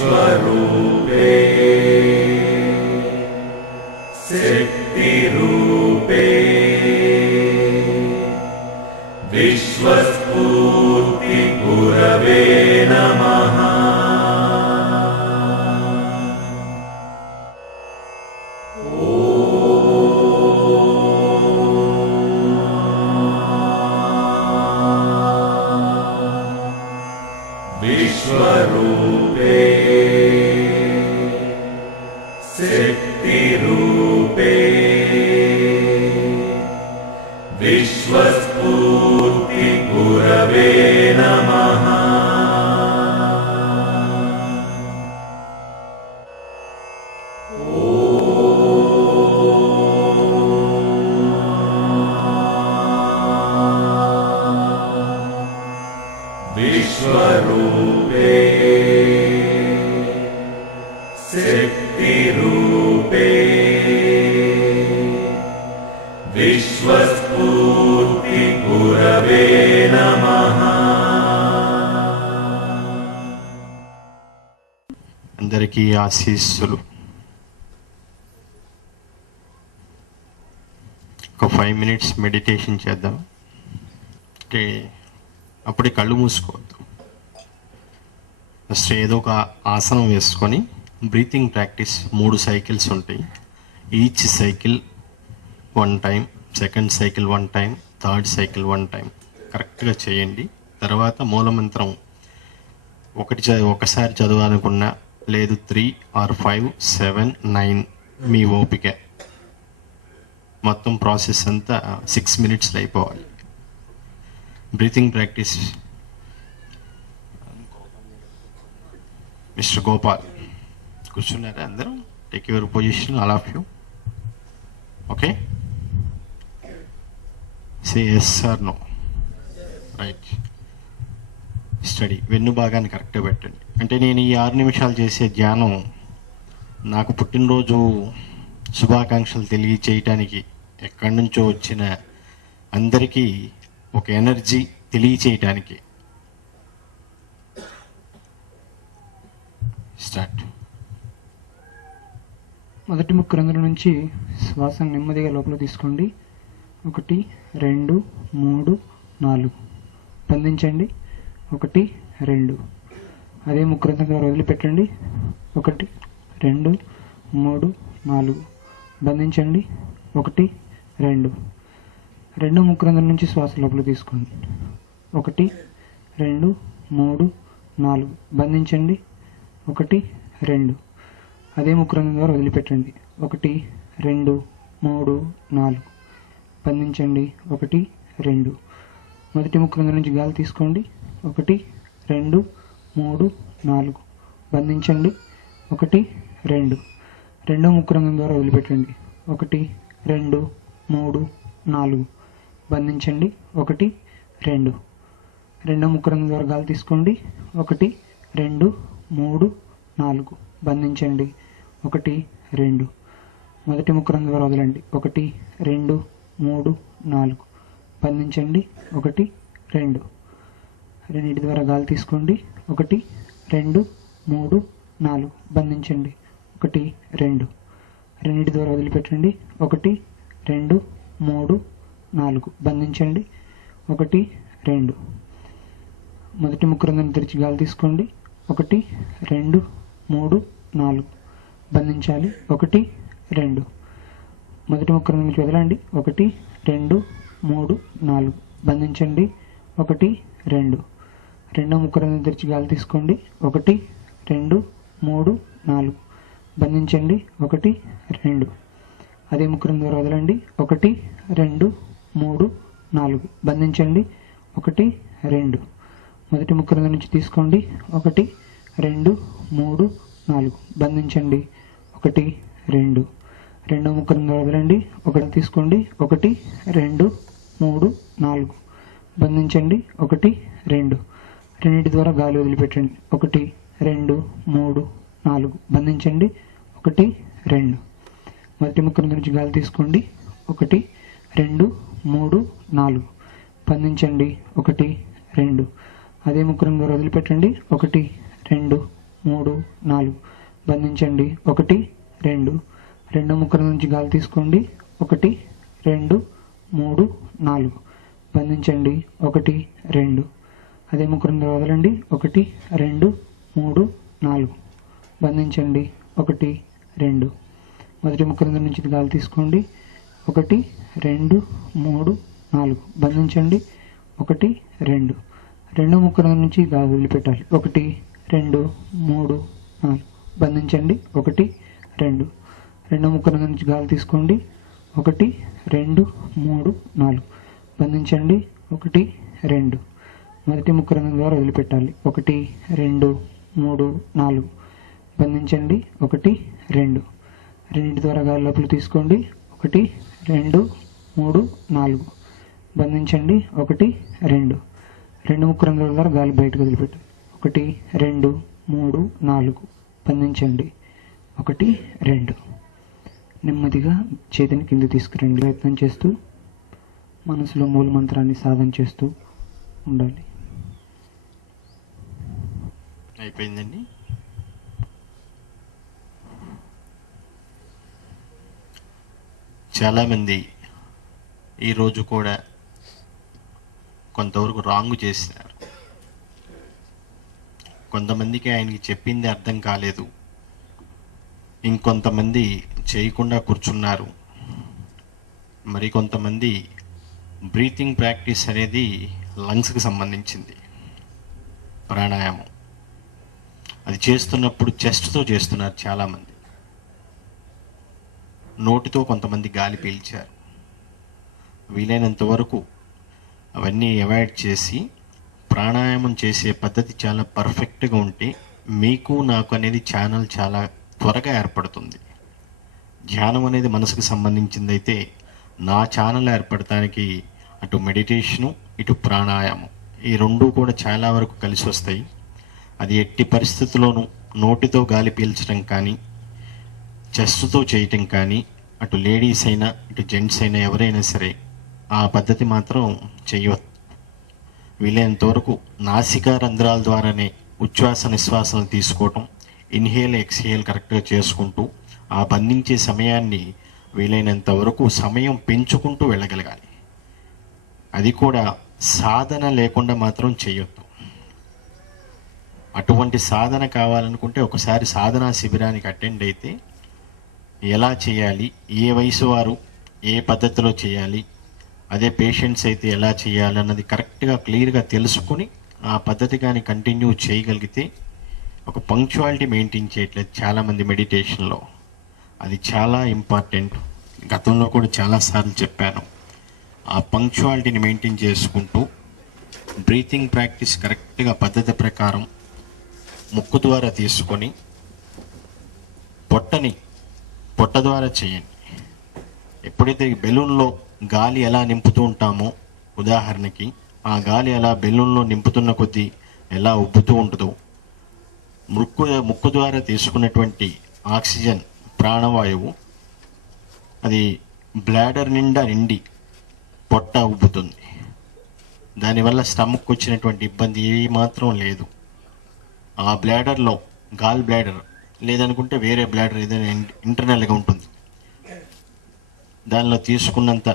विश्वरूपे शक्तिरूपे विश्वस्फूर्ति गुरवे नमः। विश्वरूपे शक्तिरूपे विश्वस्फूर्ति गुरवे नमः। विश्वरूपे शक्तिरूपे विश्वस्फूर्ति गुरवे नमः। అందరికీ ఆశీస్సులు. ఒక 5 minutes మెడిటేషన్ చేద్దాం. అంటే అప్పుడే కళ్ళు మూసుకోవద్దు. ఫస్ట్ ఏదో ఒక ఆసనం వేసుకొని బ్రీతింగ్ ప్రాక్టీస్ 3 cycles ఉంటాయి. Each cycle 1 time, second cycle 1 time, third cycle 1 time కరెక్ట్గా చేయండి. తర్వాత మూలమంత్రం ఒకసారి చదవాలనుకున్నా, లేదు 3 or 5, 7, 9 మీ ఓపిక. మొత్తం ప్రాసెస్ అంతా 6 minutesలో అయిపోవాలి. బ్రీతింగ్ ప్రాక్టీస్ మిస్టర్ గోపాల్ కూర్చున్నారా? అందరూ take your position, all of you. Okay, say yes or no. Right. Study. వెన్ను భాగాన్ని కరెక్ట్గా పెట్టండి. అంటే నేను ఈ 6 నిమిషాలు చేసే ధ్యానం నాకు పుట్టినరోజు శుభాకాంక్షలు తెలియచేయటానికి ఎక్కడి నుంచో వచ్చిన అందరికీ ఒక ఎనర్జీ తెలియచేయటానికి. స్టార్ట్. మొదటి ముక్కు రంధ్రం నుంచి శ్వాసను నెమ్మదిగా లోపల తీసుకోండి. 1, 2, 3, 4 బంధించండి. 1, 2. అదే ముక్కు రంధ్రం ద్వారా వదిలిపెట్టండి. 1, 2, 3, 4 బంధించండి. 1, 2. రెండో ముక్కు రంధ్రం నుంచి శ్వాస లోపల తీసుకోండి. 1, 2, 3, 4 బంధించండి. 1, 2. అదే ముక్కు రంధ్రం ద్వారా వదిలిపెట్టండి. 1, 2, 3, 4 బంధించండి. 1, 2. మొదటి ముక్కు రంధ్రం నుంచి గాలి తీసుకోండి. 1, 2, 3, 4 బంధించండి. 1, 2. రెండో ముక్కు రంధ్రం ద్వారా వదిలిపెట్టండి. 1, 2, 3, 4 బంధించండి. 1, 2. రెండో ముక్కు రంధ్రం ద్వారా గాలి తీసుకోండి. 1, 2, 3, 4 బంధించండి. 1, 2. మొదటి ముక్కు రంధ్రం ద్వారా వదలండి. 1, 2, 3, 4 బంధించండి. 1, 2. రెండింటి ద్వారా గాలి తీసుకోండి. 1, 2, 3, 4 బంధించండి. 1, 2. రెండింటి ద్వారా వదిలిపెట్టండి. 1, 2, 3, 4 బంధించండి. 1, 2. మొదటి ముక్కు రంధ్రం తెరిచి గాలి తీసుకోండి. 1, 2, 3, 4 బంధించాలి. 1, 2. మొదటి ముక్కు రంధ్రం నుంచి వదలండి. 1, 2, 3, 4 బంధించండి. 1, 2. రెండో ముక్కు రంధ్రం తెరిచి గాలి తీసుకోండి. 1, 2, 3, 4 బంధించండి. 1, 2. అదే ముక్కు రంధ్రం ద్వారా వదలండి. 1, 2, 3, 4 బంధించండి. 1, 2. మొదటి ముక్కు రంధ్రం నుంచి తీసుకోండి. 1, 2, 3, 4 బంధించండి. 1, 2. రెండో ముక్కు రంధ్రం ద్వారా వదలండి. 1 తీసుకోండి. 1, 2, 3, 4 బంధించండి. 1, 2. రెండింటి ద్వారా గాలి వదిలిపెట్టండి. 1, 2, 3, 4 బంధించండి. 1, 2. మొదటి ముక్కు నుంచి గాలి తీసుకోండి. 1 2 3 4 బంధించండి 1 2 అదే ముక్కరం ద్వారా వదిలిపెట్టండి 1 2 3 4 బంధించండి 1 2 రెండో ముక్కరం నుంచి గాలి తీసుకోండి 1 2 3 4 బంధించండి 1 2 అదే ముక్కరం ద్వారా వదలండి 1 2 3 4 బంధించండి 1 2 మొదటి ముక్కరం నుంచి గాలి తీసుకోండి 1 2 3 4 బంధించండి 1 2 రెండో ముక్కరం నుంచి గాలి వదిలిపెట్టాలి 1 2 3 4 బంధించండి 1 2 రెండో ముక్కరం నుంచి గాలి తీసుకోండి 1 2 3 4 బంధించండి 1 2 మొదటి ముక్కరం ద్వారా వదిలిపెట్టాలి 1 2 3 4 బంధించండి 1 2 రెండింటి ద్వారా గాలి లోపల తీసుకోండి 1 2 3 4 బంధించండి 1 2 రెండు ముక్కరం ద్వారా గాలి బయటకు వదిలిపెట్టాలి 1 2 3 4 బంధించండి 1 2 నెమ్మదిగా చేతిని కింద తీసుకురండి. ప్రయత్నం చేస్తూ మనసులో మూల మంత్రాన్ని సాధన చేస్తూ ఉండాలి. అయిపోయిందండి. చాలామంది ఈరోజు కూడా కొంతవరకు రాంగ్ చేసినారు. కొంతమందికి ఆయనకి చెప్పింది అర్థం కాలేదు, ఇంకొంతమంది చేయకుండా కూర్చున్నారు. మరి కొంతమంది బ్రీతింగ్ ప్రాక్టీస్ అనేది లంగ్స్కి సంబంధించింది ప్రాణాయామం. అది చేస్తున్నప్పుడు చెస్ట్తో చేస్తున్నారు చాలామంది. నోటితో కొంతమంది గాలి పీల్చారు. వీలైనంత వరకు అవన్నీ అవాయిడ్ చేసి ప్రాణాయామం చేసే పద్ధతి చాలా పర్ఫెక్ట్గా ఉంటే మీకు నాకు అనేది ఛానల్ చాలా త్వరగా ఏర్పడుతుంది. ధ్యానం అనేది మనసుకు సంబంధించింది అయితే నా ఛానల్ ఏర్పడటానికి అటు మెడిటేషను ఇటు ప్రాణాయామం ఈ రెండూ కూడా చాలా వరకు కలిసి వస్తాయి. అది ఎట్టి పరిస్థితుల్లోనూ నోటితో గాలి పీల్చడం కానీ చెస్ట్తో చేయటం కానీ అటు లేడీస్ అయినా ఇటు జెంట్స్ అయినా ఎవరైనా సరే ఆ పద్ధతి మాత్రం చేయవద్దు. వీలైనంత వరకు నాసికా రంధ్రాల ద్వారానే ఉచ్ఛ్వాస నిశ్వాసలు తీసుకోవటం, ఇన్హేల్ ఎక్స్హేల్ కరెక్ట్గా చేసుకుంటూ ఆ బంధించే సమయాన్ని వీలైనంత వరకు సమయం పెంచుకుంటూ వెళ్ళగలగాలి. అది కూడా సాధన లేకుండా మాత్రం చేయొద్దు. అటువంటి సాధన కావాలనుకుంటే ఒకసారి సాధనా శిబిరానికి అటెండ్ అయితే ఎలా చేయాలి, ఏ వయసు వారు ఏ పద్ధతిలో చేయాలి, అదే పేషెంట్స్ అయితే ఎలా చేయాలి అన్నది కరెక్ట్గా క్లియర్గా తెలుసుకొని ఆ పద్ధతి కానీ కంటిన్యూ చేయగలిగితే ఒక పంక్చువాలిటీ మెయింటైన్ చేయట్లేదు చాలామంది మెడిటేషన్లో. అది చాలా ఇంపార్టెంట్. గతంలో కూడా చాలాసార్లు చెప్పాను. ఆ పంక్చువాలిటీని మెయింటైన్ చేసుకుంటూ బ్రీతింగ్ ప్రాక్టీస్ కరెక్ట్గా పద్ధతి ప్రకారం ముక్కు ద్వారా తీసుకొని పొట్ట ద్వారా చేయండి. ఎప్పుడైతే బెలూన్లో గాలి ఎలా నింపుతూ ఉంటామో, ఉదాహరణకి ఆ గాలి అలా బెలూన్లో నింపుతున్న కొద్దీ ఎలా ఉబ్బుతూ ఉంటుందో, ముక్కు ద్వారా తీసుకున్నటువంటి ఆక్సిజన్ ప్రాణవాయువు అది బ్లాడర్ నిండా నిండి పొట్ట ఉబ్బుతుంది. దానివల్ల స్టమక్ వచ్చినటువంటి ఇబ్బంది ఏమాత్రం లేదు. ఆ బ్లాడర్లో గాల్ బ్లాడర్ లేదనుకుంటే వేరే బ్లాడర్ ఏదైనా ఇంటర్నల్గా ఉంటుంది, దానిలో తీసుకున్నంత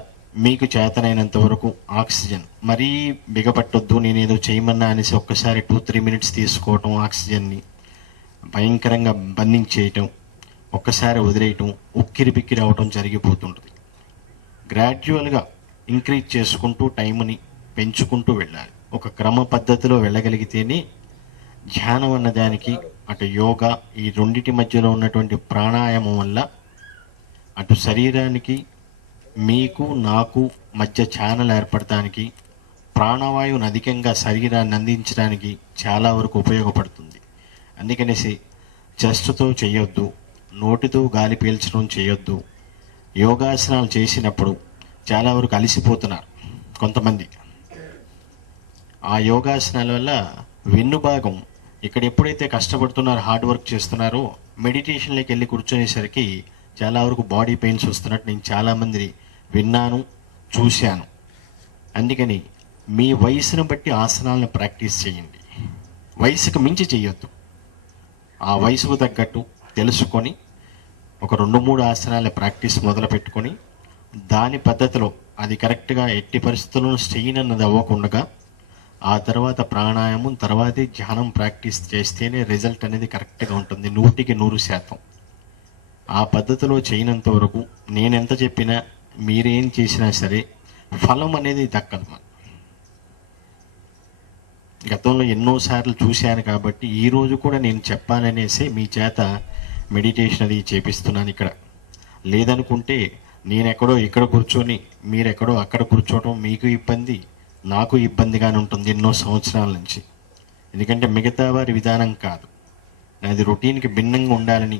మీకు చేతనైనంత వరకు ఆక్సిజన్ మరీ బిగపట్టొద్దు. నేను ఏదో చేయమన్నా అనేసి ఒక్కసారి 2-3 మినిట్స్ తీసుకోవటం, ఆక్సిజన్ని భయంకరంగా బంధించేయటం, ఒక్కసారి వదిలేయటం, ఉక్కిరి బిక్కిరి అవటం జరిగిపోతుంటుంది. గ్రాడ్యువల్గా ఇంక్రీజ్ చేసుకుంటూ టైంని పెంచుకుంటూ వెళ్ళాలి. ఒక క్రమ పద్ధతిలో వెళ్ళగలిగితేనే ధ్యానం అన్నదానికి అటు యోగా ఈ రెండిటి మధ్యలో ఉన్నటువంటి ప్రాణాయామం వల్ల అటు శరీరానికి మీకు నాకు మధ్య ఛానల్ ఏర్పడటానికి, ప్రాణవాయువుని అధికంగా శరీరాన్ని అందించడానికి చాలా వరకు ఉపయోగపడుతుంది. అందుకనేసి చెస్ట్తో చేయొద్దు, నోటితో గాలి పీల్చడం చేయొద్దు. యోగాసనాలు చేసినప్పుడు చాలా వరకు అలసిపోతున్నారు కొంతమంది. ఆ యోగాసనాల వల్ల వెన్ను భాగం ఇక్కడ ఎప్పుడైతే కష్టపడుతున్నారో, హార్డ్ వర్క్ చేస్తున్నారో, మెడిటేషన్లోకి వెళ్ళి కూర్చునేసరికి చాలా వరకు బాడీ పెయిన్స్ వస్తున్నట్టు నేను చాలామంది విన్నాను, చూశాను. అందుకని మీ వయసును బట్టి ఆసనాలను ప్రాక్టీస్ చేయండి. వయసుకు మించి చేయొద్దు. ఆ వయసుకు తగ్గట్టు తెలుసుకొని ఒక 2-3 ఆసనాల ప్రాక్టీస్ మొదలు పెట్టుకొని దాని పద్ధతిలో అది కరెక్ట్గా ఎట్టి పరిస్థితుల్లో స్ట్రెయిన్ అన్నది అవ్వకుండా ఆ తర్వాత ప్రాణాయామం, తర్వాతే ధ్యానం ప్రాక్టీస్ చేస్తేనే రిజల్ట్ అనేది కరెక్ట్గా ఉంటుంది, 100% ఆ పద్ధతిలో చేయనంత వరకు నేనెంత చెప్పినా మీరేం చేసినా సరే ఫలం అనేది దక్కదు. గతంలో ఎన్నోసార్లు చూశాను కాబట్టి ఈరోజు కూడా నేను చెప్పాలనేసి మీ చేత మెడిటేషన్ అది చేపిస్తున్నాను ఇక్కడ. లేదనుకుంటే నేనెక్కడో ఇక్కడ కూర్చొని మీరెక్కడో అక్కడ కూర్చోవడం మీకు ఇబ్బంది, నాకు ఇబ్బందిగానే ఉంటుంది ఎన్నో సంవత్సరాల నుంచి. ఎందుకంటే మిగతా వారి విధానం కాదు, నాది రొటీన్కి భిన్నంగా ఉండాలని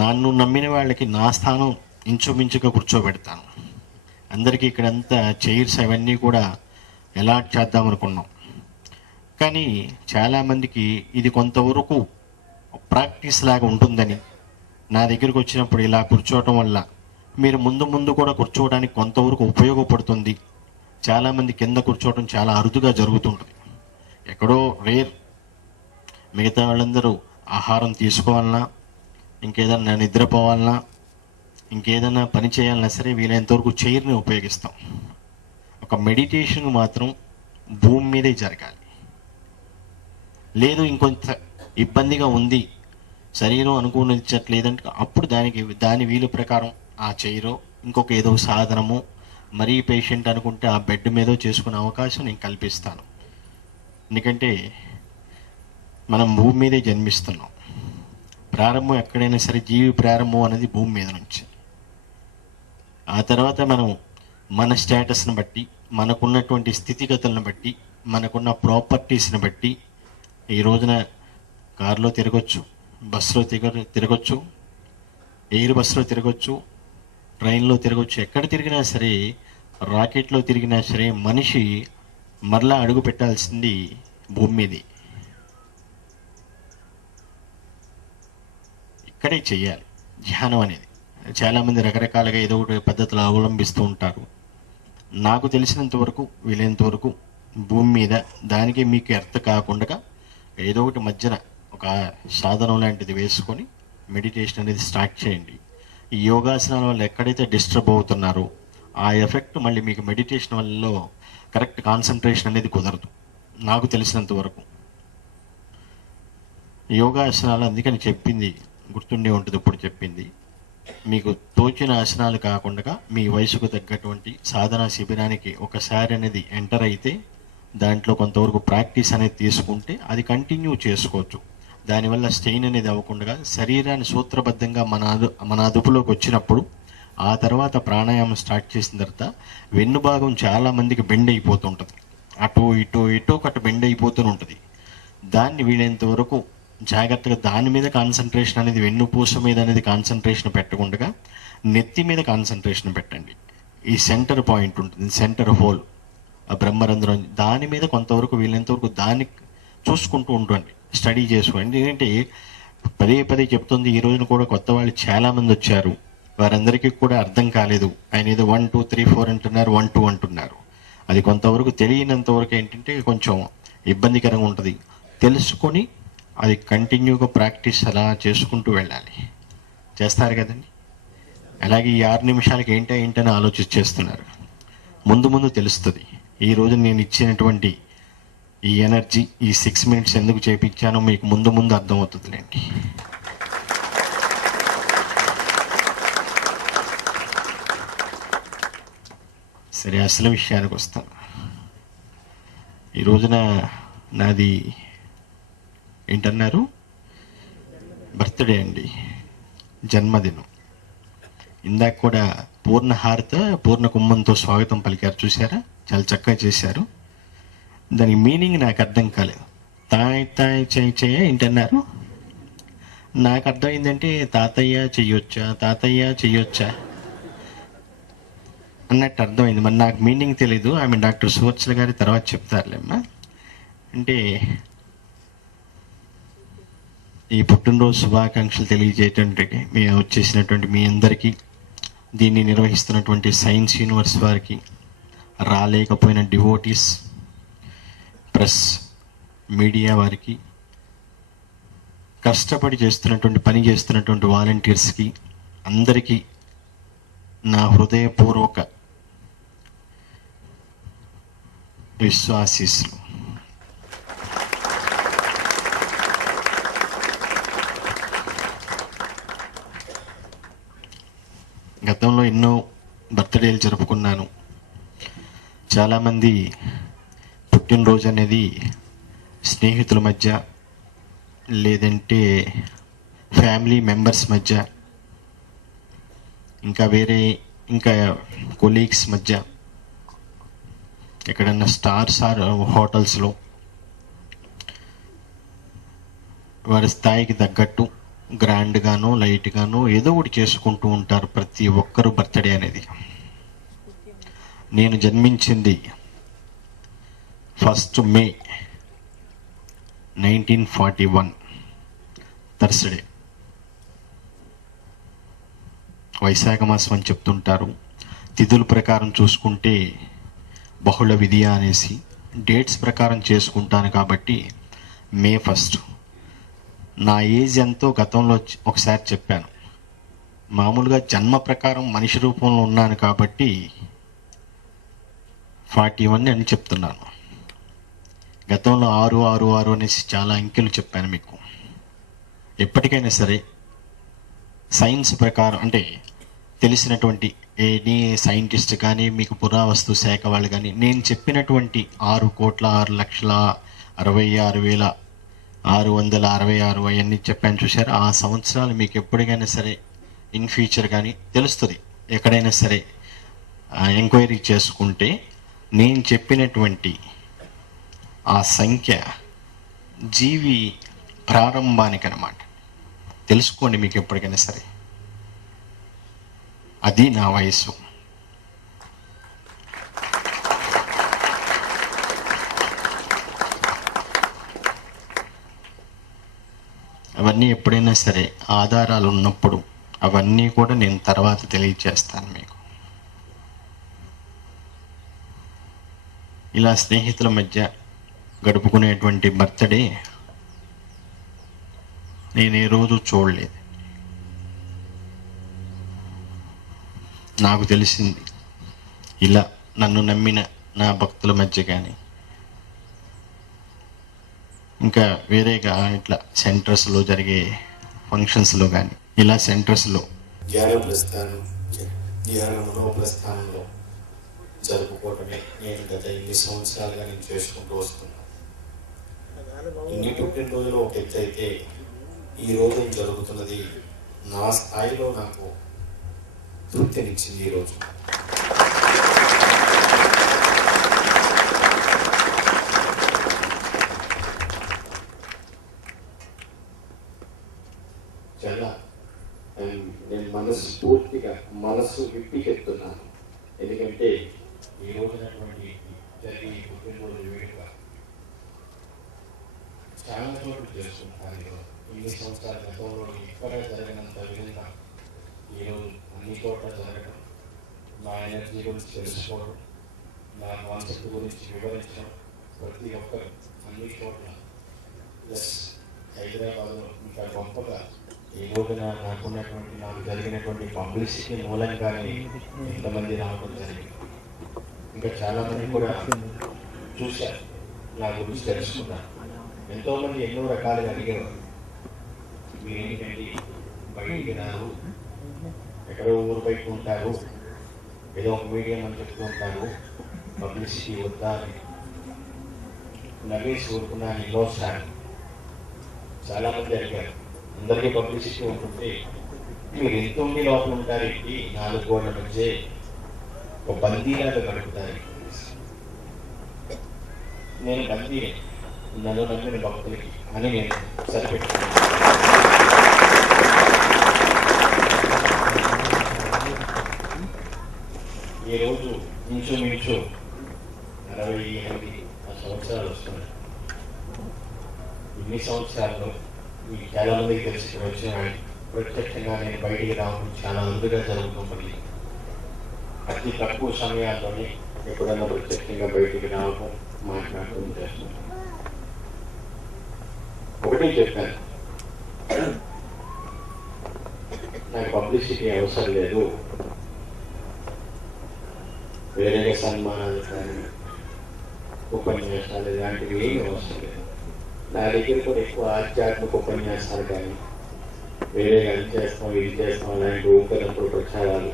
నన్ను నమ్మిన వాళ్ళకి నా స్థానం ఇంచుమించుగా కూర్చోబెడతాను. అందరికీ ఇక్కడంతా చైర్స్ అవన్నీ కూడా అలాట్ చేద్దామనుకున్నాం. కానీ చాలామందికి ఇది కొంతవరకు ప్రాక్టీస్ లాగా ఉంటుందని నా దగ్గరికి వచ్చినప్పుడు ఇలా కూర్చోవటం వల్ల మీరు ముందు కూడా కూర్చోవడానికి కొంతవరకు ఉపయోగపడుతుంది. చాలామంది కింద కూర్చోవడం చాలా అరుదుగా జరుగుతుంటుంది, ఎక్కడో రేర్. మిగతా వాళ్ళందరూ ఆహారం తీసుకోవాలన్నా, ఇంకేదన్నా నిద్రపోవాలన్నా, ఇంకేదైనా పని చేయాలన్నా సరే వీలైనంతవరకు చైర్ని ఉపయోగిస్తాం. ఒక మెడిటేషన్ మాత్రం భూమి మీదే జరగాలి. లేదు ఇంకొంత ఇబ్బందిగా ఉంది, శరీరం అనుకూలించట్లేదంటే అప్పుడు దాని వీలు ప్రకారం ఆ చైరో ఇంకొక ఏదో సాధనము, మరీ పేషెంట్ అనుకుంటే ఆ బెడ్ మీదో చేసుకునే అవకాశం నేను కల్పిస్తాను. ఎందుకంటే మనం భూమి మీదే జన్మిస్తున్నాం. ప్రారంభం ఎక్కడైనా సరే జీవి ప్రారంభం అనేది భూమి మీద నుంచి. ఆ తర్వాత మనం మన స్టేటస్ని బట్టి, మనకున్నటువంటి స్థితిగతులను బట్టి, మనకున్న ప్రాపర్టీస్ని బట్టి ఈ రోజున కారులో తిరగచ్చు, బస్సులో తిరగచ్చు, ఎయిర్ బస్సులో తిరగచ్చు, ట్రైన్లో తిరగచ్చు, ఎక్కడ తిరిగినా సరే, రాకెట్లో తిరిగినా సరే మనిషి మరలా అడుగు పెట్టాల్సింది భూమి మీదే. ఇక్కడే చెయ్యాలి ధ్యానం అనేది. చాలామంది రకరకాలుగా ఏదో ఒకటి పద్ధతులు అవలంబిస్తూ ఉంటారు. నాకు తెలిసినంత వరకు వీలైనంత వరకు భూమి మీద దానికి మీకు ఎర్త్ కాకుండా ఏదో ఒకటి మధ్యన ఒక సాధనం లాంటిది వేసుకొని మెడిటేషన్ అనేది స్టార్ట్ చేయండి. ఈ యోగాసనాల వల్ల ఎక్కడైతే డిస్టర్బ్ అవుతున్నారో ఆ ఎఫెక్ట్ మళ్ళీ మీకు మెడిటేషన్ వల్ల కరెక్ట్ కాన్సన్ట్రేషన్ అనేది కుదరదు. నాకు తెలిసినంత వరకు యోగాసనాలు అందుకని చెప్పింది గుర్తుండే ఉంటుంది. ఇప్పుడు చెప్పింది మీకు తోచిన ఆసనాలు కాకుండా మీ వయసుకు తగ్గటువంటి సాధనా శిబిరానికి ఒకసారి అనేది ఎంటర్ అయితే దాంట్లో కొంతవరకు ప్రాక్టీస్ అనేది తీసుకుంటే అది కంటిన్యూ చేసుకోవచ్చు. దానివల్ల స్ట్రెయిన్ అనేది అవ్వకుండా శరీరాన్ని సూత్రబద్ధంగా మన అదుపులోకి వచ్చినప్పుడు ఆ తర్వాత ప్రాణాయామం స్టార్ట్ చేసిన తర్వాత వెన్ను భాగం చాలామందికి బెండ్ అయిపోతుంటుంది, అటు ఇటు ఒకటి బెండ్ అయిపోతూ ఉంటుంది. దాన్ని వీలైనంత వరకు జాగ్రత్తగా దాని మీద కాన్సన్ట్రేషన్ అనేది, వెన్నుపూస మీద అనేది కాన్సన్ట్రేషన్ పెట్టకుండా నెత్తి మీద కాన్సన్ట్రేషన్ పెట్టండి. ఈ సెంటర్ పాయింట్ ఉంటుంది, సెంటర్ హోల్, ఆ బ్రహ్మరంధ్రం, దాని మీద కొంతవరకు వీలైనంతవరకు దాన్ని చూసుకుంటూ ఉండండి, స్టడీ చేసుకోండి. ఎందుకంటే పదే చెప్తుంది. ఈ రోజున కూడా కొత్త వాళ్ళు చాలామంది వచ్చారు, వారందరికీ కూడా అర్థం కాలేదు. ఆయన ఏదో 1 2 3 4 అంటున్నారు, 1 2 అంటున్నారు. అది కొంతవరకు తెలియనంతవరకు ఏంటంటే కొంచెం ఇబ్బందికరంగా ఉంటుంది. తెలుసుకొని అది కంటిన్యూగా ప్రాక్టీస్ అలా చేసుకుంటూ వెళ్ళాలి. చేస్తారు కదండి. అలాగే ఈ 6 నిమిషాలకి ఏంటని ఆలోచించేస్తున్నారు. ముందు తెలుస్తుంది. ఈ రోజు నేను ఇచ్చినటువంటి ఈ ఎనర్జీ, ఈ 6 minutes ఎందుకు చేయించానో మీకు ముందు అర్థమవుతుందిలేండి. సరే, అసలు విషయానికి వస్తాను. ఈ రోజున నాది ఏంటన్నారు, బర్త్డే అండి, జన్మదినం. ఇందాక కూడా పూర్ణ కుంభంతో స్వాగతం పలికారు, చూసారా? చాలా చక్కగా చేశారు. దాని మీనింగ్ నాకు అర్థం కాలేదు. తాయ్ చెయ్య ఏంటన్నారు? నాకు అర్థమైందంటే తాతయ్య చెయ్యొచ్చా అన్నట్టు అర్థమైంది. మరి నాకు మీనింగ్ తెలీదు. ఆమె డాక్టర్ సువర్చల గారి తర్వాత చెప్తారులేమ్మా. అంటే ఈ పుట్టినరోజు శుభాకాంక్షలు తెలియజేయటంటే వచ్చేసినటువంటి మీ అందరికీ దీన్ని నిర్వహిస్తున్నటువంటి సైన్స్ యూనివర్స్ వారికి, రాలేకపోయిన డివోటీస్, ప్రెస్, మీడియా వారికి, కష్టపడి పని చేస్తున్నటువంటి వాలంటీర్స్కి అందరికీ నా హృదయపూర్వక విశ్వాసీస్సులు. గతంలో ఎన్నో బర్త్డేలు జరుపుకున్నాను. చాలామంది పుట్టినరోజు అనేది స్నేహితుల మధ్య, లేదంటే ఫ్యామిలీ మెంబర్స్ మధ్య, ఇంకా కొలీగ్స్ మధ్య, ఎక్కడన్నా స్టార్స్ ఆర్ హోటల్స్లో వారి స్థాయికి తగ్గట్టు గ్రాండ్గానో లైట్గానో ఏదో ఒకటి చేసుకుంటూ ఉంటారు ప్రతి ఒక్కరు బర్త్డే అనేది. నేను జన్మించింది 1 May 1941 థర్స్డే. వైశాఖ మాసం అని చెప్తుంటారు. తిథుల ప్రకారం చూసుకుంటే బహుళ విధియ అనేసి, డేట్స్ ప్రకారం చేసుకుంటాను కాబట్టి May 1. నా ఏజ్ ఎంతో గతంలో ఒకసారి చెప్పాను. మామూలుగా జన్మ ప్రకారం మనిషి రూపంలో ఉన్నాను కాబట్టి 41 అని చెప్తున్నాను. గతంలో 666 అనేసి చాలా అంకెలు చెప్పాను మీకు. ఎప్పటికైనా సరే సైన్స్ ప్రకారం, అంటే తెలిసినటువంటి ఏది సైంటిస్ట్ కానీ, మీకు పురావస్తు శాఖ వాళ్ళు కానీ, నేను చెప్పినటువంటి 6,06,66,666 అవన్నీ చెప్పాను చూసారు. ఆ సంవత్సరాలు మీకు ఎప్పటికైనా సరే ఇన్ ఫ్యూచర్ కానీ తెలుస్తుంది. ఎక్కడైనా సరే ఎంక్వైరీ చేసుకుంటే నేను చెప్పినటువంటి ఆ సంఖ్య జీవి ప్రారంభానికి అన్నమాట. తెలుసుకోండి మీకు ఎప్పటికైనా సరే. అది నా వయసు. అవన్నీ ఎప్పుడైనా సరే ఆధారాలు ఉన్నప్పుడు అవన్నీ కూడా నేను తర్వాత తెలియజేస్తాను మీకు. ఇలా స్నేహితుల మధ్య గడుపుకునేటువంటి బర్త్డే నేను ఏ రోజు చూడలేదు. నాకు తెలిసింది ఇలా నన్ను నమ్మిన నా భక్తుల మధ్య కానీ, ఇంకా వేరేగా ఇట్లా సెంటర్స్లో జరిగే ఫంక్షన్స్లో కానీ, ఇలా సెంటర్స్లో ధ్యాన మనోప్రస్థానంలో జరుపుకోవటమే నేను గత 8 సంవత్సరాలుగా నేను చేసుకుంటూ వస్తున్నాను. ఇన్ని పుట్టినరోజులు ఒక ఎత్తు అయితే, ఈ రోజు జరుగుతున్నది నా స్థాయిలో నాకు తృప్తినిచ్చింది. ఈరోజు చాలా నేను మనస్ఫూర్తిగా మనసు విప్పి చెప్తున్నాను. ఎందుకంటే ఈ రోజునటువంటి జరిగే పుట్టినరోజు వేడుక చాలా చోట్ల చేసుకుంటాను. 8 సంవత్సరాల గతంలో ఎక్కడ జరగనంత విధంగా ఈరోజు అన్ని చోట్ల జరగడం, నా ఎనర్జీ గురించి తెలుసుకోవడం, నా కాన్సెప్ట్ గురించి వివరించడం, ప్రతి ఒక్కరు అన్ని చోట్ల ప్లస్ హైదరాబాద్లో ఇంకా గొప్పగా ఈ రోజున నాకు జరిగినటువంటి పబ్లిసిటీ మూలంగానే ఎంతమంది రావడం జరిగింది. ఇంకా చాలామంది కూడా చూశారు, నా గురించి తెలుసుకున్నారు. ఎంతోమంది ఎన్నో రకాలుగా అడిగేవారు, మీరేంటండి బయటికి రారు, ఎక్కడో ఊరు బయట ఉంటారు, ఏదో ఒక మీడియం అని చెప్తూ ఉంటారు, పబ్లిసిటీ వద్దా అని నవ్వేసి ఊరుకున్నాను. ఇంకోసారి చాలామంది అడిగారు, అందరికీ పబ్లిసిటీ ఉంటుంటే మీరు ఎంత ఉండి లోపల ఉంటారేంటి, 4 గోడల మధ్య ఒక బందీలాగా గడుపుతారు. నేను బందీ, నన్ను నమ్మిన భక్తులకి అని నేను సరిపెట్టుకున్నాను. ఈరోజు ఇంచుమించు 68 సంవత్సరాలు వస్తున్నాయి. ఇన్ని సంవత్సరాల్లో మీకు చాలామందికి తెలిసి వచ్చిన ప్రత్యక్షంగా నేను బయటికి రావడం చాలా అరుదుగా జరుగుతుంది. అతి తక్కువ సమయాల్లోనే ఎప్పుడైనా ప్రత్యక్షంగా బయటికి రావడం, మాట్లాడటం చేస్తున్నాను. ఒకటే చెప్పాను, నాకు పబ్లిసిటీ అవసరం లేదు, వేరేగా సన్మానాలు కానీ ఉపన్యాసాలు ఇలాంటివి ఏమీ అవసరం లేదు. నా దగ్గర కూడా ఎక్కువ ఆధ్యాత్మిక ఉపన్యాసాలు కానీ వేరేగా అది చేస్తాం ఇది చేస్తాం అలాంటి ఊపిరంపుడు ప్రచారాలు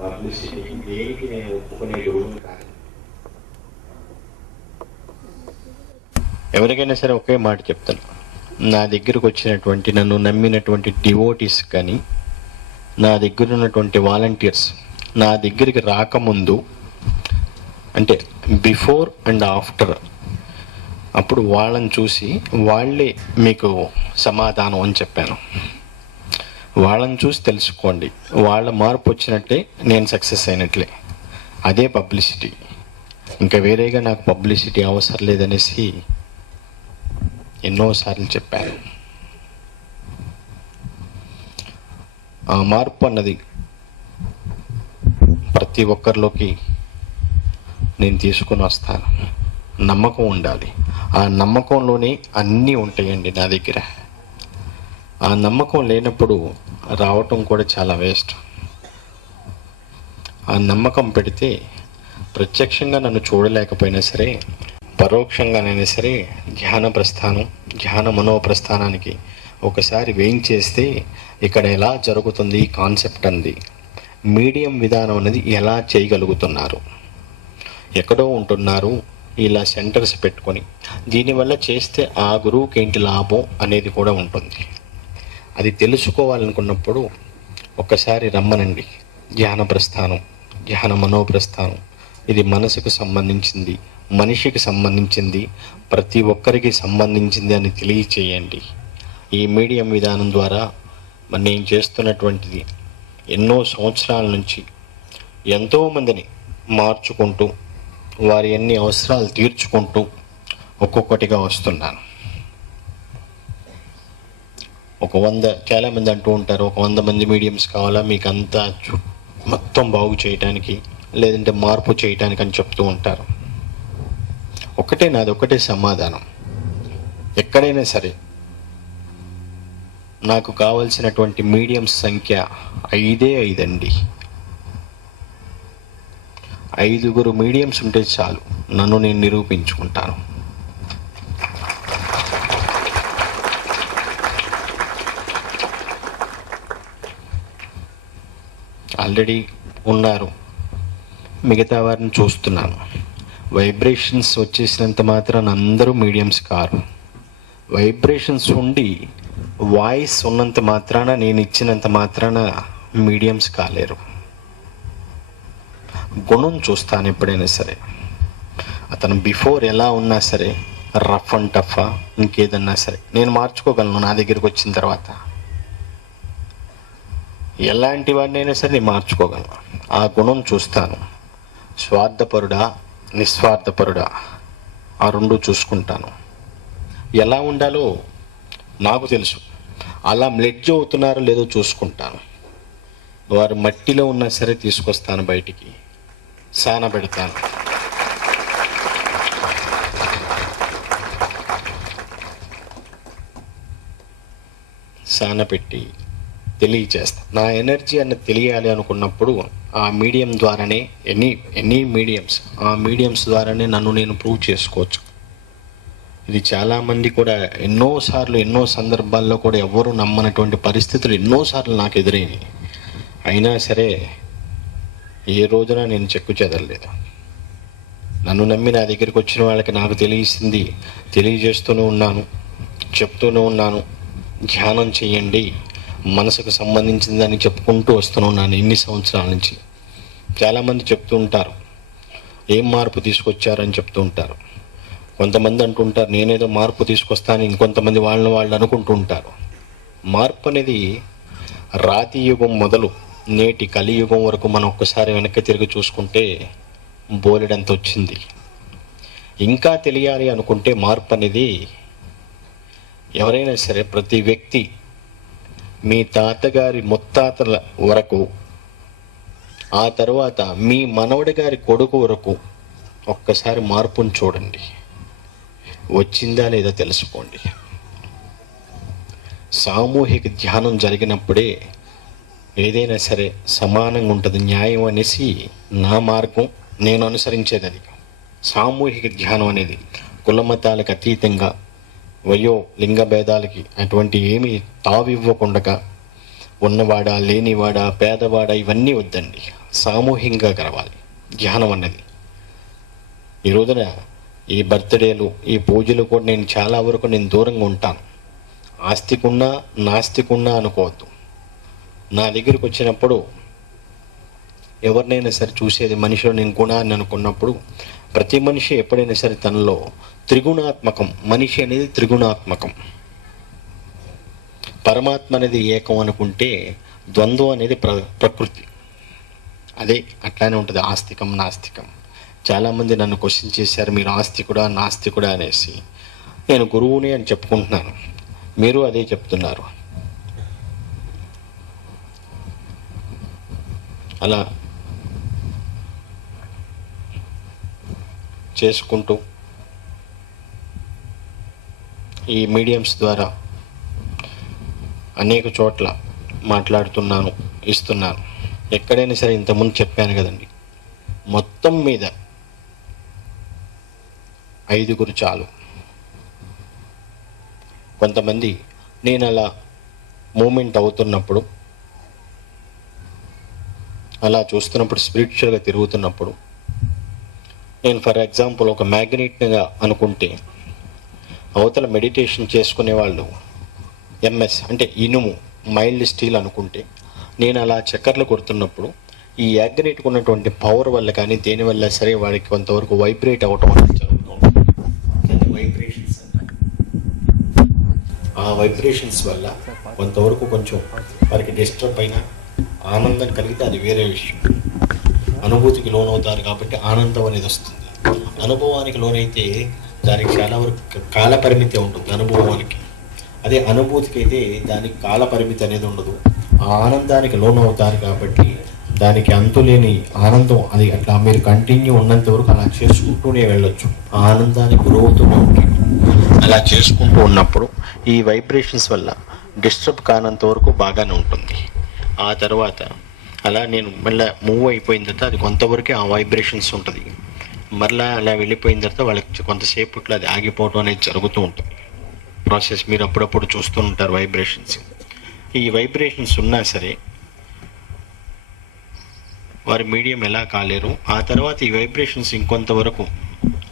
పబ్లిసిటీ దేనికి నేను ఒప్పుకునే గురువుని కాదు. ఎవరికైనా సరే ఒకే మాట చెప్తాను, నా దగ్గరకు వచ్చినటువంటి నన్ను నమ్మినటువంటి డివోటీస్ కానీ నా దగ్గర ఉన్నటువంటి వాలంటీర్స్ నా దగ్గరికి రాకముందు అంటే బిఫోర్ అండ్ ఆఫ్టర్, అప్పుడు వాళ్ళని చూసి వాళ్ళే మీకు సమాధానం అని చెప్పాను. వాళ్ళని చూసి తెలుసుకోండి, వాళ్ళ మార్పు వచ్చినట్టే నేను సక్సెస్ అయినట్లే. అదే పబ్లిసిటీ. ఇంకా వేరేగా నాకు పబ్లిసిటీ అవసరం లేదనేసి ఎన్నోసార్లు చెప్పాను. ఆ మార్పు అన్నది ప్రతి ఒక్కరిలోకి నేను తీసుకొని వస్తాను. నమ్మకం ఉండాలి. ఆ నమ్మకంలోనే అన్నీ ఉంటాయండి నా దగ్గర. ఆ నమ్మకం లేనప్పుడు రావటం కూడా చాలా వేస్ట్. ఆ నమ్మకం పెడితే ప్రత్యక్షంగా నన్ను చూడలేకపోయినా సరే పరోక్షంగానైనా సరే ధ్యాన ప్రస్థానం, ధ్యాన మనోప్రస్థానానికి ఒకసారి వేయించేస్తే ఇక్కడ ఎలా జరుగుతుంది ఈ కాన్సెప్ట్ అంది, మీడియం విధానం అనేది ఎలా చేయగలుగుతున్నారు, ఎక్కడో ఉంటున్నారు ఇలా సెంటర్స్ పెట్టుకొని దీనివల్ల చేస్తే ఆ గురువుకి ఏంటి లాభం అనేది కూడా ఉంటుంది. అది తెలుసుకోవాలనుకున్నప్పుడు ఒక్కసారి రమ్మనండి. ధ్యాన ప్రస్థానం, ధ్యాన మనోప్రస్థానం ఇది మనసుకు సంబంధించింది, మనిషికి సంబంధించింది, ప్రతి ఒక్కరికి సంబంధించింది అని తెలియచేయండి. ఈ మీడియం విధానం ద్వారా నేను చేస్తున్నటువంటిది ఎన్నో సంవత్సరాల నుంచి ఎంతోమందిని మార్చుకుంటూ వారి అన్ని అవసరాలు తీర్చుకుంటూ ఒక్కొక్కటిగా వస్తున్నాను. చాలామంది అంటూ ఉంటారు, 100 మంది మీడియంస్ కావాలా మీకు అంతా మొత్తం బాగు చేయడానికి, లేదంటే మార్పు చేయడానికి అని చెప్తూ ఉంటారు. నాది ఒకటే సమాధానం, ఎక్కడైనా సరే నాకు కావలసినటువంటి మీడియంస్ సంఖ్య 5 అండి. 5 మీడియంస్ ఉంటే చాలు, నన్ను నేను నిరూపించుకుంటాను. ఆల్రెడీ ఉన్నారు, మిగతా వారిని చూస్తున్నాను. వైబ్రేషన్స్ వచ్చేసినంత మాత్రాన అందరూ మీడియంస్ కారు. వైబ్రేషన్స్ ఉండి వాయిస్ ఉన్నంత మాత్రాన, నేను ఇచ్చినంత మాత్రాన మీడియంస్ కాలేరు. గుణం చూస్తాను ఎప్పుడైనా సరే. అతను బిఫోర్ ఎలా ఉన్నా సరే, రఫ్ అండ్ టఫా ఇంకేదన్నా సరే నేను మార్చుకోగలను. నా దగ్గరికి వచ్చిన తర్వాత ఎలాంటి వాడినైనా సరే నేను మార్చుకోగలను. ఆ గుణం చూస్తాను. స్వార్థపరుడా నిస్వార్థపరుడా ఆ రెండు చూసుకుంటాను. ఎలా ఉండాలో నాకు తెలుసు. అలా మెడ్జ్ అవుతున్నారో లేదో చూసుకుంటాను. వారు మట్టిలో ఉన్నా సరే తీసుకొస్తాను బయటికి, సానబెడతాను. సానపెట్టి తెలియచేస్తాను. నా ఎనర్జీ అన్నది తెలియాలి అనుకున్నప్పుడు ఆ మీడియం ద్వారానే ఎనీ మీడియంస్, ఆ మీడియంస్ ద్వారానే నన్ను నేను ప్రూవ్ చేసుకోవచ్చు. ఇది చాలామంది కూడా ఎన్నోసార్లు ఎన్నో సందర్భాల్లో కూడా ఎవరు నమ్మనటువంటి పరిస్థితులు ఎన్నోసార్లు నాకు ఎదురైనాయి. అయినా సరే ఏ రోజున నేను చెక్కు చెదరలేదు. నన్ను నమ్మి నా దగ్గరికి వచ్చిన వాళ్ళకి నాకు తెలిసింది తెలియజేస్తూనే ఉన్నాను, చెప్తూనే ఉన్నాను. ధ్యానం చేయండి, మనసుకు సంబంధించిందని చెప్పుకుంటూ వస్తున్నాను ఇన్ని సంవత్సరాల నుంచి. చాలామంది చెప్తూ ఉంటారు, ఏం మార్పు తీసుకొచ్చారని చెప్తూ ఉంటారు. కొంతమంది అంటుంటారు నేనేదో మార్పు తీసుకొస్తాను, ఇంకొంతమంది వాళ్ళు అనుకుంటూ ఉంటారు. మార్పు అనేది రాతి యుగం మొదలు నేటి కలియుగం వరకు మనం ఒక్కసారి వెనక్కి తిరిగి చూసుకుంటే బోలెడంత వచ్చింది. ఇంకా తెలియాలి అనుకుంటే మార్పు అనేది ఎవరైనా సరే, ప్రతి వ్యక్తి మీ తాతగారి ముత్తాతల వరకు ఆ తర్వాత మీ మనవడి గారి కొడుకు వరకు ఒక్కసారి మార్పును చూడండి. వచ్చిందా లేదా తెలుసుకోండి. సామూహిక ధ్యానం జరిగినప్పుడే ఏదైనా సరే సమానంగా ఉంటుంది, న్యాయం అనేసి నా మార్గం, నేను అనుసరించేది అది. సామూహిక ధ్యానం అనేది కులమతాలకు అతీతంగా, వయో లింగ భేదాలకి అటువంటి ఏమీ తావివ్వకుండా, ఉన్నవాడా లేనివాడా పేదవాడా ఇవన్నీ వద్దండి, సామూహికంగా కలవాలి ధ్యానం అన్నది. ఈ రోజున ఈ బర్త్డేలు, ఈ పూజలు కూడా నేను చాలా వరకు నేను దూరంగా ఉంటాను. ఆస్తికున్నా నాస్తికున్నా అనుకోవద్దు. నా దగ్గరికి వచ్చినప్పుడు ఎవరినైనా సరే చూసేది మనిషిలో నేను గుణాన్ని అనుకున్నప్పుడు, ప్రతి మనిషి ఎప్పుడైనా సరే తనలో త్రిగుణాత్మకం. మనిషి అనేది త్రిగుణాత్మకం. పరమాత్మ అనేది ఏకం అనుకుంటే ద్వంద్వం అనేది ప్రకృతి. అదే అట్లానే ఉంటుంది ఆస్తికం నాస్తికం. చాలామంది నన్ను క్వశ్చన్ చేశారు, మీరు ఆస్తికుడా నాస్తికుడా అనేసి. నేను గురువుని అని చెప్పుకుంటున్నాను, మీరు అదే చెప్తున్నారు. అలా చేసుకుంటూ ఈ మీడియంస్ ద్వారా అనేక చోట్ల మాట్లాడుతున్నాను, ఇస్తున్నాను. ఎక్కడైనా సరే ఇంతకుముందు చెప్పాను కదండి, మొత్తం మీద 5 చాలు. కొంతమంది నేను అలా మూమెంట్ అవుతున్నప్పుడు, అలా చూస్తున్నప్పుడు, స్పిరిచువల్గా తిరుగుతున్నప్పుడు, నేను ఫర్ ఎగ్జాంపుల్ ఒక మ్యాగ్నెట్గా అనుకుంటే, అవతల మెడిటేషన్ చేసుకునే వాళ్ళు ఎంఎస్ అంటే ఇనుము, మైల్డ్ స్టీల్ అనుకుంటే, నేను అలా చక్కర్లు కొడుతున్నప్పుడు ఈ మ్యాగ్నెట్కి ఉన్నటువంటి పవర్ వల్ల కానీ దేనివల్ల సరే వాడికి కొంతవరకు వైబ్రేట్ అవ్వటం అనేది జరుగుతూ ఉంటుంది. వైబ్రేషన్స్ అంటారు. ఆ వైబ్రేషన్స్ వల్ల కొంతవరకు కొంచెం వారికి డిస్టర్బ్ అయినా ఆనందం కలిగితే అది వేరే విషయం. అనుభూతికి లోనవుతారు కాబట్టి ఆనందం అనేది వస్తుంది. అనుభవానికి లోనైతే దానికి చాలా వరకు కాల పరిమితి ఉంటుంది అనుభవానికి. అదే అనుభూతికి అయితే దానికి కాల పరిమితి అనేది ఉండదు. ఆ ఆనందానికి లోనవుతారు కాబట్టి దానికి అంతులేని ఆనందం. అది అట్లా మీరు కంటిన్యూ ఉన్నంత వరకు అలా చేసుకుంటూనే వెళ్ళొచ్చు. ఆ ఆనందానికి గురవుతూనే ఉంటాడు. అలా చేసుకుంటూ ఉన్నప్పుడు ఈ వైబ్రేషన్స్ వల్ల డిస్టర్బ్ కానంత వరకు బాగానే ఉంటుంది. ఆ తర్వాత అలా నేను మళ్ళీ మూవ్ అయిపోయిన తర్వాత అది కొంతవరకే ఆ వైబ్రేషన్స్ ఉంటుంది. మరలా అలా వెళ్ళిపోయిన తర్వాత వాళ్ళకి కొంతసేపట్లో అది ఆగిపోవడం అనేది జరుగుతూ ఉంటుంది ప్రాసెస్. మీరు అప్పుడప్పుడు చూస్తూ ఉంటారు వైబ్రేషన్స్. ఈ వైబ్రేషన్స్ ఉన్నా సరే వారి మీడియం ఎలా కాలేరు. ఆ తర్వాత ఈ వైబ్రేషన్స్ ఇంకొంతవరకు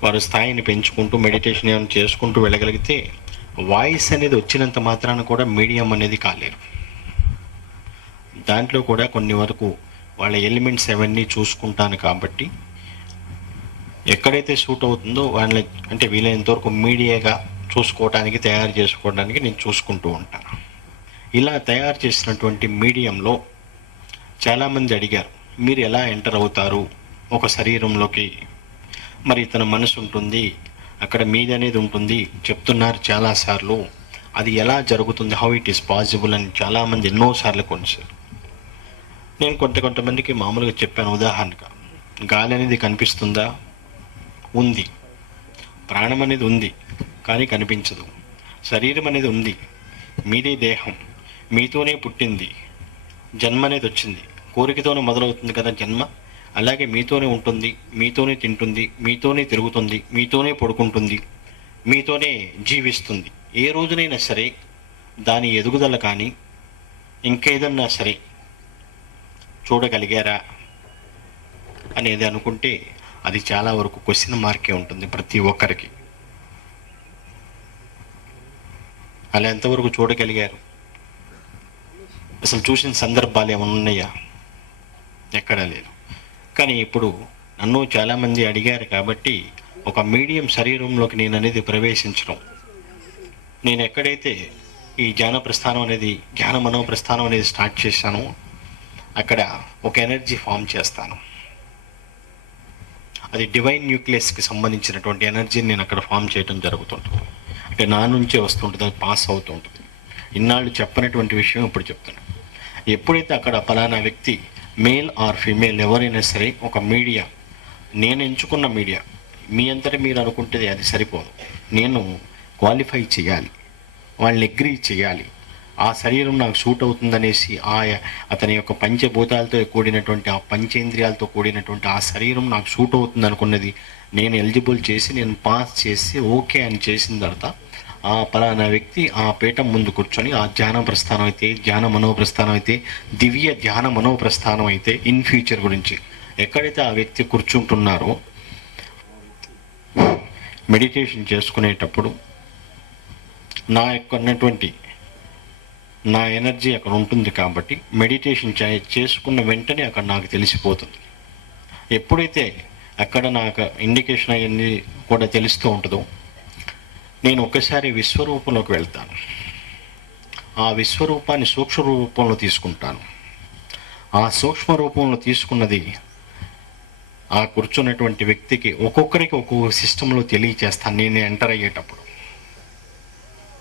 వారి స్థాయిని పెంచుకుంటూ మెడిటేషన్ ఏమైనా చేసుకుంటూ వెళ్ళగలిగితే వాయిస్ అనేది వచ్చినంత మాత్రాన కూడా మీడియం అనేది కాలేరు. దాంట్లో కూడా కొన్ని వరకు వాళ్ళ ఎలిమెంట్స్ అవన్నీ చూసుకుంటాను కాబట్టి ఎక్కడైతే సూట్ అవుతుందో వాళ్ళని అంటే వీలైనంతవరకు మీడియాగా చూసుకోవడానికి తయారు చేసుకోవడానికి నేను చూసుకుంటూ ఉంటాను. ఇలా తయారు చేసినటువంటి మీడియంలో చాలామంది అడిగారు, మీరు ఎలా ఎంటర్ అవుతారు ఒక శరీరంలోకి? మరి తన మనసు ఉంటుంది, అక్కడ మీది అనేది ఉంటుంది చెప్తున్నారు చాలాసార్లు. అది ఎలా జరుగుతుంది, హౌ ఇట్ ఈస్ పాసిబుల్ అని చాలామంది ఎన్నోసార్లు కొనిసారు. నేను కొంతమందికి మామూలుగా చెప్పాను. ఉదాహరణగా గాలి అనేది కనిపిస్తుందా? ఉంది. ప్రాణం అనేది ఉంది కానీ కనిపించదు. శరీరం అనేది ఉంది, మీదే దేహం, మీతోనే పుట్టింది. జన్మ అనేది వచ్చింది, కోరికతోనే మొదలవుతుంది కదా జన్మ. అలాగే మీతోనే ఉంటుంది, మీతోనే తింటుంది, మీతోనే తిరుగుతుంది, మీతోనే పడుకుంటుంది, మీతోనే జీవిస్తుంది. ఏ రోజునైనా సరే దాని ఎదుగుదల కానీ ఇంకేదన్నా సరే చూడగలిగారా అనేది అనుకుంటే అది చాలా వరకు క్వశ్చన్ మార్కే ఉంటుంది ప్రతి ఒక్కరికి. అలా ఎంతవరకు చూడగలిగారు? అసలు చూసిన సందర్భాలు ఏమైనా ఉన్నాయా? ఎక్కడా లేదు. కానీ ఇప్పుడు నన్ను చాలామంది అడిగారు కాబట్టి ఒక మీడియం శరీరంలోకి నేను అనేది ప్రవేశించడం, నేను ఎక్కడైతే ఈ ధ్యాన ప్రస్థానం అనేది ధ్యాన మనో ప్రస్థానం అనేది స్టార్ట్ చేశానో అక్కడ ఒక ఎనర్జీ ఫామ్ చేస్తాను. అది డివైన్ న్యూక్లియస్కి సంబంధించినటువంటి ఎనర్జీని నేను అక్కడ ఫామ్ చేయడం జరుగుతుంటుంది. అంటే నా నుంచే వస్తుంటుంది, అది పాస్ అవుతూ ఉంటుంది. ఇన్నాళ్ళు చెప్పనటువంటి విషయం ఇప్పుడు చెప్తున్నాను. ఎప్పుడైతే అక్కడ ఫలానా వ్యక్తి మేల్ ఆర్ ఫీమేల్ ఎవరైనా సరే ఒక మీడియా, నేను ఎంచుకున్న మీడియా, మీ అంతటా మీరు అనుకుంటే అది సరిపోదు. నేను క్వాలిఫై చేయాలి, వాళ్ళని అగ్రీ చేయాలి, ఆ శరీరం నాకు సూట్ అవుతుందనేసి అతని యొక్క పంచభూతాలతో కూడినటువంటి ఆ పంచేంద్రియాలతో కూడినటువంటి ఆ శరీరం నాకు సూట్ అవుతుంది అనుకున్నది నేను ఎలిజిబుల్ చేసి, నేను పాస్ చేసి ఓకే అని చేసిన తర్వాత ఆ పలానా వ్యక్తి ఆ పీఠం ముందు కూర్చొని ఆ ధ్యాన ప్రస్థానం అయితే, ధ్యాన మనోప్రస్థానం అయితే, దివ్య ధ్యాన మనోప్రస్థానం అయితే ఇన్ ఫ్యూచర్ గురించి ఎక్కడైతే ఆ వ్యక్తి కూర్చుంటున్నారో మెడిటేషన్ చేసుకునేటప్పుడు నా యొక్క ఉన్నటువంటి నా ఎనర్జీ అక్కడ ఉంటుంది కాబట్టి మెడిటేషన్ చేసుకున్న వెంటనే అక్కడ నాకు తెలిసిపోతుంది. ఎప్పుడైతే అక్కడ నాకు ఇండికేషన్ అవన్నీ కూడా తెలుస్తూ ఉంటుందో నేను ఒక్కసారి విశ్వరూపంలోకి వెళ్తాను. ఆ విశ్వరూపాన్ని సూక్ష్మ రూపంలో తీసుకుంటాను. ఆ సూక్ష్మ రూపంలో తీసుకున్నది ఆ కూర్చున్నటువంటి వ్యక్తికి ఒక్కొక్కరికి ఒక్కొక్క సిస్టంలో తెలియచేస్తాను నేను ఎంటర్ అయ్యేటప్పుడు.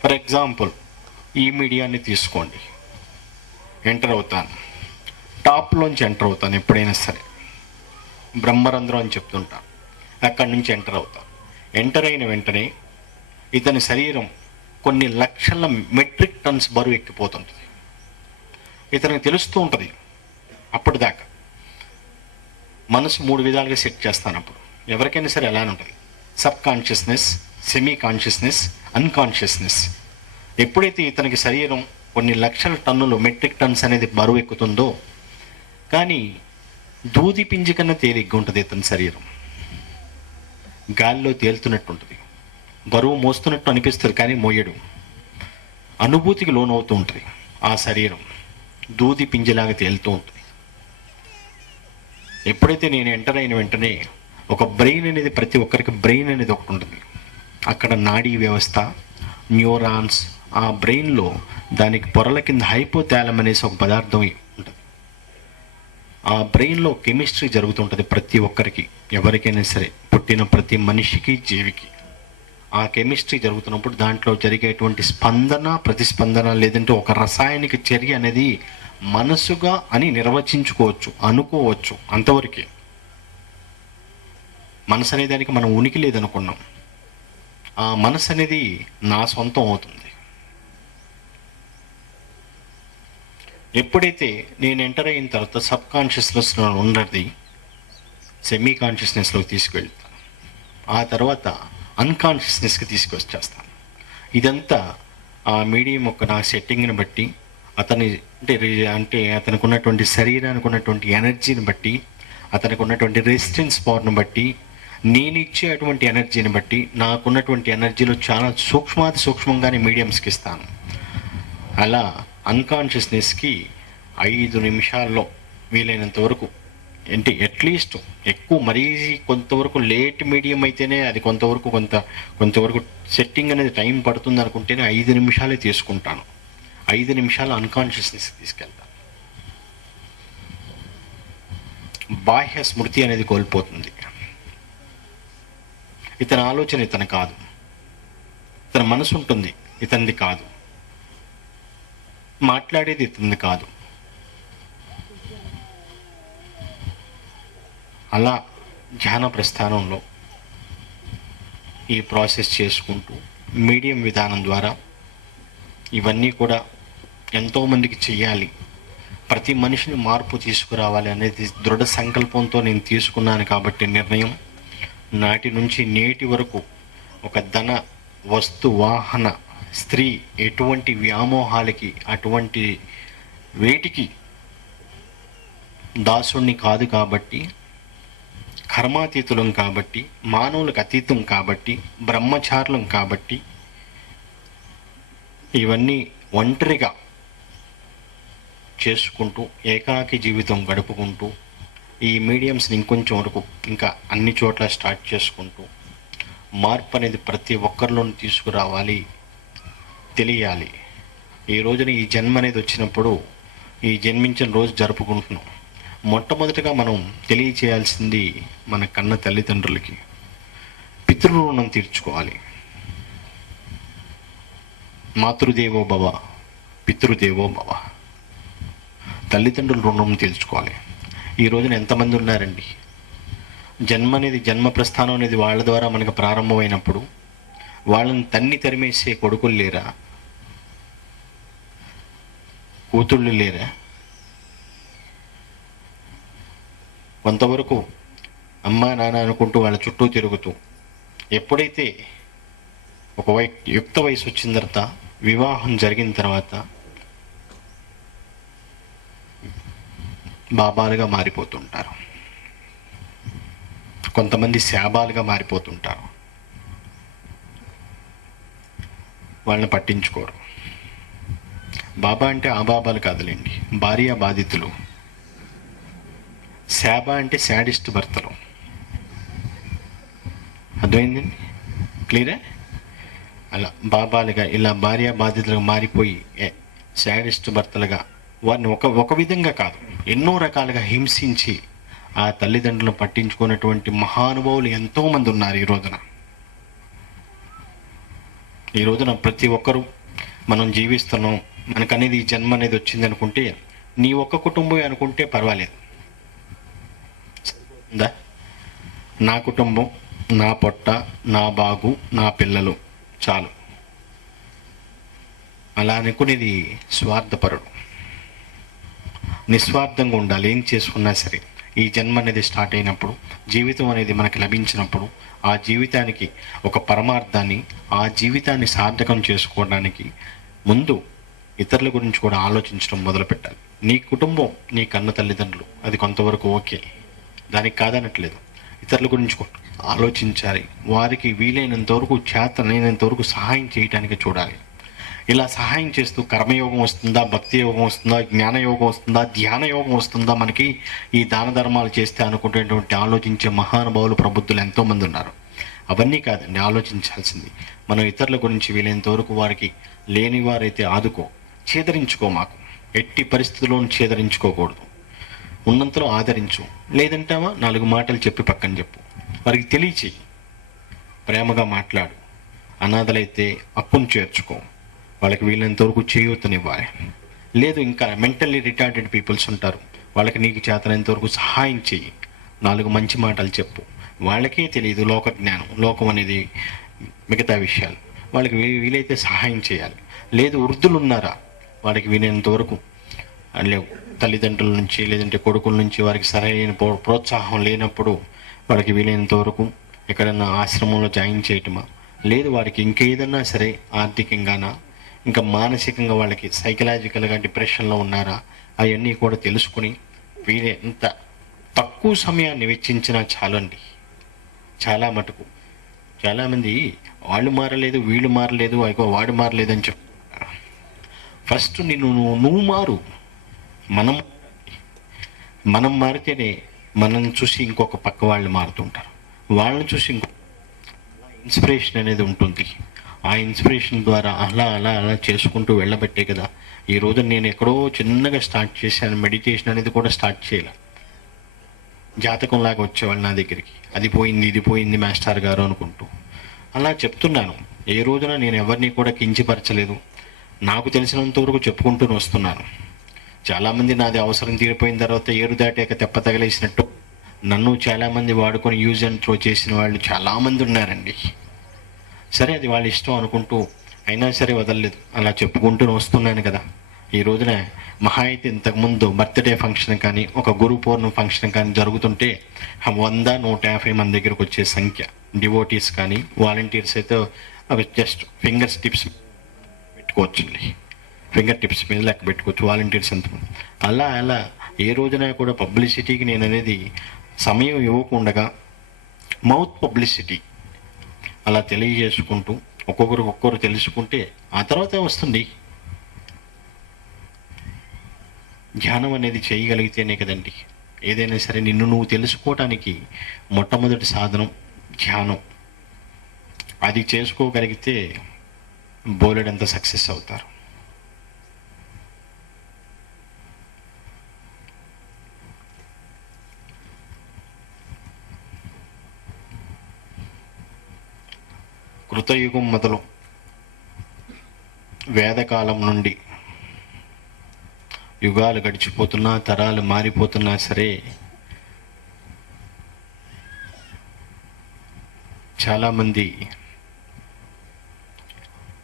ఫర్ ఎగ్జాంపుల్ ఈ మీడియాని తీసుకోండి, ఎంటర్ అవుతాను, టాప్లోంచి ఎంటర్ అవుతాను. ఎప్పుడైనా సరే బ్రహ్మరంధ్రం అని చెప్తుంటాను, అక్కడి నుంచి ఎంటర్ అవుతాను. ఎంటర్ అయిన వెంటనే ఇతని శరీరం కొన్ని లక్షల మెట్రిక్ టన్స్ బరువు ఎక్కిపోతుంటుంది. ఇతనికి తెలుస్తూ ఉంటుంది. అప్పటిదాకా మనసు 3 విధాలుగా సెట్ చేస్తాను. అప్పుడు ఎవరికైనా సరే అలానే ఉంటుంది. Sub consciousness, semi consciousness, unconsciousness. ఎప్పుడైతే ఇతనికి శరీరం కొన్ని లక్షల టన్నులు మెట్రిక్ టన్స్ అనేది బరువు ఎక్కుతుందో, కానీ దూది పింజి కన్నా తేలిగ్గా ఉంటుంది ఇతని శరీరం. గాలిలో తేలుతున్నట్టు ఉంటుంది, బరువు మోస్తున్నట్టు అనిపిస్తుంది కానీ మోయడు. అనుభూతికి లోనవుతూ ఉంటుంది ఆ శరీరం, దూది పింజలాగా తేలుతూ ఉంటుంది. ఎప్పుడైతే నేను ఎంటర్ అయిన వెంటనే ఒక బ్రెయిన్ అనేది, ప్రతి ఒక్కరికి బ్రెయిన్ అనేది ఒకటి ఉంటుంది. అక్కడ నాడీ వ్యవస్థ, న్యూరాన్స్, ఆ బ్రెయిన్లో దానికి పొరల కింద హైపోథాలమ్ అనేసి ఒక పదార్థం ఉంటుంది. ఆ బ్రెయిన్లో కెమిస్ట్రీ జరుగుతుంటుంది ప్రతి ఒక్కరికి, ఎవరికైనా సరే, పుట్టిన ప్రతి మనిషికి, జీవికి. ఆ కెమిస్ట్రీ జరుగుతున్నప్పుడు దాంట్లో జరిగేటువంటి స్పందన, ప్రతిస్పందన, లేదంటే ఒక రసాయనిక చర్య అనేది మనసుగా అని నిర్వచించుకోవచ్చు, అనుకోవచ్చు. అంతవరకే. మనసు అనే దానికి మనం ఉనికి లేదనుకున్నాం. ఆ మనసు అనేది నా సొంతం అవుతుంది. ఎప్పుడైతే నేను ఎంటర్ అయిన తర్వాత సబ్ కాన్షియస్నెస్లో ఉన్నది సెమీ కాన్షియస్నెస్లోకి తీసుకువెళ్తాను. ఆ తర్వాత అన్కాన్షియస్నెస్కి తీసుకొచ్చేస్తాను. ఇదంతా ఆ మీడియం యొక్క నా సెట్టింగ్ని బట్టి, అతని అంటే అతనికి ఉన్నటువంటి శరీరానికి ఉన్నటువంటి ఎనర్జీని బట్టి, అతనికి ఉన్నటువంటి రెసిస్టెన్స్ పవర్ని బట్టి, నేను ఇచ్చేటువంటి ఎనర్జీని బట్టి, నాకున్నటువంటి ఎనర్జీలో చాలా సూక్ష్మాతి సూక్ష్మంగానే మీడియంస్కి ఇస్తాను. అలా అన్కాన్షియస్నెస్కి 5 నిమిషాల్లో వీలైనంత వరకు, అంటే అట్లీస్ట్ ఎక్కువ మరీ కొంతవరకు లేట్ మీడియం అయితేనే అది కొంతవరకు సెట్టింగ్ అనేది టైం పడుతుంది అనుకుంటేనే 5 నిమిషాలే తీసుకుంటాను. 5 నిమిషాలు అన్కాన్షియస్నెస్ తీసుకెళ్తాను. బాహ్య స్మృతి అనేది కోల్పోతుంది. ఇతని ఆలోచన ఇతను కాదు, ఇతని మనసు ఉంటుంది, ఇతనిది కాదు. మాట్లాడేది ఇతనిది కాదు. అలా ధ్యాన ప్రస్థానంలో ఈ ప్రాసెస్ చేసుకుంటూ మీడియం విధానం ద్వారా ఇవన్నీ కూడా ఎంతోమందికి చెయ్యాలి, ప్రతి మనిషిని మార్పు తీసుకురావాలి అనేది దృఢ సంకల్పంతో నేను తీసుకున్నాను. కాబట్టి నిర్ణయం నాటి నుంచి నేటి వరకు ఒక ధన, వస్తు, వాహన, స్త్రీ ఎటువంటి వ్యామోహాలకి, అటువంటి వేటికి దాసుణ్ణి కాదు. కాబట్టి కర్మాతీతులం, కాబట్టి మానవులకు అతీతం, కాబట్టి బ్రహ్మచారులం, కాబట్టి ఇవన్నీ ఒంటరిగా చేసుకుంటూ ఏకాకి జీవితం గడుపుకుంటూ ఈ మీడియంస్ని ఇంకొంచెం వరకు ఇంకా అన్ని చోట్ల స్టార్ట్ చేసుకుంటూ మార్పు అనేది ప్రతి ఒక్కరిలోనూ తీసుకురావాలి, తెలియాలి. ఈ రోజున ఈ జన్మ అనేది వచ్చినప్పుడు, ఈ జన్మించిన రోజు జరుపుకుంటున్నాం. మొట్టమొదటిగా మనం తెలియచేయాల్సింది మన కన్న తల్లిదండ్రులకి పితృరుణం తీర్చుకోవాలి. మాతృదేవో భవ, పితృదేవో భవ. తల్లిదండ్రుల రుణం తీర్చుకోవాలి. ఈ రోజున ఎంతమంది ఉన్నారండి? జన్మ అనేది, జన్మ ప్రస్థానం అనేది వాళ్ళ ద్వారా మనకు ప్రారంభమైనప్పుడు వాళ్ళని తన్ని తరిమేసే కొడుకులు లేరా? కూతుళ్ళు లేరా? కొంతవరకు అమ్మా నాన్న అనుకుంటూ వాళ్ళ చుట్టూ తిరుగుతూ ఎప్పుడైతే ఒక యుక్త వయసు వచ్చిన తర్వాత, వివాహం జరిగిన తర్వాత బాబాలుగా మారిపోతుంటారు. కొంతమంది శాబాలుగా మారిపోతుంటారు. వాళ్ళని పట్టించుకోరు. బాబా అంటే ఆ బాబాలు కాదులేండి, భార్య బాధితులు. శాబా అంటే శాడిస్ట్ భర్తలు. అర్థమైందండి? క్లియరా? అలా బాబాలుగా ఇలా భార్య బాధితులుగా మారిపోయి శాడిస్ట్ భర్తలుగా వారిని ఒక విధంగా కాదు, ఎన్నో రకాలుగా హింసించి ఆ తల్లిదండ్రులను పట్టించుకున్నటువంటి మహానుభావులు ఎంతోమంది ఉన్నారు ఈ రోజున ప్రతి ఒక్కరూ మనం జీవిస్తున్నాం, మనకనేది ఈ జన్మ అనేది వచ్చింది అనుకుంటే, నీ ఒక్క కుటుంబం అనుకుంటే పర్వాలేదు. నా కుటుంబం, నా పొట్ట, నా బాగు, నా పిల్లలు చాలు అలా అనుకునేది స్వార్థపరుడు. నిస్వార్థంగా ఉండాలి. ఏం చేసుకున్నా సరే ఈ జన్మ అనేది స్టార్ట్ అయినప్పుడు, జీవితం అనేది మనకి లభించినప్పుడు, ఆ జీవితానికి ఒక పరమార్థాన్ని, ఆ జీవితాన్ని సార్థకం చేసుకోవడానికి ముందు ఇతరుల గురించి కూడా ఆలోచించడం మొదలుపెట్టాలి. నీ కుటుంబం, నీ కన్న తల్లిదండ్రులు, అది కొంతవరకు ఓకే, దానికి కాదనట్లేదు. ఇతరుల గురించి ఆలోచించాలి. వారికి వీలైనంత వరకు, చేతనైనంత వరకు సహాయం చేయడానికి చూడాలి. ఇలా సహాయం చేస్తూ కర్మయోగం వస్తుందా, భక్తి యోగం వస్తుందా, జ్ఞానయోగం వస్తుందా, ధ్యాన యోగం వస్తుందా మనకి ఈ దాన ధర్మాలు చేస్తే అనుకునేటువంటి ఆలోచించే మహానుభావులు, ప్రబుద్ధులు ఎంతోమంది ఉన్నారు. అవన్నీ కాదండి ఆలోచించాల్సింది. మనం ఇతరుల గురించి వీలైనంత వరకు వారికి లేని వారైతే ఆదుకో, ఛేదరించుకో. మాకు ఎట్టి పరిస్థితుల్లోనూ ఛేదరించుకోకూడదు. ఉన్నంతలో ఆదరించు. లేదంటావా 4 మాటలు చెప్పి పక్కన చెప్పు. వారికి తెలియచేయి, ప్రేమగా మాట్లాడు. అనాథలైతే అప్పును చేర్చుకో, వాళ్ళకి వీలైనంత వరకు చేయూతనివ్వాలి. లేదు ఇంకా మెంటల్లీ రిటార్డెడ్ పీపుల్స్ ఉంటారు, వాళ్ళకి నీకు చేతనంత వరకు సహాయం చేయి. 4 మంచి మాటలు చెప్పు. వాళ్ళకే తెలియదు లోక జ్ఞానం, లోకం అనేది మిగతా విషయాలు. వాళ్ళకి వీలైతే సహాయం చేయాలి. లేదు వృద్ధులు ఉన్నారా, వాళ్ళకి వీలైనంత వరకు లేవు తల్లిదండ్రుల నుంచి, లేదంటే కొడుకుల నుంచి వారికి సరైన ప్రోత్సాహం లేనప్పుడు వాళ్ళకి వీలైనంత వరకు ఎక్కడన్నా ఆశ్రమంలో జాయిన్ చేయటమా, లేదు వారికి ఇంకేదన్నా సరే ఆర్థికంగానా, ఇంకా మానసికంగా వాళ్ళకి సైకలాజికల్గా డిప్రెషన్లో ఉన్నారా, అవన్నీ కూడా తెలుసుకుని ఎంత తక్కువ సమయాన్ని వెచ్చించినా చాలండి. చాలా మటుకు చాలామంది వాళ్ళు మారలేదు, వీళ్ళు మారలేదు, అయిపో వాడు మారలేదు అని చెప్తున్నారు. ఫస్ట్ నువ్వు మారు. మనం మారితేనే మనల్ని చూసి ఇంకొక పక్క వాళ్ళు మారుతుంటారు, వాళ్ళని చూసి ఇంకొక ఇన్స్పిరేషన్ అనేది ఉంటుంది. ఆ ఇన్స్పిరేషన్ ద్వారా అలా అలా అలా చేసుకుంటూ వెళ్ళబట్టే కదా ఈ రోజు నేను ఎక్కడో చిన్నగా స్టార్ట్ చేశాను. మెడిటేషన్ అనేది కూడా స్టార్ట్ చేయాలి. జాతకంలాగా వచ్చేవాళ్ళు నా దగ్గరికి, అది పోయింది ఇది పోయింది మాస్టర్ గారు అనుకుంటూ. అలా చెప్తున్నాను. ఏ రోజున నేను ఎవరిని కూడా కించపరచలేదు. నాకు తెలిసినంత వరకు చెప్పుకుంటూ వస్తున్నాను. చాలామంది నాది అవసరం తీరిపోయిన తర్వాత ఏరు దాటాక తెప్ప తగిలేసినట్టు నన్ను చాలామంది వాడుకొని యూజ్ అండ్ త్రో చేసిన వాళ్ళు చాలామంది ఉన్నారండి. సరే అది వాళ్ళ ఇష్టం అనుకుంటూ అయినా సరే వదలలేదు. అలా చెప్పుకుంటూ వస్తున్నాను కదా. ఈ రోజున మహా అయితే ఇంతకుముందు బర్త్డే ఫంక్షన్ కానీ, ఒక గురు పౌర్ణమి ఫంక్షన్ కానీ జరుగుతుంటే 100-150 మంది దగ్గరకు వచ్చే సంఖ్య. డివోటీస్ కానీ వాలంటీర్స్ అయితే అవి జస్ట్ ఫింగర్ టిప్స్ పెట్టుకోవచ్చండి, ఫింగర్ టిప్స్ మీద లెక్క పెట్టుకోవచ్చు వాలంటీర్స్ ఎంతమంది. అలా అలా ఏ రోజున కూడా పబ్లిసిటీకి నేను అనేది సమయం ఇవ్వకుండా మౌత్ పబ్లిసిటీ అలా తెలియజేసుకుంటూ ఒక్కొక్కరు తెలుసుకుంటే ఆ తర్వాత వస్తుంది. ధ్యానం అనేది చేయగలిగితేనే కదండి ఏదైనా సరే. నిన్ను నువ్వు తెలుసుకోవటానికి మొట్టమొదటి సాధనం ధ్యానం. అది చేసుకోగలిగితే బోలెడంత సక్సెస్ అవుతారు. కృతయుగం మొదలు వేదకాలం నుండి యుగాలు గడిచిపోతున్నా, తరాలు మారిపోతున్నా సరే చాలామంది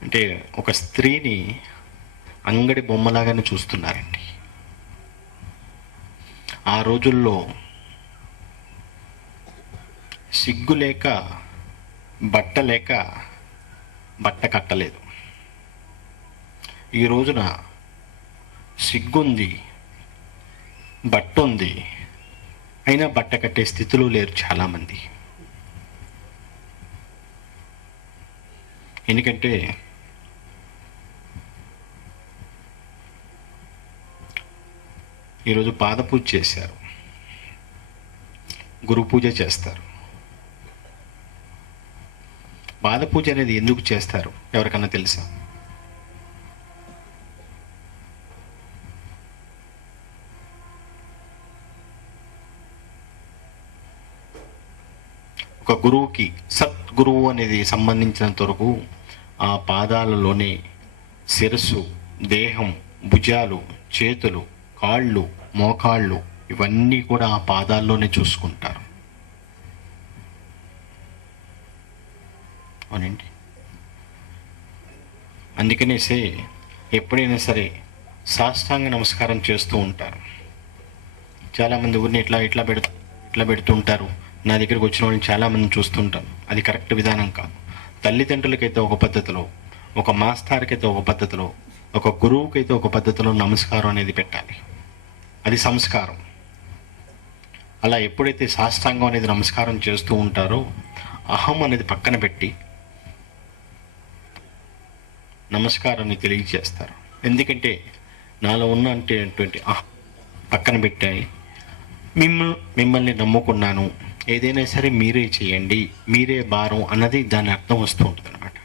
అంటే ఒక స్త్రీని అంగడి బొమ్మలాగానే చూస్తున్నారండి. ఆ రోజుల్లో సిగ్గు లేక బట్ట లేక బట్ట కట్టలేదు. ఈ రోజున సిగ్గుంది, బట్ట ఉంది, అయినా బట్ట కట్టే స్థితిలో లేరు చాలామంది. ఎందుకంటే ఈరోజు పాద పూజ చేశారు, గురు పూజ చేస్తారు. పాద పూజ అనేది ఎందుకు చేస్తారు ఎవరికన్నా తెలుసా? ఒక గురువుకి, సద్గురువు అనేది సంబంధించినంత వరకు ఆ పాదాలలోనే శిరస్సు, దేహం, భుజాలు, చేతులు, కాళ్ళు, మోకాళ్ళు ఇవన్నీ కూడా ఆ పాదాల్లోనే చూసుకుంటారు. అవునండి. అందుకనేసే ఎప్పుడైనా సరే సాష్టాంగ నమస్కారం చేస్తూ ఉంటారు. చాలామంది ఊరిని ఇట్లా పెడుతూ ఉంటారు. నా దగ్గరికి వచ్చిన వాళ్ళని చాలామంది చూస్తుంటాను. అది కరెక్ట్ విధానం కాదు. తల్లిదండ్రులకైతే ఒక పద్ధతిలో, ఒక మాస్టర్కైతే ఒక పద్ధతిలో, ఒక గురువుకైతే ఒక పద్ధతిలో నమస్కారం అనేది పెట్టాలి. అది సంస్కారం. అలా ఎప్పుడైతే సాష్టాంగం అనేది నమస్కారం చేస్తూ ఉంటారో అహం అనేది పక్కన పెట్టి నమస్కారాన్ని తెలియజేస్తారు. ఎందుకంటే నాలో ఉన్నటువంటి పక్కన పెట్టాయి, మిమ్మల్ని నమ్ముకున్నాను, ఏదైనా సరే మీరే చేయండి, మీరే భారం అన్నది దాని అర్థం వస్తూ ఉంటుంది అన్నమాట.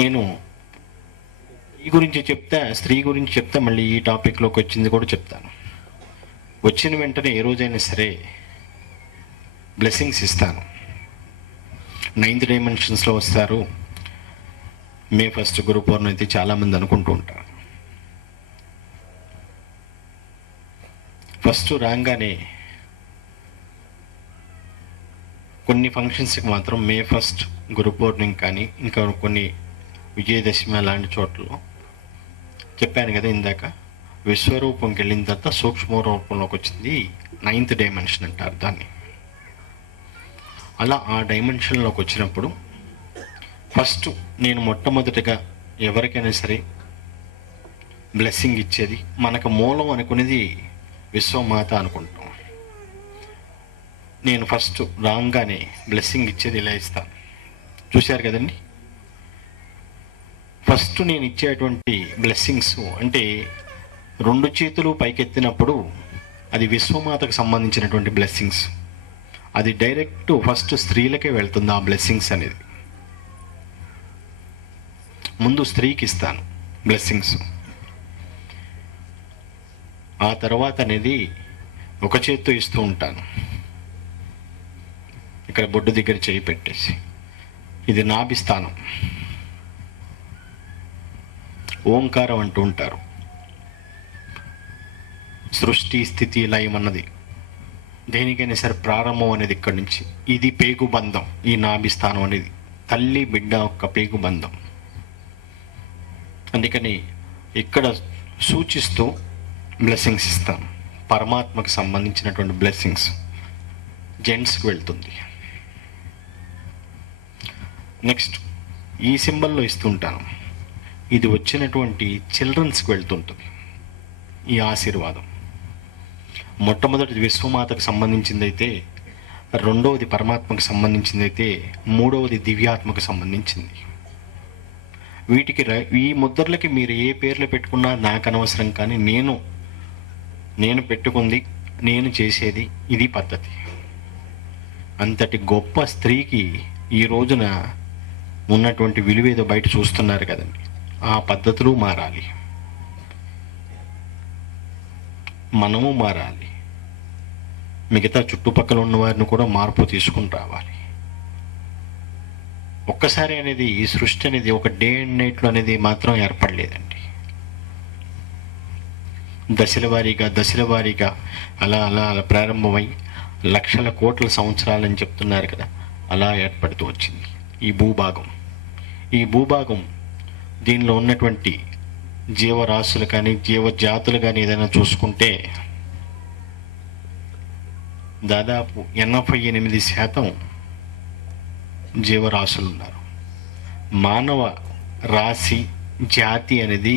నేను ఈ గురించి చెప్తా, స్త్రీ గురించి చెప్తా, మళ్ళీ ఈ టాపిక్లోకి వచ్చింది కూడా చెప్తాను. వచ్చిన వెంటనే ఏ రోజైనా సరే బ్లెస్సింగ్స్ ఇస్తాను. 9th డైమెన్షన్స్లో వస్తారు. May 1st గురు పౌర్ణమి అయితే చాలామంది అనుకుంటూ ఉంటారు. ఫస్ట్ రాగానే కొన్ని ఫంక్షన్స్కి మాత్రం May 1st గురు పౌర్ణమి కానీ ఇంకా కొన్ని విజయదశమి అలాంటి చోట్లలో చెప్పాను కదా ఇందాక, విశ్వరూపంకి వెళ్ళిన తర్వాత సూక్ష్మ రూపంలోకి వచ్చింది 9th డైమెన్షన్ అంటారు దాన్ని. అలా ఆ డైమెన్షన్లోకి వచ్చినప్పుడు ఫస్ట్ నేను మొట్టమొదటిగా ఎవరికైనా సరే బ్లెస్సింగ్ ఇచ్చేది, మనకు మూలం అనుకునేది విశ్వమాత అనుకుంటాం. నేను ఫస్ట్ రాగానే బ్లెస్సింగ్ ఇచ్చేది ఇలా ఇస్తాను. చూశారు కదండి. ఫస్ట్ నేను ఇచ్చేటువంటి బ్లెస్సింగ్స్ అంటే 2 చేతులు పైకెత్తినప్పుడు అది విశ్వమాతకు సంబంధించినటువంటి బ్లెస్సింగ్స్. అది డైరెక్ట్ ఫస్ట్ స్త్రీలకే వెళ్తుంది ఆ బ్లెస్సింగ్స్ అనేది. ముందు స్త్రీకి ఇస్తాను బ్లెస్సింగ్స్. ఆ తర్వాత అనేది ఒక చేత్తో ఇస్తూ ఉంటాను. ఇక్కడ బొడ్డు దగ్గర చేయి పెట్టేసి, ఇది నాభిస్థానం, ఓంకారం అంటూ ఉంటారు. సృష్టి, స్థితి, లయం అన్నది దేనికైనా సరే ప్రారంభం అనేది ఇక్కడి నుంచి. ఇది పేగు బంధం. ఈ నాభిస్థానం అనేది తల్లి బిడ్డ యొక్క పేగు బంధం. అందుకని ఇక్కడ సూచిస్తూ బ్లెస్సింగ్స్ ఇస్తాం. పరమాత్మకు సంబంధించినటువంటి బ్లెస్సింగ్స్ జెంట్స్కి వెళ్తుంది. నెక్స్ట్ ఈ సింబల్లో ఇస్తుంటాను. ఇది వచ్చినటువంటి చిల్డ్రన్స్కి వెళ్తుంటుంది ఈ ఆశీర్వాదం. మొట్టమొదటిది విశ్వమాతకు సంబంధించిందైతే, రెండవది పరమాత్మకు సంబంధించిందైతే, మూడవది దివ్యాత్మకు సంబంధించింది. వీటికి ఈ ముద్రలకి మీరు ఏ పేర్లు పెట్టుకున్నా నాకు అనవసరం, కానీ నేను పెట్టుకుంది, నేను చేసేది ఇది పద్ధతి. అంతటి గొప్ప స్త్రీకి ఈ రోజున ఉన్నటువంటి విలువేదో బయట చూస్తున్నారు కదండి. ఆ పద్ధతులు మారాలి, మనము మారాలి, మిగతా చుట్టుపక్కల ఉన్న వారిని కూడా మార్పు తీసుకుని రావాలి. ఒక్కసారి అనేది ఈ సృష్టి అనేది ఒక డే అండ్ నైట్లో అనేది మాత్రం ఏర్పడలేదండి. దశల వారీగా అలా ప్రారంభమై లక్షల కోట్ల సంవత్సరాలని చెప్తున్నారు కదా, అలా ఏర్పడుతూ వచ్చింది ఈ భూభాగం. ఈ భూభాగం దీనిలో ఉన్నటువంటి జీవరాశులు కానీ జీవజాతులు కానీ ఏదైనా చూసుకుంటే దాదాపు 88% జీవరాశులు ఉన్నారు. మానవ రాశి జాతి అనేది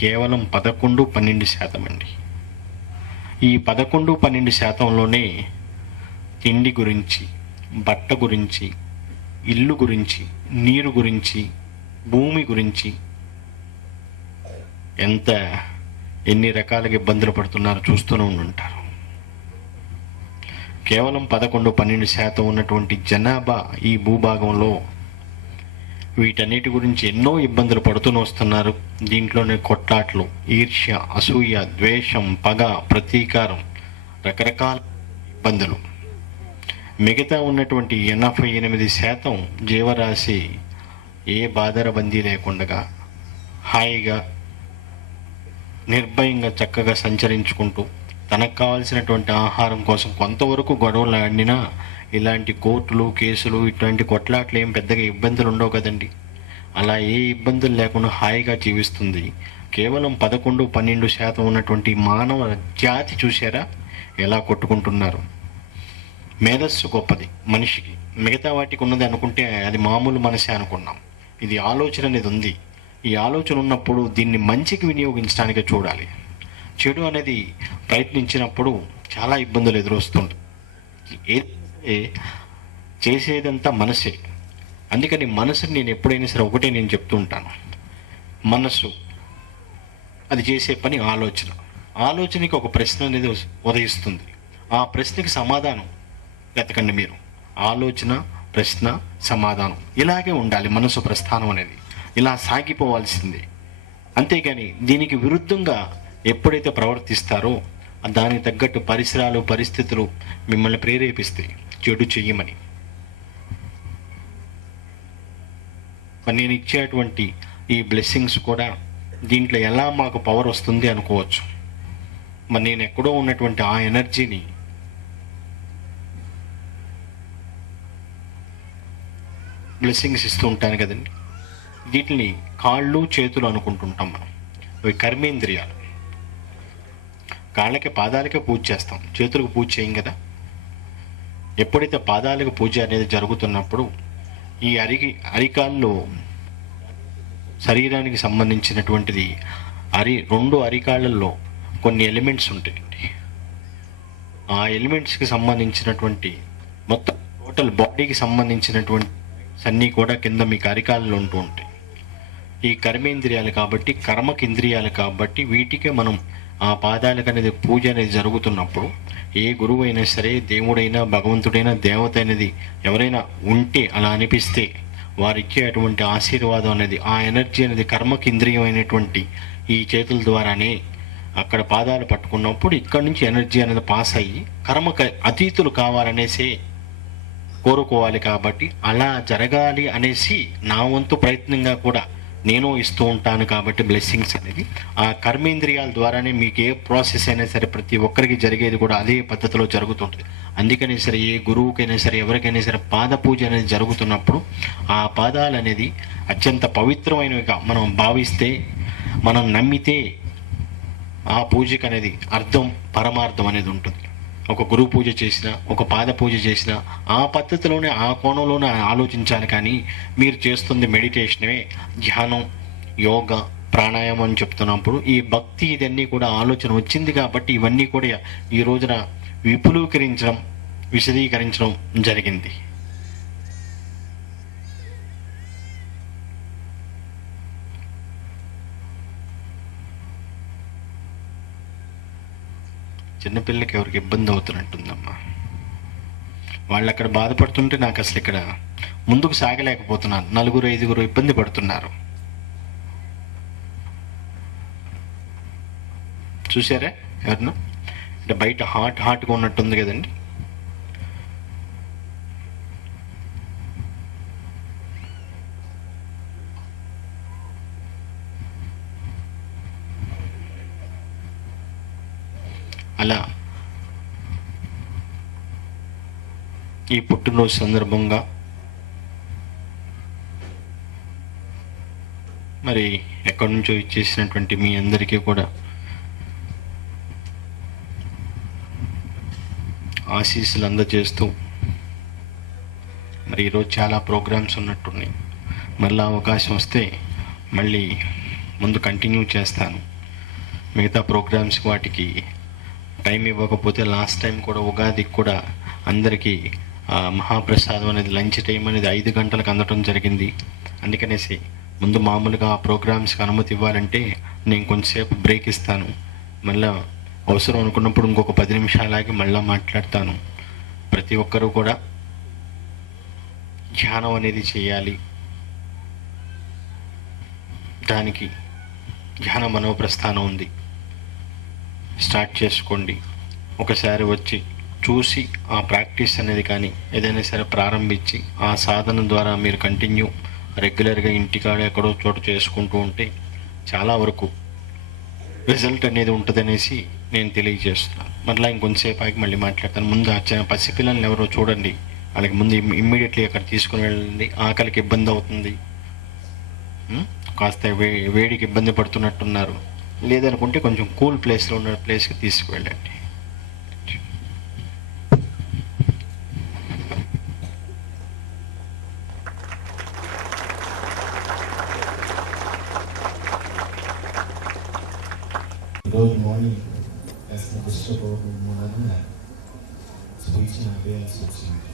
కేవలం 11-12% అండి. ఈ 11-12%లోనే తిండి గురించి, బట్ట గురించి, ఇల్లు గురించి, నీరు గురించి, భూమి గురించి ఎన్ని రకాలుగా ఇబ్బందులు పడుతున్నారో చూస్తూనే ఉంటారు. కేవలం 11-12% ఉన్నటువంటి జనాభా ఈ భూభాగంలో వీటన్నిటి గురించి ఎన్నో ఇబ్బందులు పడుతూనే వస్తున్నారు. దీంట్లోనే కొట్లాట్లు, ఈర్ష్య, అసూయ, ద్వేషం, పగ, ప్రతీకారం, రకరకాల ఇబ్బందులు. మిగతా ఉన్నటువంటి 88% జీవరాశి ఏ బాధరబందీ లేకుండా హాయిగా నిర్భయంగా చక్కగా సంచరించుకుంటూ తనకు కావాల్సినటువంటి ఆహారం కోసం కొంతవరకు గొడవలు ఆడినా ఇలాంటి కోర్టులు, కేసులు, ఇట్లాంటి కొట్లాట్లు ఏం పెద్దగా ఇబ్బందులు ఉండవు కదండి. అలా ఏ ఇబ్బందులు లేకుండా హాయిగా జీవిస్తుంది. కేవలం 11-12% ఉన్నటువంటి మానవ జాతి చూసారా ఎలా కొట్టుకుంటున్నారు. మేధస్సు గొప్పది మనిషికి, మిగతా వాటికి ఉన్నది అనుకుంటే అది మామూలు మనసే అనుకున్నాం. ఇది ఆలోచన అనేది ఉంది. ఈ ఆలోచన ఉన్నప్పుడు దీన్ని మంచికి వినియోగించడానికి చూడాలి. చెడు అనేది ప్రయత్నించినప్పుడు చాలా ఇబ్బందులు ఎదురొస్తుంది. చేసేదంతా మనసే. అందుకని మనసుని నేను ఎప్పుడైనా సరే ఒకటే నేను చెప్తూ ఉంటాను, మనసు అది చేసే పని ఆలోచన. ఆలోచనకి ఒక ప్రశ్న అనేది ఉదయిస్తుంది. ఆ ప్రశ్నకి సమాధానం వెతకండి మీరు. ఆలోచన, ప్రశ్న, సమాధానం ఇలాగే ఉండాలి మనసు ప్రస్థానం అనేది. ఇలా సాగిపోవాల్సింది. అంతేగాని దీనికి విరుద్ధంగా ఎప్పుడైతే ప్రవర్తిస్తారో దానికి తగ్గట్టు పరిసరాలు, పరిస్థితులు మిమ్మల్ని ప్రేరేపిస్తాయి చెడు చెయ్యమని. నేను ఇచ్చేటువంటి ఈ బ్లెస్సింగ్స్ కూడా దీంట్లో ఎలా మాకు పవర్ వస్తుంది అనుకోవచ్చు. మరి నేను ఎక్కడో ఉన్నటువంటి ఆ ఎనర్జీని బ్లెస్సింగ్స్ ఇస్తూ ఉంటాను కదండి. వీటిని కాళ్ళు, చేతులు అనుకుంటుంటాం మనం. అవి కర్మేంద్రియాలు. కాళ్ళకి, పాదాలకే పూజ చేస్తాం, చేతులకు పూజ చేయం కదా. ఎప్పుడైతే పాదాలకు పూజ అనేది జరుగుతున్నప్పుడు ఈ అరికాల్లో శరీరానికి సంబంధించినటువంటిది 2 అరికాళ్ళల్లో కొన్ని ఎలిమెంట్స్ ఉంటాయండి. ఆ ఎలిమెంట్స్కి సంబంధించినటువంటి మొత్తం టోటల్ బాడీకి సంబంధించినటువంటి అన్నీ కూడా కింద మీకు అరికాలలో ఉంటూ ఉంటాయి. ఈ కర్మేంద్రియాలు కాబట్టి, కర్మకి ఇంద్రియాలు కాబట్టి వీటికే మనం ఆ పాదాలకు అనేది పూజ అనేది జరుగుతున్నప్పుడు ఏ గురువు అయినా సరే, దేవుడైనా, భగవంతుడైనా, దేవత అనేది ఎవరైనా ఉంటే అలా అనిపిస్తే వారిచ్చే అటువంటి ఆశీర్వాదం అనేది, ఆ ఎనర్జీ అనేది కర్మకి ఇంద్రియం అయినటువంటి ఈ చేతుల ద్వారానే అక్కడ పాదాలు పట్టుకున్నప్పుడు ఇక్కడి నుంచి ఎనర్జీ అనేది పాస్ అయ్యి కర్మకు అతీతులు కావాలనేసి కోరుకోవాలి. కాబట్టి అలా జరగాలి అనేసి నా వంతు ప్రయత్నంగా కూడా నేను ఇస్తూ ఉంటాను. కాబట్టి బ్లెస్సింగ్స్ అనేది ఆ కర్మేంద్రియాల ద్వారానే మీకు ఏ ప్రాసెస్ అయినా సరే ప్రతి ఒక్కరికి జరిగేది కూడా అదే పద్ధతిలో జరుగుతుంటుంది. అందుకనే సరే ఏ గురువుకైనా సరే ఎవరికైనా సరే పాద పూజ అనేది జరుగుతున్నప్పుడు ఆ పాదాలు అనేది అత్యంత పవిత్రమైనవిగా మనం భావిస్తే, మనం నమ్మితే ఆ పూజకు అనేది అర్థం, పరమార్థం అనేది ఉంటుంది. ఒక గురువు పూజ చేసినా, ఒక పాద పూజ చేసినా ఆ పద్ధతిలోనే, ఆ కోణంలోనే ఆలోచించాలి. కానీ మీరు చేస్తుంది మెడిటేషనే, ధ్యానం, యోగా, ప్రాణాయామం అని చెప్తున్నప్పుడు ఈ భక్తి ఇదన్నీ కూడా ఆలోచన వచ్చింది. కాబట్టి ఇవన్నీ కూడా ఈ రోజున విశదీకరించడం జరిగింది. చిన్నపిల్లలకి ఎవరికి ఇబ్బంది అవుతున్నట్టుందమ్మా. వాళ్ళు అక్కడ బాధపడుతుంటే నాకు అసలు ఇక్కడ ముందుకు సాగలేకపోతున్నాను. 4-5 ఇబ్బంది పడుతున్నారు. చూసారా ఎవరన్నా? అంటే బయట హాట్గా ఉన్నట్టుంది కదండి. అలా ఈ పుట్టినరోజు సందర్భంగా మరి ఎక్కడి నుంచో ఇచ్చేసినటువంటి మీ అందరికీ కూడా ఆశీస్సులు అందజేస్తూ మరి ఈరోజు చాలా ప్రోగ్రామ్స్ ఉన్నట్టున్నాయి. మళ్ళీ అవకాశం వస్తే మళ్ళీ ముందు కంటిన్యూ చేస్తాను. మిగతా ప్రోగ్రామ్స్ వాటికి టైం ఇవ్వకపోతే లాస్ట్ టైం కూడా ఉగాదికి కూడా అందరికీ మహాప్రసాదం అనేది లంచ్ టైం అనేది 5 గంటలకు అందటం జరిగింది. అందుకనేసి ముందు మామూలుగా ఆ ప్రోగ్రామ్స్కి అనుమతి ఇవ్వాలంటే నేను కొంచెంసేపు బ్రేక్ ఇస్తాను. మళ్ళీ అవసరం అనుకున్నప్పుడు ఇంకొక 10 నిమిషాలాగి మళ్ళీ మాట్లాడతాను. ప్రతి ఒక్కరూ కూడా ధ్యానం అనేది చేయాలి. దానికి ధ్యాన మనోప్రస్థానం ఉంది, స్టార్ట్ చేసుకోండి. ఒకసారి వచ్చి చూసి ఆ ప్రాక్టీస్ అనేది కానీ ఏదైనా సరే ప్రారంభించి ఆ సాధన ద్వారా మీరు కంటిన్యూ రెగ్యులర్గా ఇంటికాడ ఎక్కడో చోటు చేసుకుంటూ ఉంటే చాలా వరకు రిజల్ట్ అనేది ఉంటుందనేసి నేను తెలియజేస్తున్నాను. మళ్ళీ ఇంకొంతసేపు ఆగి మళ్ళీ మాట్లాడతాను. ముందు ఆ పసిపిల్లల్ని ఎవరో చూడండి, వాళ్ళకి ముందు ఇమ్మీడియట్లీ అక్కడ తీసుకుని వెళ్ళండి. ఆకలికి ఇబ్బంది అవుతుంది, కాస్త వేడికి ఇబ్బంది పడుతున్నట్టున్నారు. లేదనుకుంటే కొంచెం కూల్ ప్లేస్లో ఉన్న ప్లేస్కి తీసుకువెళ్ళండి. ఈరోజు మార్నింగ్ కాస్త డిస్టర్బ్ అవ్వడం వలన స్పీచ్ నాకు వేయాల్సి వచ్చింది.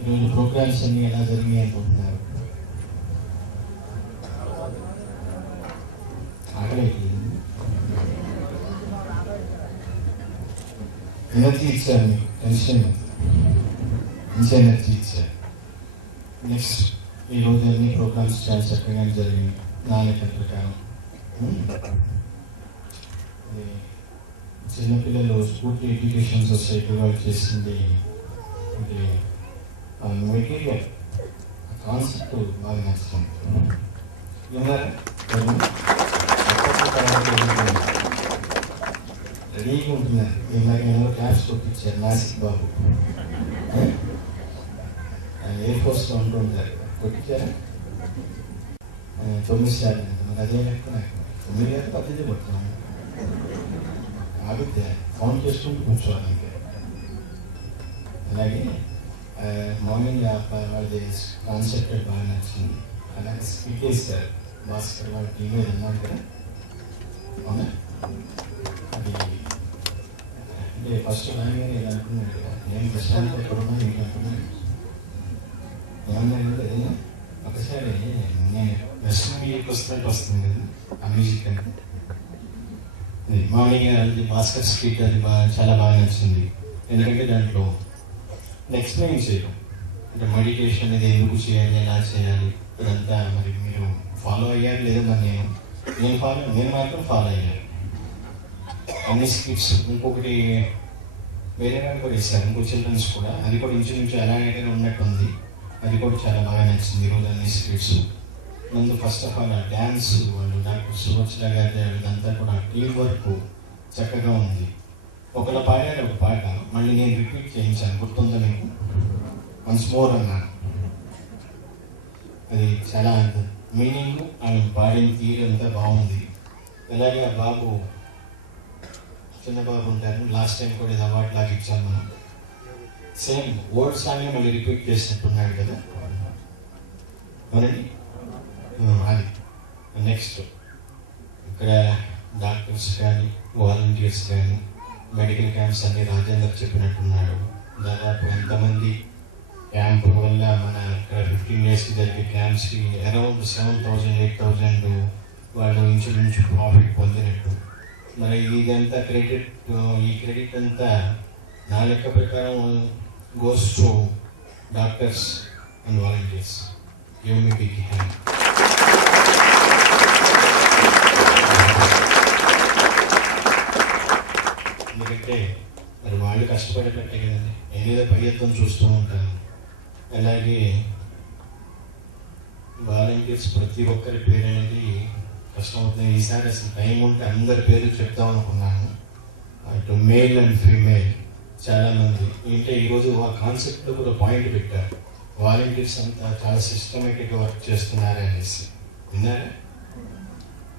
ఈరోజు ప్రోగ్రామ్స్ అన్నీ ఎలా జరిగాయి అనుకుంటున్నారు? ఎనర్జీ ఇచ్చారు, మీకు టెన్షన్ మంచి ఎనర్జీ ఇచ్చారు. నెక్స్ట్ ఈరోజు అన్ని ప్రోగ్రామ్స్ చాలా చక్కగా జరిగింది నా లెక్క ప్రకారం. చిన్నపిల్లలు స్ఫూర్తి ఎడ్యుకేషన్ సొసైటీ వాళ్ళు చేసింది మెటీరియల్ కాన్సెప్ట్ బాగా నచ్చింది. రెడీగా ఉంటున్నారు. ఇలాగే ఎవరో క్లాస్ కొట్టించారు. నాసిక్ బాబు ఎయిర్ ఫోర్స్లో ఉంటూ ఉంటారు. కొట్టించారా? 9 సార్లు. మరి అదే లెక్క నాకు 9 గారు పద్ధతి కొట్టాను. ఆగితే ఫోన్ చేసుకుంటూ కూర్చోవాలి. ఇంకా అలాగే మార్నింగ్ వాళ్ళది కాన్సెప్ట్ బాగా నచ్చింది. అలాగే స్పీక్ చేస్తారు భాస్కర్ వాళ్ళ టీవీ అన్నాడు కదా. అవునా? అది అంటే ఫస్ట్ రాగానే ఇలా అనుకున్నాడు కదా, నేను ప్రశాంత్ ఎక్కడున్నా నీకు అనుకున్నాను. ఏమన్నా ఏదైనా ఒకసారి నేను వెస్ట్రన్ మ్యూజిక్ వస్తుంది కదా, ఆ మ్యూజిక్ అంటే మార్నింగ్ అది భాస్కర్ స్పీక్ అది చాలా బాగా నచ్చింది. ఎందుకంటే దాంట్లో ఎక్స్ప్లెయిన్ చేయడం, అంటే మెడిటేషన్ అనేది ఎందుకు చేయాలి, ఎలా చేయాలి, ఇదంతా మరి మీరు ఫాలో అయ్యారు లేదా? మరి నేను మాత్రం ఫాలో అయ్యాను అన్ని స్కిట్స్. ఇంకొకటి వేరే వాళ్ళు కూడా ఇస్తారు, ఇంకో చిల్డ్రన్స్ కూడా. అది కూడా ఇంచుమించు అలాగే ఉన్నట్టుంది. అది కూడా చాలా బాగా నచ్చింది ఈరోజు అన్ని స్కిట్స్. ముందు ఫస్ట్ ఆఫ్ ఆల్ ఆ డ్యాన్స్ వాళ్ళు డాక్టర్ సువత్సల గారి అదంతా కూడా టీం వర్క్ చక్కగా ఉంది. ఒకళ్ళ పాడారు ఒక పాట, మళ్ళీ నేను రిపీట్ చేయించాను, గుర్తుందా మీకు? వన్స్ మోర్ అన్నాను. అది చాలా మీనింగ్, ఆమె పాడిన తీరు అంతా బాగుంది. అలాగే ఆ బాబు, చిన్న బాబు ఉంటారు, లాస్ట్ టైం కూడా ఇది అవార్డు లాగా ఇచ్చాము మనం. సేమ్ వర్డ్ సాంగ్ మళ్ళీ రిపీట్ చేసినట్టున్నాడు కదా. మరి అది నెక్స్ట్ ఇక్కడ డాక్టర్స్ కానీ వాలంటీర్స్ కానీ మెడికల్ క్యాంప్స్ అన్ని రాజేందర్ చెప్పినట్టున్నాడు. దాదాపు ఎంతమంది క్యాంప్ వల్ల మన ఇక్కడ 15 డేస్కి జరిగే క్యాంప్స్కి అరౌండ్ 7,000 8,000 వాళ్ళు ఇంచుమించు ప్రాఫిట్ పొందినట్టు. మరి ఇదంతా ఈ క్రెడిట్ అంతా నా లెక్క ప్రకారం goes to doctors and volunteers. Give me big hand. ఎందుకంటే మరి వాళ్ళు కష్టపడేటట్టే కదండి. నేనేదో పరిగెత్తం చూస్తూ ఉంటాను. అలాగే వాలంటీర్స్ ప్రతి ఒక్కరి పేరు అనేది కష్టమవుతుంది. ఈసారి అసలు టైం ఉంటే అందరి పేరు చెప్తాం అనుకున్నాను. అటు మేల్ అండ్ ఫీమేల్ చాలామంది అంటే ఈరోజు ఆ కాన్సెప్ట్లో కూడా పాయింట్ పెట్టారు. వాలంటీర్స్ అంతా చాలా సిస్టమేటిక్గా వర్క్ చేస్తున్నారు అనేసి విన్నారా?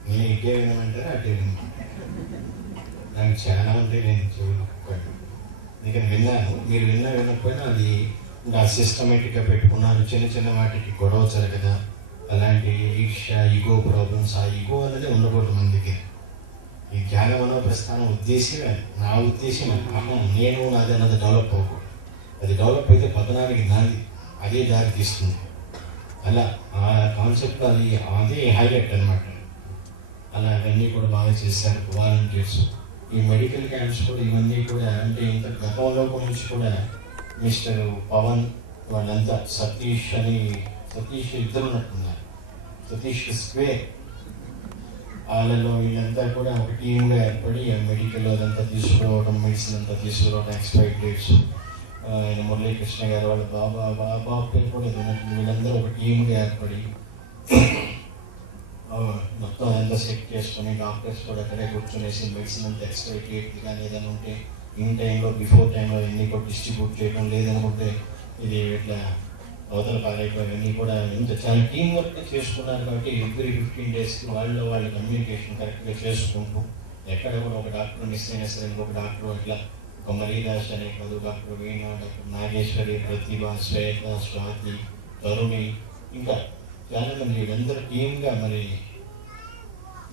నేను ఇటే వినమంటారా అటే వినమంటారా? నాకు చాలా ఉంటే నేను చూడకపోయాను, ఎందుకని విన్నాను. మీరు వినకపోయినా అది ఇంకా సిస్టమేటిక్గా పెట్టుకున్నారు. చిన్న చిన్న వాటికి గొడవ జరగదా, అలాంటి ఈర్ష్య, ఈగో ప్రాబ్లమ్స్, ఆ ఈగో అనేది ఉండకూడదు మన దగ్గర. ఈ జ్ఞాన మనోప్రస్థానం ఉద్దేశమే, నా ఉద్దేశం అహం నేను నాది అన్నది డెవలప్ అవ్వకూడదు. అది డెవలప్ అయితే పతనానికి నాది అదే దారి తీస్తుంది. అలా ఆ కాన్సెప్ట్ అది అదే హైలైట్ అనమాట. అలా అవన్నీ కూడా బాగా చేశారు వాలంటీర్స్. ఈ మెడికల్ క్యాంప్స్ కూడా ఇవన్నీ కూడా అంటే ఇంత గతంలో నుంచి కూడా మిస్టర్ పవన్ వాళ్ళంతా సతీష్ ఇద్దరు ఉన్నట్టున్నారు. సతీష్ స్క్వేర్ వాళ్ళలో వీళ్ళంతా కూడా ఒక టీమ్గా ఏర్పడి మెడికల్ అదంతా తీసుకురావడం, మెడిసిన్ అంతా తీసుకురావడం, ఎక్స్పైరీ డేట్స్, ఆయన మురళీకృష్ణ గారు వాళ్ళ బాబా పేరు కూడా వీళ్ళందరూ ఒక టీమ్గా ఏర్పడి మొత్తం అదంతా సెట్ చేసుకొని డాక్టర్స్ కూడా అక్కడే కూర్చొనేసి మెడిసిన్ అంతా ఎక్స్పైరీ డేట్ కానీ ఏదైనా ఉంటే ఇన్ టైంలో బిఫోర్ టైంలో ఇవన్నీ కూడా డిస్ట్రిబ్యూట్ చేయడం, లేదనుకుంటే ఇది ఇట్లా అవతల పాలైపోయి కూడా ఇంత చాలా టీం వర్క్ చేసుకున్నారు. కాబట్టి ఎవ్రీ 15 డేస్కి వాళ్ళ కమ్యూనికేషన్ కరెక్ట్గా చేసుకుంటూ ఎక్కడ కూడా ఒక డాక్టర్ మిస్ అయినా సరే ఇంకొక డాక్టర్ ఇట్లా ఒక మరీదాస్ అనే కాదు, డాక్టర్ వీణ, డాక్టర్ నాగేశ్వరి, ప్రతిభ, శ్వేత, స్వాతి, తరుణి, ఇంకా చాలామంది వీళ్ళందరూ టీమ్గా మరి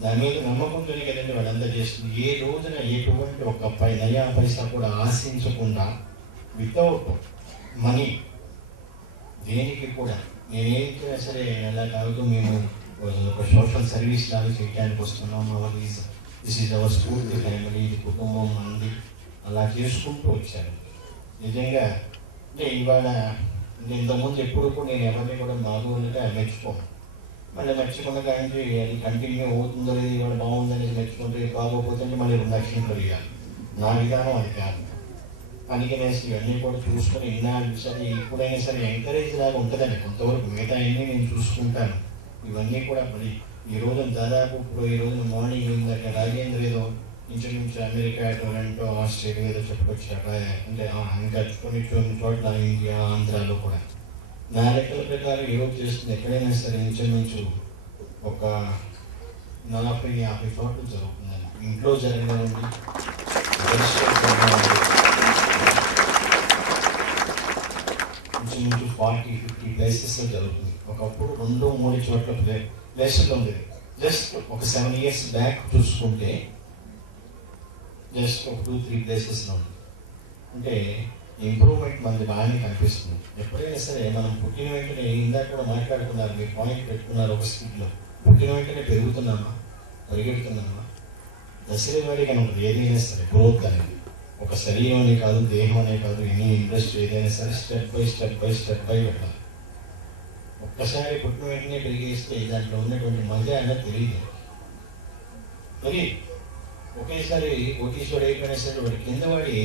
దాని మీద నమ్మకంతోనే కదండి వాళ్ళందరూ చేస్తుంది. ఏ రోజున ఎటువంటి ఒక నయా పైసా కూడా ఆశించకుండా వితౌట్ మనీ దేనికి కూడా నేనేంటైనా సరే అలా కాదు, మేము ఒక సోషల్ సర్వీస్ లాగా చేయడానికి వస్తున్నాం, దిస్ ఈజ్ అవర్ స్ఫూర్తి ఫ్యామిలీ, ఇది కుటుంబం మంది అలా చేసుకుంటూ వచ్చాను. నిజంగా అంటే ఇవాళ ఇంతకుముందు ఎప్పుడు కూడా నేను ఎవరిని కూడా మామూలుగా మెచ్చుకోను. మళ్ళీ మెచ్చుకున్న కానీ అది కంటిన్యూ అవుతుందో లేదు, ఇవాళ బాగుందనేది మెచ్చుకుంటే బాగోపోతుంటే మళ్ళీ 2 లక్షలు ఇవ్వాలి. నా విధానం అది కాదు. పనికినేసి ఇవన్నీ కూడా చూసుకొని ఇన్నాళ్ళు సరే ఎప్పుడైనా సరే ఎంకరేజ్ లాగా ఉంటుందండి కొంతవరకు. మిగతా అన్నీ నేను చూసుకుంటాను. ఇవన్నీ కూడా మరి ఈ రోజున దాదాపు ఇప్పుడు ఈ రోజున మార్నింగ్ ఉందంటే రాజేంద్ర ఏదో ఇంచుమించు అమెరికా, టొరంటో, ఆస్ట్రేలియా ఏదో చెప్పుకొచ్చాక అంటే ఇంకా కొన్ని చోట్ల ఇండియా, ఆంధ్రాలో కూడా నా లెక్కల ప్రకారం ఈరోజు చేస్తుంది ఎక్కడైనా సరే ఇంచుమించు ఒక 40-50 చోట్ల జరుగుతుందండి. ఇంట్లో జరగనివ్వండి, ఇంచుమించు 40-50 ప్లేసెస్లో జరుగుతుంది. ఒకప్పుడు 2-3 చోట్ల ప్లేసులు ఉండేది. జస్ట్ ఒక 7 years బ్యాక్ చూసుకుంటే జస్ట్ ఒక 2-3 ప్లేసెస్లో ఉంది. అంటే ఇంప్రూవ్మెంట్ మనది బాగానే కనిపిస్తుంది. ఎప్పుడైనా సరే మనం పుట్టిన వెంటనే ఇందాక కూడా మాట్లాడుకున్నారు, మీరు పాయింట్ పెట్టుకున్నారు ఒక స్కిట్లో, పుట్టిన వెంటనే పెరుగుతున్నామా, పరిగెడుతున్నామా? దశల వారీగా ఉంటుంది ఏదైనా సరే గ్రోత్ అనేది. ఒక శరీరం అనే కాదు, దేహం అనే కాదు, ఎనీ ఇండస్ట్రీ ఏదైనా సరే స్టెప్ బై పెట్టాలి. ఒక్కసారి పుట్టిన వెంటనే పెరిగేస్తే దాంట్లో ఉన్నటువంటి మజా అనేది తెలియదు. మరి ఒకేసారి కోటీశ్వరుడు అయిపోయినా సరే వాడి కింద వాడి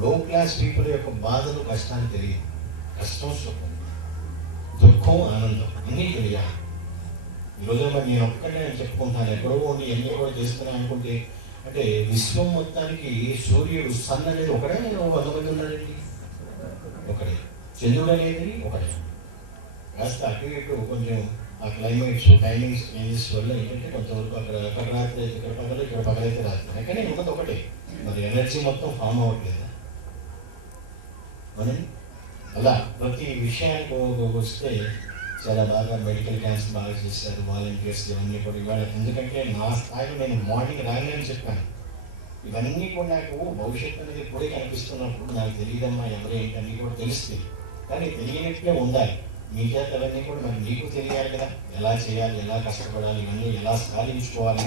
లో క్లాస్ పీపుల్ యొక్క బాధలు, కష్టాలు తెలియదు. కష్టం, సుఖం, దుఃఖం, ఆనందం అన్నీ తెలియాలి. ఈరోజు మరి నేను ఒక్కటే చెప్పుకుంటాను, ఎక్కడో ఉండి ఎన్ని కూడా చేస్తున్నాను అనుకుంటే అంటే విశ్వం మొత్తానికి సూర్యుడు సన్ అనేది ఒకడే, 100 మంది ఉన్నాడండి ఒకడే. చంద్రుడు అనేది ఒకటే. కాస్త అటు ఇటు కొంచెం ఆ క్లైమేట్స్, టైమింగ్స్ చేంజెస్ వల్ల ఏంటంటే కొంతవరకు అక్కడ రాత్రి అయితే ఇక్కడ పగలు, ఇక్కడ పగలైతే రాత్రి, కానీ ఉన్నది ఒకటే. మరి ఎనర్జీ మొత్తం ఫామ్ అవ్వట్లేదా మరి? అలా ప్రతి విషయానికి వస్తే చాలా బాగా మెడికల్ క్యాంప్స్ బాగా చేశారు, వాలంటీర్స్ ఇవన్నీ కూడా. ఇవాళ ఎందుకంటే నా స్థాయిలో నేను మార్నింగ్ రాగానే చెప్పాను, ఇవన్నీ కూడా నాకు భవిష్యత్తు అనేది ఇప్పుడే కనిపిస్తున్నప్పుడు నాకు తెలియదమ్మా ఎవరేంటి అన్నీ కూడా తెలుస్తుంది. కానీ తెలియనట్లే ఉండాలి. మీ చేత అవన్నీ కూడా మరి మీకు తెలియాలి కదా, ఎలా చేయాలి, ఎలా కష్టపడాలి, ఇవన్నీ ఎలా సాధించుకోవాలి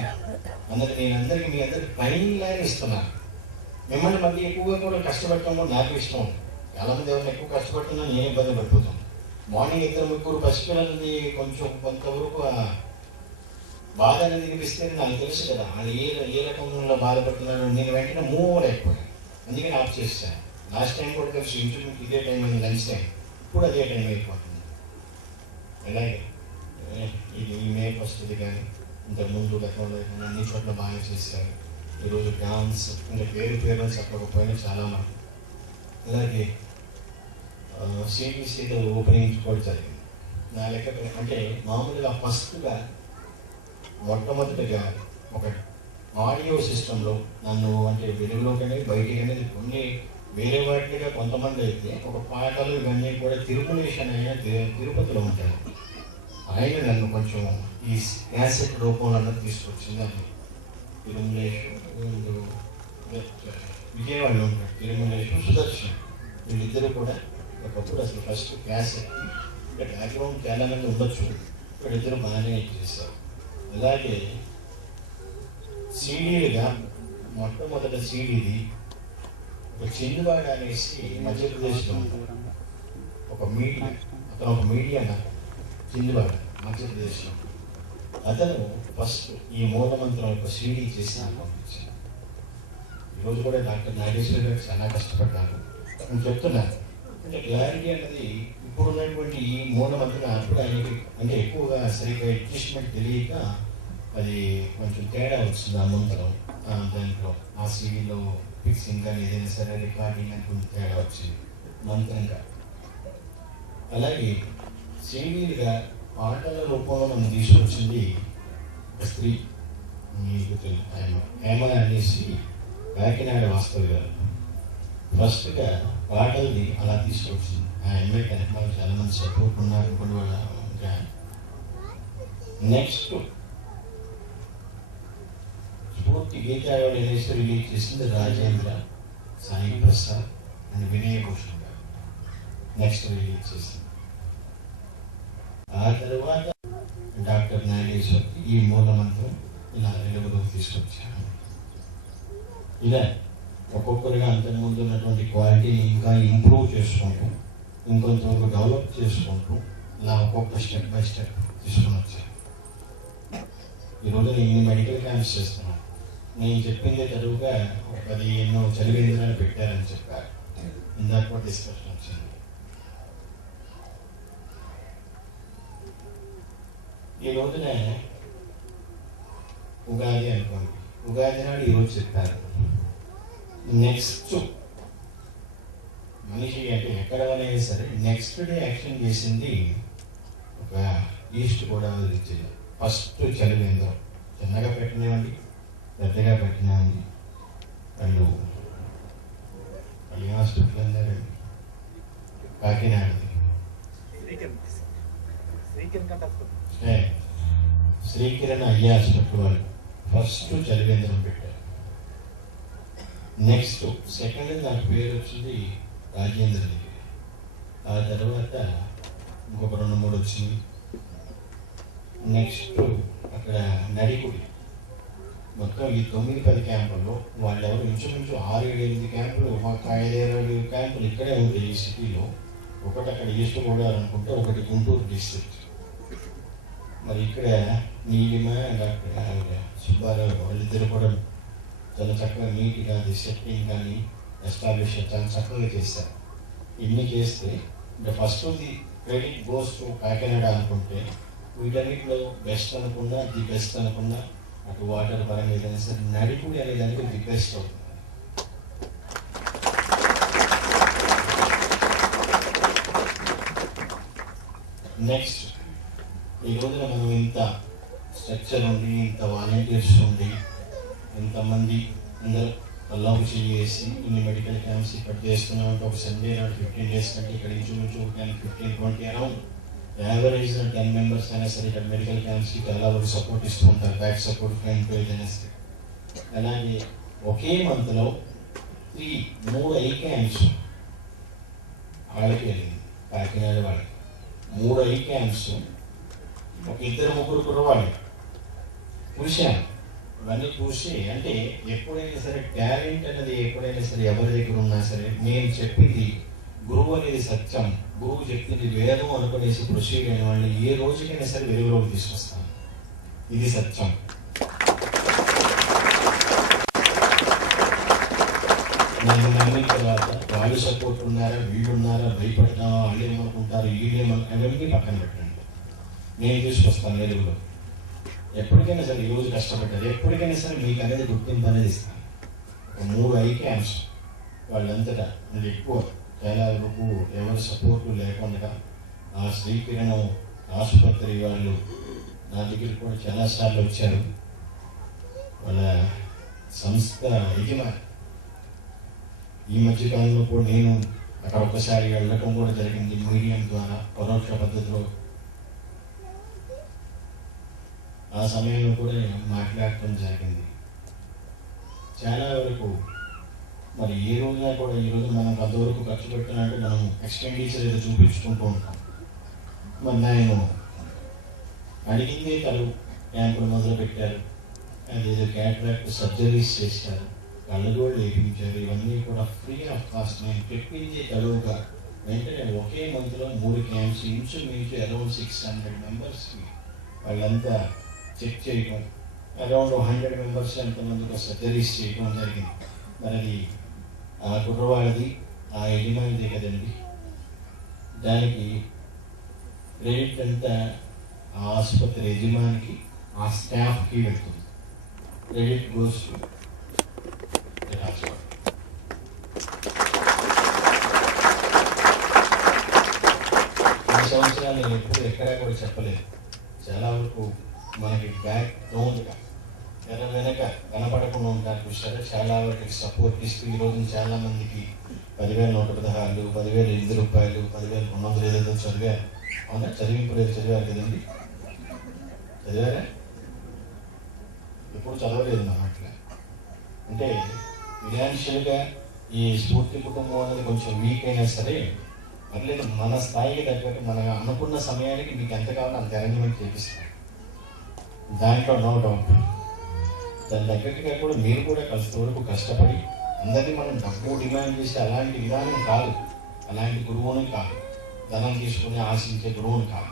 అన్నది నేను అందరికీ మీ అందరికి ట్రైనింగ్ లాగా ఇస్తున్నాను. మిమ్మల్ని మళ్ళీ ఎక్కువగా కూడా కష్టపడటం కూడా నాకు ఇష్టం. చాలామంది ఎవరిని ఎక్కువ కష్టపడుతున్నా నేను ఇబ్బంది పడిపోతాను. మార్నింగ్ 2-3 పసిపిల్లలని కొంతవరకు బాధ అనేది వినిపిస్తే నాకు తెలుసు కదా వాళ్ళు ఏ రకంలో బాధపడుతున్నారు. నేను వెంటనే మూవ్ అయిపోయాను, అందుకని ఆఫ్ చేస్తాను. లాస్ట్ టైం కూడా కలిసి ఇంచుమించు ఇదే టైం అయింది, లంచ్ టైం, ఇప్పుడు అదే టైం అయిపోతుంది. అలాగే ఇది మే 1 కానీ ఇంతకుముందు గతంలో అన్ని చోట్ల బాగా చేశారు. ఈరోజు డ్యాన్స్ అంటే పేరు చెప్పకపోయినా చాలామంది. అలాగే సిబిసిలో ఓపెనింగ్ కూడా జరిగింది. నా లెక్క అంటే మామూలుగా ఫస్ట్గా మొట్టమొదటిగా ఒక ఆడియో సిస్టంలో నన్ను అంటే వెలుగులోకనే బయటికి అనేది కొన్ని వేరే వాటిగా కొంతమంది అయితే ఒక పాటలు ఇవన్నీ కూడా తిరుమలేషన్ అయినా తిరుపతిలో ఉంటాయి. ఆయన నన్ను కొంచెం ఈ క్యాసెట్ రూపంలో తీసుకొచ్చింది. అని తిరుమలేషు విజయవాడలో ఉంటాడు. తిరుమలేషు సుదర్శన్ వీళ్ళిద్దరూ కూడా ఒకప్పుడు అసలు ఫస్ట్ క్యాసెట్కి ఇక్కడ బ్యాక్గ్రౌండ్ చాలా మంది ఉండొచ్చు, ఇక్కడ ఇద్దరు బాగానే చేశారు. అలాగే సీడీలుగా మొట్టమొదటి సీడీది ఒక చెందుబాటు అనేసి మధ్యప్రదేశ్లో ఒక మీడియా, అతను ఒక మీడియా చెందుబాటు మధ్యప్రదేశ్లో. అతను ఫస్ట్ ఈ మూలమంత్రం ఒక సీడీ చేసి నాకు పంపించాను. ఈరోజు కూడా డాక్టర్ నాగేశ్వర గారు చాలా కష్టపడ్డారు అని చెప్తున్నారు. అంటే క్లారిటీ అనేది ఇప్పుడున్నటువంటి ఈ మూలమంత్రం అప్పుడు ఆయనకి అంటే ఎక్కువగా సరిగ్గా అడ్జస్ట్మెంట్ తెలియక అది కొంచెం తేడా వచ్చింది. ఆ మంత్రం దాంట్లో ఆ సీడీలో ఫిక్సింగ్ కానీ ఏదైనా సరే రికార్డింగ్ అని కొంచెం తేడా వచ్చింది మంత్రంగా. అలాగే సీడీలుగా పాటల రూపంలో మనం తీసుకొచ్చింది ఒక స్త్రీ, మీకు తెలుసు హేమ అనేసి కాకినాడ వాస్తవి గారు. ఫస్ట్గా పాటల్ని అలా తీసుకొచ్చింది. ఆ ఎంఏ మనకు చాలా మంది సపోర్ట్ ఉన్నారు అనుకోండి వాళ్ళ. నెక్స్ట్ స్ఫూర్తి గీతాయోడు అనేసి రిలీజ్ చేసింది రాజేంద్ర, సాయి ప్రసాద్ అండ్ వినయ్ భూషణ్ గారు నెక్స్ట్ రిలీజ్ చేసింది. ఆ తర్వాత డాక్టర్ నాగేశ్వర్ ఈ మూలమంత్రం ఇలా వెలుగులోకి తీసుకొచ్చాను. ఇలా ఒక్కొక్కరిగా అంతకుముందు ఉన్నటువంటి క్వాలిటీని ఇంకా ఇంప్రూవ్ చేసుకుంటూ ఇంకొంతవరకు డెవలప్ చేసుకుంటూ ఇలా ఒక్కొక్క స్టెప్ బై స్టెప్ తీసుకుని వచ్చాను. ఈరోజు నేను ఇన్ని మెడికల్ క్యాంప్స్ చేస్తున్నాను. నేను చెప్పిందే చదువుగా అది ఎన్నో చలివేంద్రాలు పెట్టారని చెప్పారు. ఇందాక కూడా డిస్కషన్ వచ్చింది. ఈ రోజున ఉగాది అనుకోండి, ఉగాది నాడు ఈరోజు చెప్పారు. నెక్స్ట్ మనిషి అంటే ఎక్కడైనా సరే నెక్స్ట్ డే యాక్షన్ చేసింది ఒక ఈస్ట్ గోదావరి జిల్లా. ఫస్ట్ చలివేంద్రం చిన్నగా పెట్టినామండి, పెద్దగా పెట్టినామండి. వాళ్ళు హాస్పిటల్ అన్నారండి కాకినాడది శ్రీకిరణ్ అయ్యా హాస్పిటల్ వాళ్ళు ఫస్ట్ చలివేంద్రం పెట్టారు. నెక్స్ట్ సెకండ్ దాని పేరు వచ్చింది రాజేంద్ర దగ్గర. ఆ తర్వాత ఇంకొక 2-3 వచ్చింది. నెక్స్ట్ అక్కడ నడికుడి. మొత్తం ఈ 9-10 క్యాంపుల్లో వాళ్ళెవరు ఇంచుమించు 6-7 క్యాంపులు, మాకు 5-7 క్యాంపులు ఇక్కడే ఉంటాయి ఈ సిటీలో. ఒకటి అక్కడ ఈస్ట్ గోదావరి అనుకుంటే, ఒకటి గుంటూరు డిస్ట్రిక్ట్. మరి ఇక్కడ నీలిమ డాక్టర్ సుబ్బారావు వాళ్ళిద్దరు కూడా చాలా చక్కగా నీట్గా అది సెట్టింగ్ కానీ ఎస్టాబ్లిష్ చాలా చక్కగా చేస్తారు. ఇన్ని చేస్తే అంటే first the credit goes to Kakinada అనుకుంటే, వీటన్నిటిలో బెస్ట్ అనుకున్నా, ది బెస్ట్ అనుకున్నా, అటు వాటర్ పరంగా ఏదైనా సరే నడిపుడి అనేదానికి ది బెస్ట్ అవుతుంది. నెక్స్ట్ ఈ రోజున మనం ఇంత స్ట్రక్చర్ ఉండి, ఇంత వాలంటీర్స్ ఉండి, ఇంతమంది అందరూ అల్లాపు చేసి ఇన్ని మెడికల్ క్యాంప్స్ ఇక్కడ చేస్తున్నామంటే ఒక సండే నాడు 15 days కంటే ఇక్కడ ఇంచుమించు 10-15-20 అరౌండ్ యావరేజ్ 10 members అయినా సరే ఇక్కడ మెడికల్ క్యాంప్స్కి చాలా వరకు సపోర్ట్ ఇస్తూ ఉంటారు. బ్యాక్ సపోర్ట్, ఫ్రంట్ పేజ్ అయినా సరే. అలాగే ఒకే మంత్లో 3 ఐ క్యాంప్స్ వాళ్ళకి వెళ్ళింది. కాకినాడ వాళ్ళకి 3 ఐ క్యాంప్స్ ఒక 2-3 కుర్రవాళ్ళు చూశాను. ఇవన్నీ చూసి అంటే ఎప్పుడైనా సరే టాలెంట్ అనేది ఎప్పుడైనా సరే ఎవరి దగ్గర ఉన్నా సరే, నేను చెప్పింది గురువు అనేది సత్యం, గురువు చెప్పింది వేదం అనుకునేసి ప్రొసీడ్ అయిన వాళ్ళని ఏ రోజుకైనా సరే వెలుగులోకి తీసుకొస్తాను. ఇది సత్యం. నేను నమ్మిన తర్వాత వాళ్ళు సపోర్ట్ ఉన్నారా, వీళ్ళు ఉన్నారా, భయపడతామా, వాళ్ళు ఏమనుకుంటారు, వీళ్ళు అవన్నీ పక్కన పెట్టండి. నేను తీసుకొస్తాను వెలుగులో. ఎప్పటికైనా సరే ఈరోజు కష్టపడ్డారు, ఎప్పటికైనా సరే మీకు అనేది గుర్తింపు అనేది ఇస్తాను. ఒక 3 ఐ క్యాంప్స్ వాళ్ళంతటా అంటే ఎక్కువ చాలా వరకు ఎవరి సపోర్టు లేకుండా ఆ శ్రీకిరణం ఆసుపత్రి వాళ్ళు నా దగ్గర కూడా చాలాసార్లు వచ్చారు. వాళ్ళ సంస్థ యజమాని ఈ మధ్యకాలంలో కూడా నేను అక్కడ ఒక్కసారి వెళ్ళటం కూడా జరిగింది మీడియం ద్వారా పరోక్ష పద్ధతిలో. ఆ సమయంలో కూడా మాట్లాడటం జరిగింది. చాలా వరకు మరి ఏ రోజున కూడా ఈరోజు మనం అంతవరకు ఖర్చు పెట్టినట్టు మనం ఎక్స్పెండిచర్ ఏదో చూపించుకుంటూ ఉంటాం. మరి నేను అడిగిందే కలువు క్యాంపులు మొదలు పెట్టారు, అదేదో క్యాటరాక్ట్ సర్జరీస్ చేశారు, కళ్ళజోళ్ళు వేయించారు. ఇవన్నీ కూడా ఫ్రీ ఆఫ్ కాస్ట్. నేను చెప్పింది కలువుగా వెంటనే ఒకే మంత్లో 3 క్యాంప్స్ ఇంచుమించు అరౌండ్ 600 మెంబర్స్కి వాళ్ళంతా చెక్ చేయడం, అరౌండ్ 100 మెంబర్స్ ఎంతమందికి సర్జరీస్ చేయడం జరిగింది. మరి అది ఆ కుర్రవాళ్ళది ఆ యజమానిదే కదండి. దానికి క్రెడిట్ అంతా ఆ ఆసుపత్రి యజమానికి ఆ స్టాఫ్కి వెళ్తుంది. Credit goes to hospital. ఈ సంవత్సరాలు నేను ఎప్పుడు ఎక్కడా కూడా చెప్పలేదు. చాలా వరకు మనకి బ్యాక్ గ్రౌండ్గా తెర వెనక కనపడకుండా ఉంటారు చూసారా, చాలా వరకు సపోర్ట్ ఇస్తూ ఈరోజు చాలా మందికి 10,116, 10,008 రూపాయలు, 10,900 ఏదైతే చదివారు. అవునా, చదివింపులేదు చదివారు కదండి. చదివారా? ఎప్పుడు చదవలేదు నా అట్లా. అంటే ఫినాన్షియల్గా ఈ స్ఫూర్తి కుటుంబం అనేది కొంచెం వీక్ అయినా సరే పర్లేదు, మన స్థాయికి తగ్గట్టు మనం అనుకున్న సమయానికి మీకు ఎంత కావాలో అంత అరేంజ్మెంట్ చేపిస్తాం. దాంట్లో నో డౌట్. దాని తగ్గట్టుగా కూడా మీరు కూడా వరకు కష్టపడి అందరినీ మనం డబ్బు డిమాండ్ చేసే అలాంటి విధానం కాదు, అలాంటి గురువుని కాదు, ధనం తీసుకుని ఆశించే గురువుని కాదు.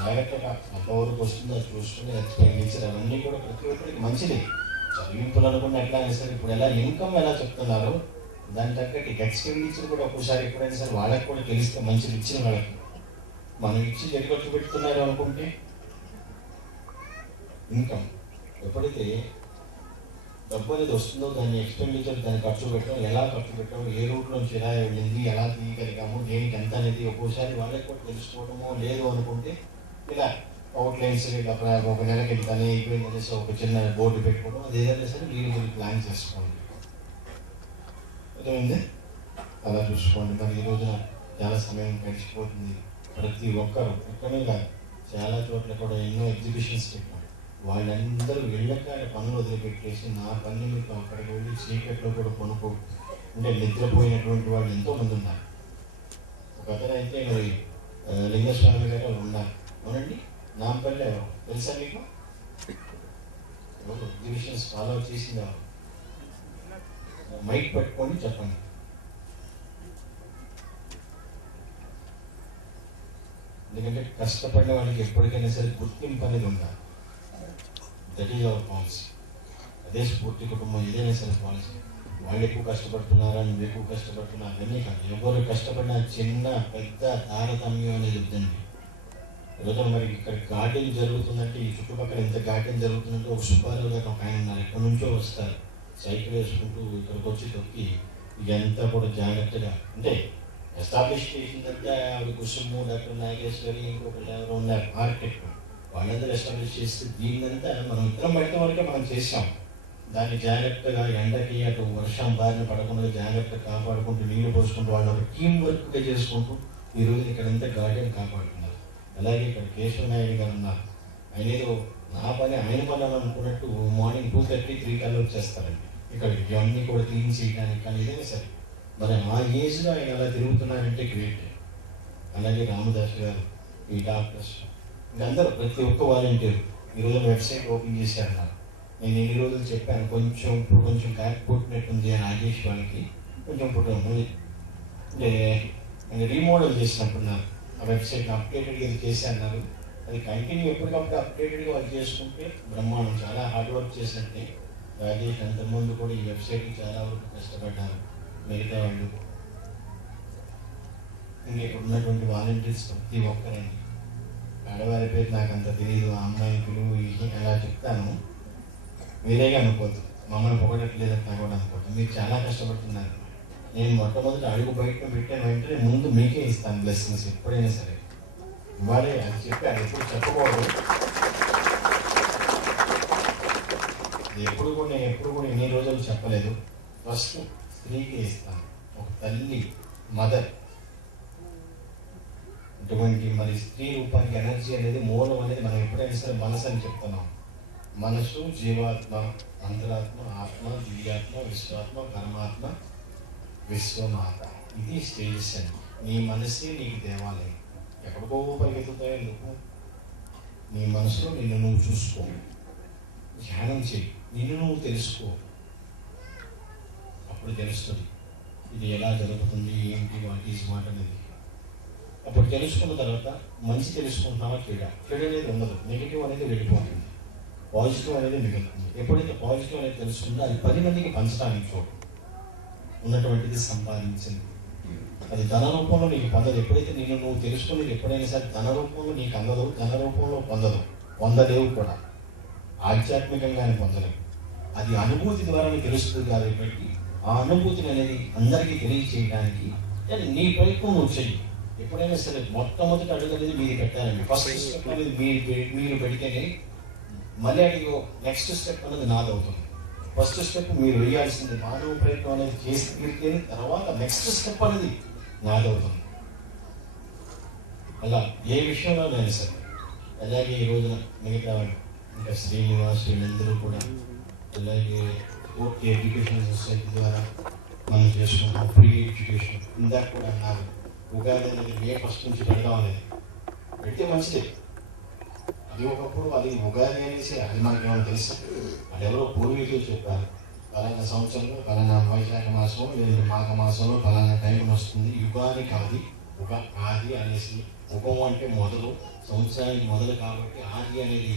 జాగ్రత్తగా ఎంతవరకు వస్తుందో చూసుకుని ఎక్స్పెండిచర్ అవన్నీ కూడా ప్రతి ఒక్కరికి మంచిది. చదివింపులు అనుకున్న ఎట్లా అయినా సరే ఇప్పుడు ఎలా ఇన్కమ్ ఎలా చెప్తున్నారో దాని తగ్గట్టు ఎక్స్పెండిచర్ కూడా ఒక్కోసారి ఎప్పుడైనా సరే వాళ్ళకి కూడా తెలిస్తే మంచిది. ఇచ్చిన వాళ్ళకి మనం ఇచ్చి ఎటు ఖర్చు పెడుతున్నారు అనుకుంటే ఇన్కమ్ ఎప్పుడైతే డబ్బు అనేది వస్తుందో దాన్ని ఎక్స్పెండిచర్ దాన్ని ఖర్చు పెట్టడం, ఎలా ఖర్చు పెట్టడం, ఏ రూట్ నుంచి ఎలా వెళ్ళింది, ఎలా తీయగలిగాము, దేనికి ఎంత అనేది ఒక్కోసారి వాళ్ళకి కూడా తెలుసుకోవడమో లేదు అనుకుంటే ఇలా అవుట్లైన్స్ ఒక నెలకి వెళ్తానే అయిపోయింది అనేసి ఒక చిన్న బోర్డు పెట్టుకోవడం, అది ఏదైనా సరే మీరు ప్లాన్ చేసుకోండి. అర్థమైంది? అలా చూసుకోండి. మరి ఈ రోజున చాలా సమయం గడిచిపోతుంది. ప్రతి ఒక్కరు ఎక్కడే కాదు చాలా చోట్ల కూడా ఎన్నో ఎగ్జిబిషన్స్ పెట్టాం. వాళ్ళందరూ ఇళ్ళకాడ పనులు వదిలిపెట్టేసి నా పని మీకు అక్కడికి వెళ్ళి చీకట్లో కూడా కొనుక్కో అంటే నిద్రపోయినటువంటి వాళ్ళు ఎంతోమంది ఉన్నారు. ఒక అతను అయితే మరి లింగస్వామి గారు ఉన్నారు. అవునండి, నాంపల్లి ఎవరు తెలుసా మీకు? ఎగ్జిబిషన్స్ ఫాలో చేసింది ఎవరు? మైక్ పట్టుకొని చెప్పండి. ఎందుకంటే కష్టపడిన వాళ్ళకి ఎప్పటికైనా సరే గుర్తింపు అనేది ఉండాలి. That is our policy. అదే స్ఫూర్తి కుటుంబం ఏదైనా సరే పాలసీ. వాళ్ళు ఎక్కువ కష్టపడుతున్నారా, నువ్వు ఎక్కువ కష్టపడుతున్నా అవన్నీ కాదు. ఎవరు కష్టపడినా చిన్న పెద్ద తారతమ్యం అనేది వద్దండి. ఈరోజు మరి ఇక్కడ గార్డెన్ జరుగుతుందంటే ఈ చుట్టుపక్కల ఎంత గార్డెన్ జరుగుతుందంటే ఒక సుబ్బారావు గారు ఒక ఆయన ఉన్నారు, ఎక్కడి నుంచో వస్తారు సైకిల్ వేసుకుంటూ ఇక్కడికి వచ్చి తొక్కి ఇదంతా కూడా జాగ్రత్తగా అంటే ఎస్టాబ్లిష్ చేసిందంటే ఆవిడ కుసుము, డాక్టర్ నాగేశ్వరి, ఇంకొకటి ఎవరు ఉన్నారు ఆర్కిటెక్ట్, వాళ్ళందరూ ఎస్టాబ్లిష్ చేస్తే దీన్నంతా మనం ఇద్దరం బయట వరకే మనం చేసాం. దాన్ని జాగ్రత్తగా ఎండకి అటు వర్షం బారిన పడకుండా జాగ్రత్తగా కాపాడుకుంటూ నీళ్లు పోసుకుంటూ వాళ్ళు ఒక టీం వర్క్గా చేసుకుంటూ ఈరోజు ఇక్కడంతా గార్డెన్ కాపాడుతున్నారు. అలాగే ఇక్కడ కేశవ నాయుడు గారు ఉన్నారు. ఆయన ఏదో నా పని ఆయన పని అని అనుకున్నట్టు మార్నింగ్ 2:30, 3 కల్లా వచ్చేస్తారండి ఇక్కడ ఇవన్నీ కూడా క్లీన్ చేయడానికి. కానీ ఏదైనా సరే మరి ఆ ఏజ్లో ఆయన అలా తిరుగుతున్నారంటే గ్రేట్. అలాగే రామదాస్ గారు, ఈ డాక్టర్స్, వీళ్ళందరూ ప్రతి ఒక్క వాలంటీర్ ఈరోజు వెబ్సైట్ ఓపెన్ చేశారు. నాకు నేను ఎన్ని రోజులు చెప్పాను ఇప్పుడు కొంచెం బ్యాక్ పుట్టినట్టుంది రాజేష్ వాళ్ళకి కొంచెం పుట్టిన అంటే రీమోడల్ చేసినట్టున్నారు. ఆ వెబ్సైట్ని అప్డేటెడ్గా చేసి అన్నారు. అది కంటిన్యూ ఎప్పటికప్పుడు అప్డేటెడ్గా వర్క్ చేసుకుంటే బ్రహ్మాండం. చాలా హార్డ్ వర్క్ చేసినట్టే రాజేష్. అంతకుముందు కూడా ఈ వెబ్సైట్కి చాలా వరకు కష్టపడ్డారు మిగతా వాళ్ళు. ఇంకా ఇక్కడ ఉన్నటువంటి వాలంటీర్స్ ప్రతి ఒక్కరండి ఆడవారి పేరు నాకు అంత తెలియదు, ఆ అమ్మాయిని పిలువు అలా చెప్తాను. వేరేగా అనుకోవద్దు, మమ్మల్ని పొగడట్లేదని నాకు కూడా అనుకోవద్దు. మీరు చాలా కష్టపడుతున్నారు. నేను మొట్టమొదటి అడుగు బయట పెట్టిన వెంటనే ముందు మీకే ఇస్తాను బ్లెస్సింగ్స్ ఎప్పుడైనా సరే. ఇవాళే అది చెప్పాను, ఎప్పుడు చెప్పకూడదు. ఎప్పుడు కూడా ఎన్ని రోజులు చెప్పలేదు. ఫస్ట్ స్త్రీకి ఇస్తాను, ఒక తల్లి, మదర్. అటువంటి మరి స్త్రీ రూపానికి ఎనర్జీ అనేది మూలం అనేది మనం ఎప్పుడైనా సరే మనసు అని చెప్తున్నాం. మనసు, జీవాత్మ, అంతరాత్మ, ఆత్మ, దివ్యాత్మ, విశ్వాత్మ, పరమాత్మ, విశ్వమాత. ఇది స్టేజెస్ అండి. నీ మనసే నీకు దేవాలయం. ఎక్కడికో పరిగెత్తుతాయో నువ్వు నీ మనసులో నిన్ను నువ్వు చూసుకో, ధ్యానం చేయి, నిన్ను నువ్వు తెలుసుకో. అప్పుడు తెలుస్తుంది ఇది ఎలా జరుగుతుంది, ఏంటి, వాట్ ఈజ్ వాట్ అనేది. అప్పుడు తెలుసుకున్న తర్వాత మంచి తెలుసుకుంటున్నావా, చెడు అనేది ఉండదు. నెగిటివ్ అనేది వెళ్ళిపోతుంది, పాజిటివ్ అనేది మిగులుతుంది. ఎప్పుడైతే పాజిటివ్ అనేది తెలుసుకుందో అది 10 మందికి పంచడానికి చోటు ఉన్నటువంటిది సంపాదించింది. అది ధన రూపంలో నీకు పొందదు. ఎప్పుడైతే నిన్ను నువ్వు తెలుసుకునేది ఎప్పుడైనా సరే ధన రూపంలో నీకు అందదు, ధన రూపంలో పొందలేవు కూడా, ఆధ్యాత్మికంగానే పొందలేవు. అది అనుభూతి ద్వారా తెలుస్తుంది కాబట్టి ఆ అనుభూతిని అనేది అందరికీ తెలియచేయడానికి నీ ప్రయత్నం నువ్వు చెయ్యి. ఎప్పుడైనా సరే మొట్టమొదటి అడుగు అనేది మీరు పెట్టాలండి. ఫస్ట్ స్టెప్ అనేది మీరు పెడితేనే మళ్ళీ అడిగి నెక్స్ట్ స్టెప్ అనేది నాదవుతుంది. ఫస్ట్ స్టెప్ మీరు వేయాల్సింది మానవ ప్రయత్నం అనేది చేసి తీరితేనే తర్వాత నెక్స్ట్ స్టెప్ అనేది నాదవుతుంది. అలా ఏ విషయంలోనైనా సరే. అలాగే ఈ రోజున మిగతా ఇంకా శ్రీనివాస్ వీళ్ళందరూ కూడా అలాగే ఓకే ఎడ్యుకేషన్ సొసైటీ ద్వారా మనం చేసుకుంటాం ఫ్రీ ఎడ్యుకేషన్. ఇందాక కూడా అన్నారు ఉగాది అనేది మే 1 నుంచి పెడదాం అనేది. పెడితే మంచిదే. అది ఒకప్పుడు అది ఉగాది అనేసి అది మనకేమైనా తెలుసు, అది ఎవరో పూర్వీకులు చెప్పారు. పలానా సంవత్సరంలో పలానా వైశాఖ మాసంలో లేదా మాఘ మాసంలో పలానా టైం వస్తుంది, యుగానికి అది ఆది అనేసి. యుగం అంటే మొదలు, సంవత్సరానికి మొదలు కాబట్టి ఆది అనేది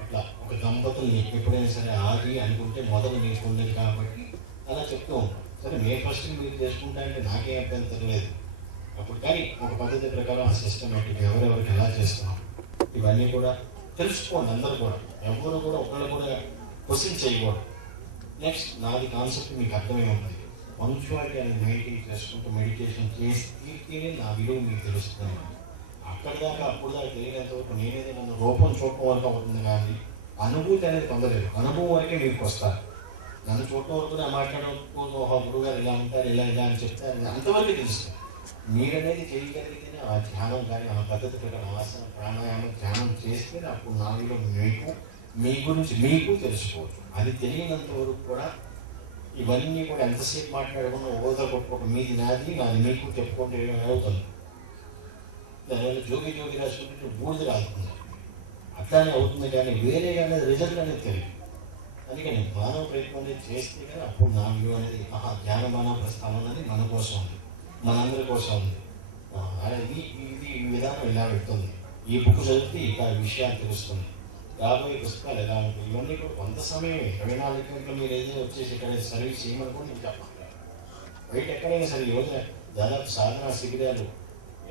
అట్లా ఒక దంపతుల్ని ఎప్పుడైనా సరే ఆది అనుకుంటే మొదలు మీకు ఉండేది కాబట్టి అలా చెప్తూ ఉంటాం. సరే మే 1 మీరు చేసుకుంటా అంటే నాకే అభ్యంతరం లేదు. అప్పుడు కానీ ఒక పద్ధతి ప్రకారం ఆ సిస్టమేటిక్ ఎవరెవరికి ఎలా చేస్తున్నాం ఇవన్నీ కూడా తెలుసుకోండి. అందరూ కూడా ఎవరు కూడా ఒకళ్ళు కూడా క్వశ్చన్ చేయకూడదు. నెక్స్ట్ నాది కాన్సెప్ట్ మీకు అర్థమై ఉంటుంది. పంక్చువాలిటీ అనేది మెయింటైన్ చేసుకుంటూ మెడిటేషన్ చేస్తేనే నా విలువ మీకు తెలుస్తుంది. అక్కడి దాకా అప్పుడు దాకా తెలియనంత వరకు నేనేది నన్ను రూపం చూడటం వరకు అవుతుంది కానీ అనుభూతి అనేది పొందలేదు. అనుభవం వరకే మీకు వస్తారు. నన్ను చూడటం వరకు నా మాట్లాడకపోతే ఓహో గురువుగారు ఇలా ఉంటారు ఇలా అని చెప్తారు, అంతవరకు తెలుస్తుంది. మీరనేది చేయగలిగితేనే ఆ ధ్యానం కానీ ఆ పద్ధతి ప్రకారం ఆసన ప్రాణాయామం ధ్యానం చేస్తే అప్పుడు నాలో మీకు మీ గురించి మీకు తెలుసుకోవచ్చు. అది తెలియనంత వరకు కూడా ఇవన్నీ కూడా ఎంతసేపు మాట్లాడకుండా ఓదా కొట్టుకోవడం మీది నాది మీకు చెప్పుకుంటే అవుతుంది. దానివల్ల జోగి రాసుకుంటే బూడిద రాకుండా అట్లానే అవుతుంది కానీ వేరే అనేది రిజల్ట్ అనేది తెలియదు. అందుకని మానవ ప్రయత్నం అనేది చేస్తే కానీ అప్పుడు నా వ్యూ అనేది ధ్యాన మానవ ప్రస్థానం అనేది మన కోసం ఉంది, మనందరి కోసం ఉంది. ఇది ఈ విధానం ఇలా పెడుతుంది. ఈ బుక్ చదివితే ఇక విషయాలు తెలుస్తుంది. రాబోయే పుస్తకాలు ఎలా ఉంటుంది ఇవన్నీ కూడా కొంత సమయం 24 గంటలు మీరు ఏదైనా వచ్చేసి ఇక్కడ సర్వీస్ చేయమనుకోండి. నేను చెప్పాలి బయట ఎక్కడైనా సరే ఈరోజు దాదాపు సాధనా శిబిరాలు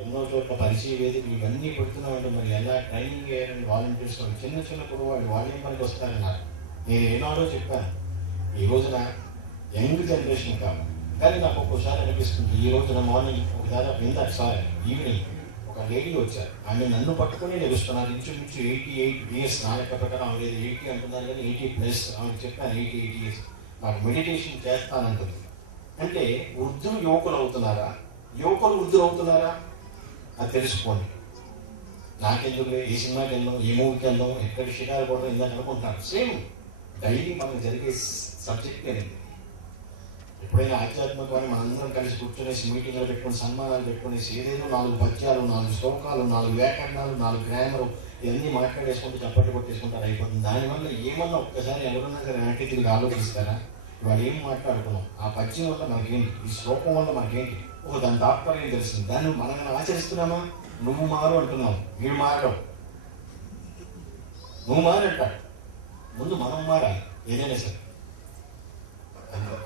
ఎన్నో చోట్ల పరిచయ వేదికలు ఇవన్నీ పెడుతున్నామంటే మరి ఎలా ట్రైనింగ్ చేయాలని వాలంటీర్స్ చిన్న కుటుంబాలు వాళ్ళు ఏం పనికి వస్తారన్నారు. నేను ఏనాడో చెప్పాను ఈ రోజున యంగ్ జనరేషన్ కాదు కానీ నాకు ఒక్కోసారి అనిపిస్తుంది. ఈ రోజున మార్నింగ్ ఒక దాదాపు ఇందాక సార్ ఈవినింగ్ ఒక లేడీ వచ్చారు. ఆమె నన్ను పట్టుకుని నిలుస్తున్నారు. ఇంచుమించు 88 years నా యొక్క ప్రకారం లేదు 80 అంటున్నారు కానీ 80+ ఆమెకు చెప్పాను 80 years నాకు మెడిటేషన్ చేస్తానంటుంది. అంటే వృద్ధులు యువకులు అవుతున్నారా, యువకులు వృద్ధులు అవుతున్నారా అది తెలుసుకోండి. నాకెందుకు ఈ సినిమాకి వెళ్దాం, ఈ మూవీకి వెళ్దాం, ఎక్కడ షికారు కూడా ఇందాక అనుకుంటున్నాను. సేమ్ డైలీ మనకు జరిగే సబ్జెక్ట్ అనేది. ఎప్పుడైనా ఆధ్యాత్మికమైన మనందరం కలిసి కూర్చొనేసి మీటింగ్లు పెట్టుకుని సన్మానాలు పెట్టుకునేసి ఏదైనా 4 పద్యాలు 4 శ్లోకాలు 4 వ్యాకరణాలు 4 గ్రామరు ఇవన్నీ మాట్లాడేసుకుంటూ చప్పట్లు కొట్టేసుకుంటారు అయిపోతుంది. దానివల్ల ఏమన్నా ఒక్కసారి ఎవరన్నా సరే వెనక్కి తిరిగి ఆలోచిస్తారా వాళ్ళు ఏం మాట్లాడుకున్నాం, ఆ పద్యం వల్ల మనకేంటి, ఈ శ్లోకం వల్ల మనకేంటి, దాని తాత్పర్యం తెలిసింది. దాన్ని మనం ఆచరిస్తున్నామా? నువ్వు మారు అంటున్నావు, వీడు మారడం, నువ్వు మారంటాడు. ముందు మనం మారాలి ఏదైనా సరే.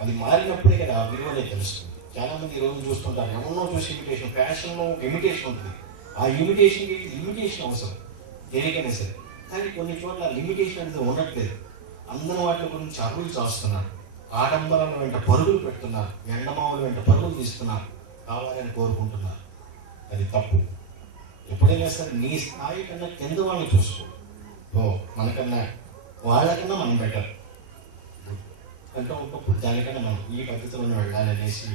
అది మారినప్పుడే కదా ఆ విలువ అనేది తెలుస్తుంది. చాలా మంది ఈ రోజు చూస్తుంటారు ఎవరినో చూసి ఇమిటేషన్, ఫ్యాషన్లో ఇమిటేషన్ ఉంటుంది. ఆ ఇమిటేషన్కి అవసరం. దేనికైనా సరే. కానీ కొన్ని చోట్ల లిమిటేషన్ అనేది ఉండట్లేదు. అందరి వాటి గురించి అరువులు చేస్తున్నారు, ఆడంబరాల వెంట పరుగులు పెడుతున్నారు, ఎండమావుల వెంట పరుగులు తీస్తున్నారు, కావాలని కోరుకుంటున్నారు. అది తప్పు. ఎప్పుడైనా సరే నీ స్థాయి కన్నా కింద వాళ్ళని చూసుకో. మనకన్నా వాళ్ళకన్నా మనం బెటర్ అంటే ఒకప్పుడు దానికన్నా మనం ఈ పద్ధతిలోనే వెళ్ళాలనేసి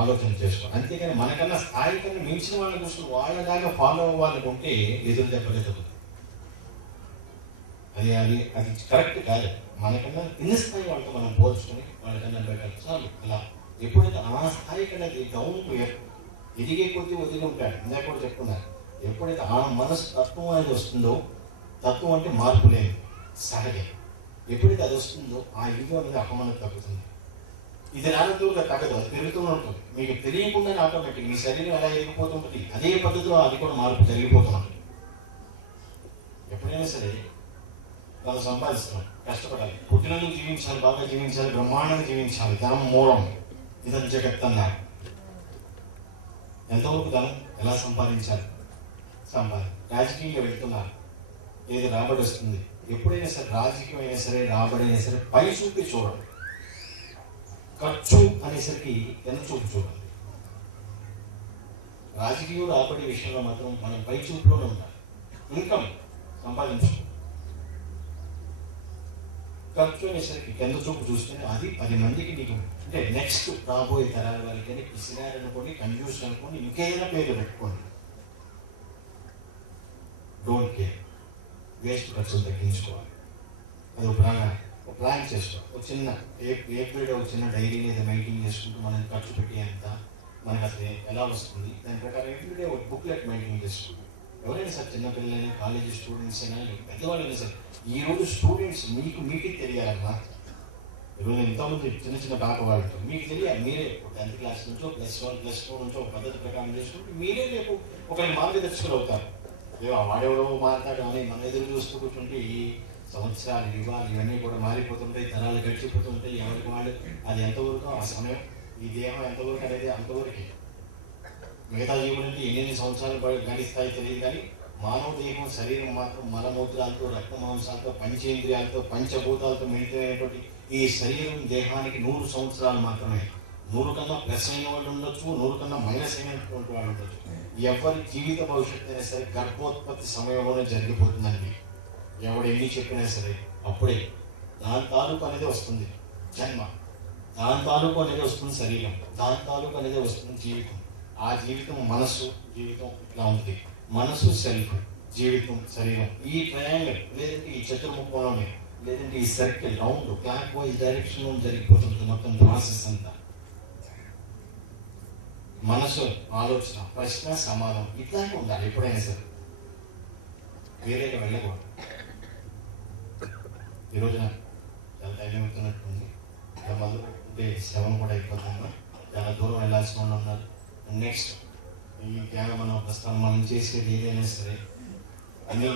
ఆలోచన చేసుకో. అంతేగాని మనకన్నా స్థాయి కన్నా మించిన వాళ్ళని చూసుకుని వాళ్ళలాగా ఫాలో అవ్వాలనుకుంటే ఎదురు దెబ్బలేదు. అది అది అది కరెక్ట్ కాదు. మనకన్నా కింద స్థాయి వాళ్ళతో మనం పోల్చుకొని వాళ్ళకన్నా బెటర్ చాలు. అలా ఎప్పుడైతే ఆ స్థాయి కన్నా డౌన్ ఎదిగే కొద్దీ ఒదిగి ఉంటాడు. ఇందాక కూడా చెప్పుకున్నారు. ఎప్పుడైతే ఆ మనసు తత్వం అనేది వస్తుందో, తత్వం అంటే మార్పు లేదు, సహజం. ఎప్పుడైతే అది వస్తుందో ఆ ఇల్లు అనేది అపమానం తగ్గుతుంది. ఇది రానందుకు తగ్గదు, అది పెరుగుతూనే ఉంటుంది. మీకు తెలియకుండానే ఆటోమేటిక్ మీ శరీరం ఎలా ఎగిపోతుంటుంది, అదే పద్ధతిలో అది కూడా మార్పు జరిగిపోతుంది. ఎప్పుడైనా సరే మనం సంపాదిస్తున్నాం, కష్టపడాలి, పుట్టినందుకు జీవించాలి, బాగా జీవించాలి, బ్రహ్మాండంగా జీవించాలి, ధనం మూలం, ఇదం జగత్ అన్నారు. ఎంతవరకు ధనం ఎలా సంపాదించాలి? రాజకీయంగా వెళ్తున్నారు, ఏది రాబడి వస్తుంది. ఎప్పుడైనా సరే రాజకీయం అయినా సరే, రాబడి అయినా సరే పై చూపి చూడండి. ఖర్చు అనేసరికి ఎంత చూపు చూడండి. రాజకీయం రాబడి విషయంలో మాత్రం మనం పై చూపులోనే ఉండాలి. ఇన్కమ్ సంపాదించు. ఖర్చు అనేసరికి కింద చూపు చూస్తేనే అది 10 మందికి నీకు అంటే నెక్స్ట్ రాబోయే తరాల వాళ్ళకి పిసినారు అనుకోండి, కన్ఫ్యూజ్ అనుకోండి, ఇంకేదైనా పేరు పెట్టుకోండి. Don't care. వేస్ట్ ఖర్చులు తగ్గించుకోవాలి. అది ఒక ప్లాన్ చేసుకోవాలి. ఒక చిన్న ఏప్రిల్ ఒక చిన్న డైరీ లేదా మెయింటైన్ చేసుకుంటూ మనం ఖర్చు పెట్టి ఎంత మనకు అసలు ఎలా వస్తుంది దాని ప్రకారం ఎవ్రీడే ఒక బుక్లెట్ మెయింటైన్ చేసుకుంటాం. ఎవరైనా సరే చిన్నపిల్లలైనా, కాలేజీ స్టూడెంట్స్ అయినా, పెద్దవాళ్ళైనా సరే ఈరోజు స్టూడెంట్స్ మీకే తెలియాలమ్మా. ఈరోజు ఎంతోమంది చిన్న చిన్న పాప వాళ్ళతో మీకు తెలియాలి. మీరే 10th క్లాస్ నుంచో +1 +2 నుంచో ఒక పద్ధతి ప్రకారం చేసుకుంటే మీరే రేపు ఒకరి మార్గదర్శకులు అవుతారు. వాడెవడో మాట్లాడు అని మన ఎదురు చూస్తూ కూర్చుంటే ఈ సంవత్సరాలు, యుగాలు ఇవన్నీ కూడా మారిపోతుంటాయి, తరాలు గడిచిపోతుంటాయి. ఎవరికి వాళ్ళు అది ఎంతవరకు ఆ సమయం, ఈ దేహం ఎంతవరకు అనేది అంతవరకు. మిగతా జీవులంటే ఎన్ని సంవత్సరాలు గడిస్తాయో తెలియదు, కానీ మానవ దేహం శరీరం మాత్రం మలమూత్రాలతో, రక్త మాంసాలతో, పంచేంద్రియాలతో, పంచభూతాలతో మిళితమైనటువంటి ఈ శరీరం దేహానికి 100 సంవత్సరాలు మాత్రమే. 100 కన్నా ప్లస్ అయిన వాళ్ళు ఉండొచ్చు, 100 కన్నా మైనస్ అయినటువంటి వాళ్ళు ఉండొచ్చు. ఎవరి జీవిత భవిష్యత్తు అయినా సరే గర్భోత్పత్తి సమయంలోనే జరిగిపోతుందండి. ఎవడు ఎన్ని చెప్పినా సరే అప్పుడే దాని తాలూకు అనేది వస్తుంది జన్మ, దాని తాలూకు అనేది వస్తుంది శరీరం, దాని తాలూకు అనేది వస్తుంది జీవితం. ఆ జీవితం మనస్సు, జీవితం ఇట్లా ఉంటుంది. మనస్సు సెల్ఫ్, జీవితం శరీరం. ఈ ట్రయాంగిల్ లేదంటే ఈ చతుర్ముఖంలోనే లేదంటే ఈ సర్కిల్ రౌండ్ క్లాక్ వైజ్ డైరెక్షన్లో జరిగిపోతుంది మొత్తం ప్రాసెస్ అంతా. మనసు, ఆలోచన, ప్రశ్న, సమాధానం ఇట్లాగే ఉండాలి ఎప్పుడైనా సరే. వేరేగా వెళ్ళకూడదు. ఈరోజున చాలా టైం అవుతున్నట్టుంది. మందు ఉంటే 7 కూడా అయిపోతుంది. చాలా దూరం వెళ్ళాల్సిన వాళ్ళు ఉన్నారు. నెక్స్ట్ ఈ ధ్యానం మనం ప్రస్తుతం మనం చేసేది ఏదైనా సరే అన్ని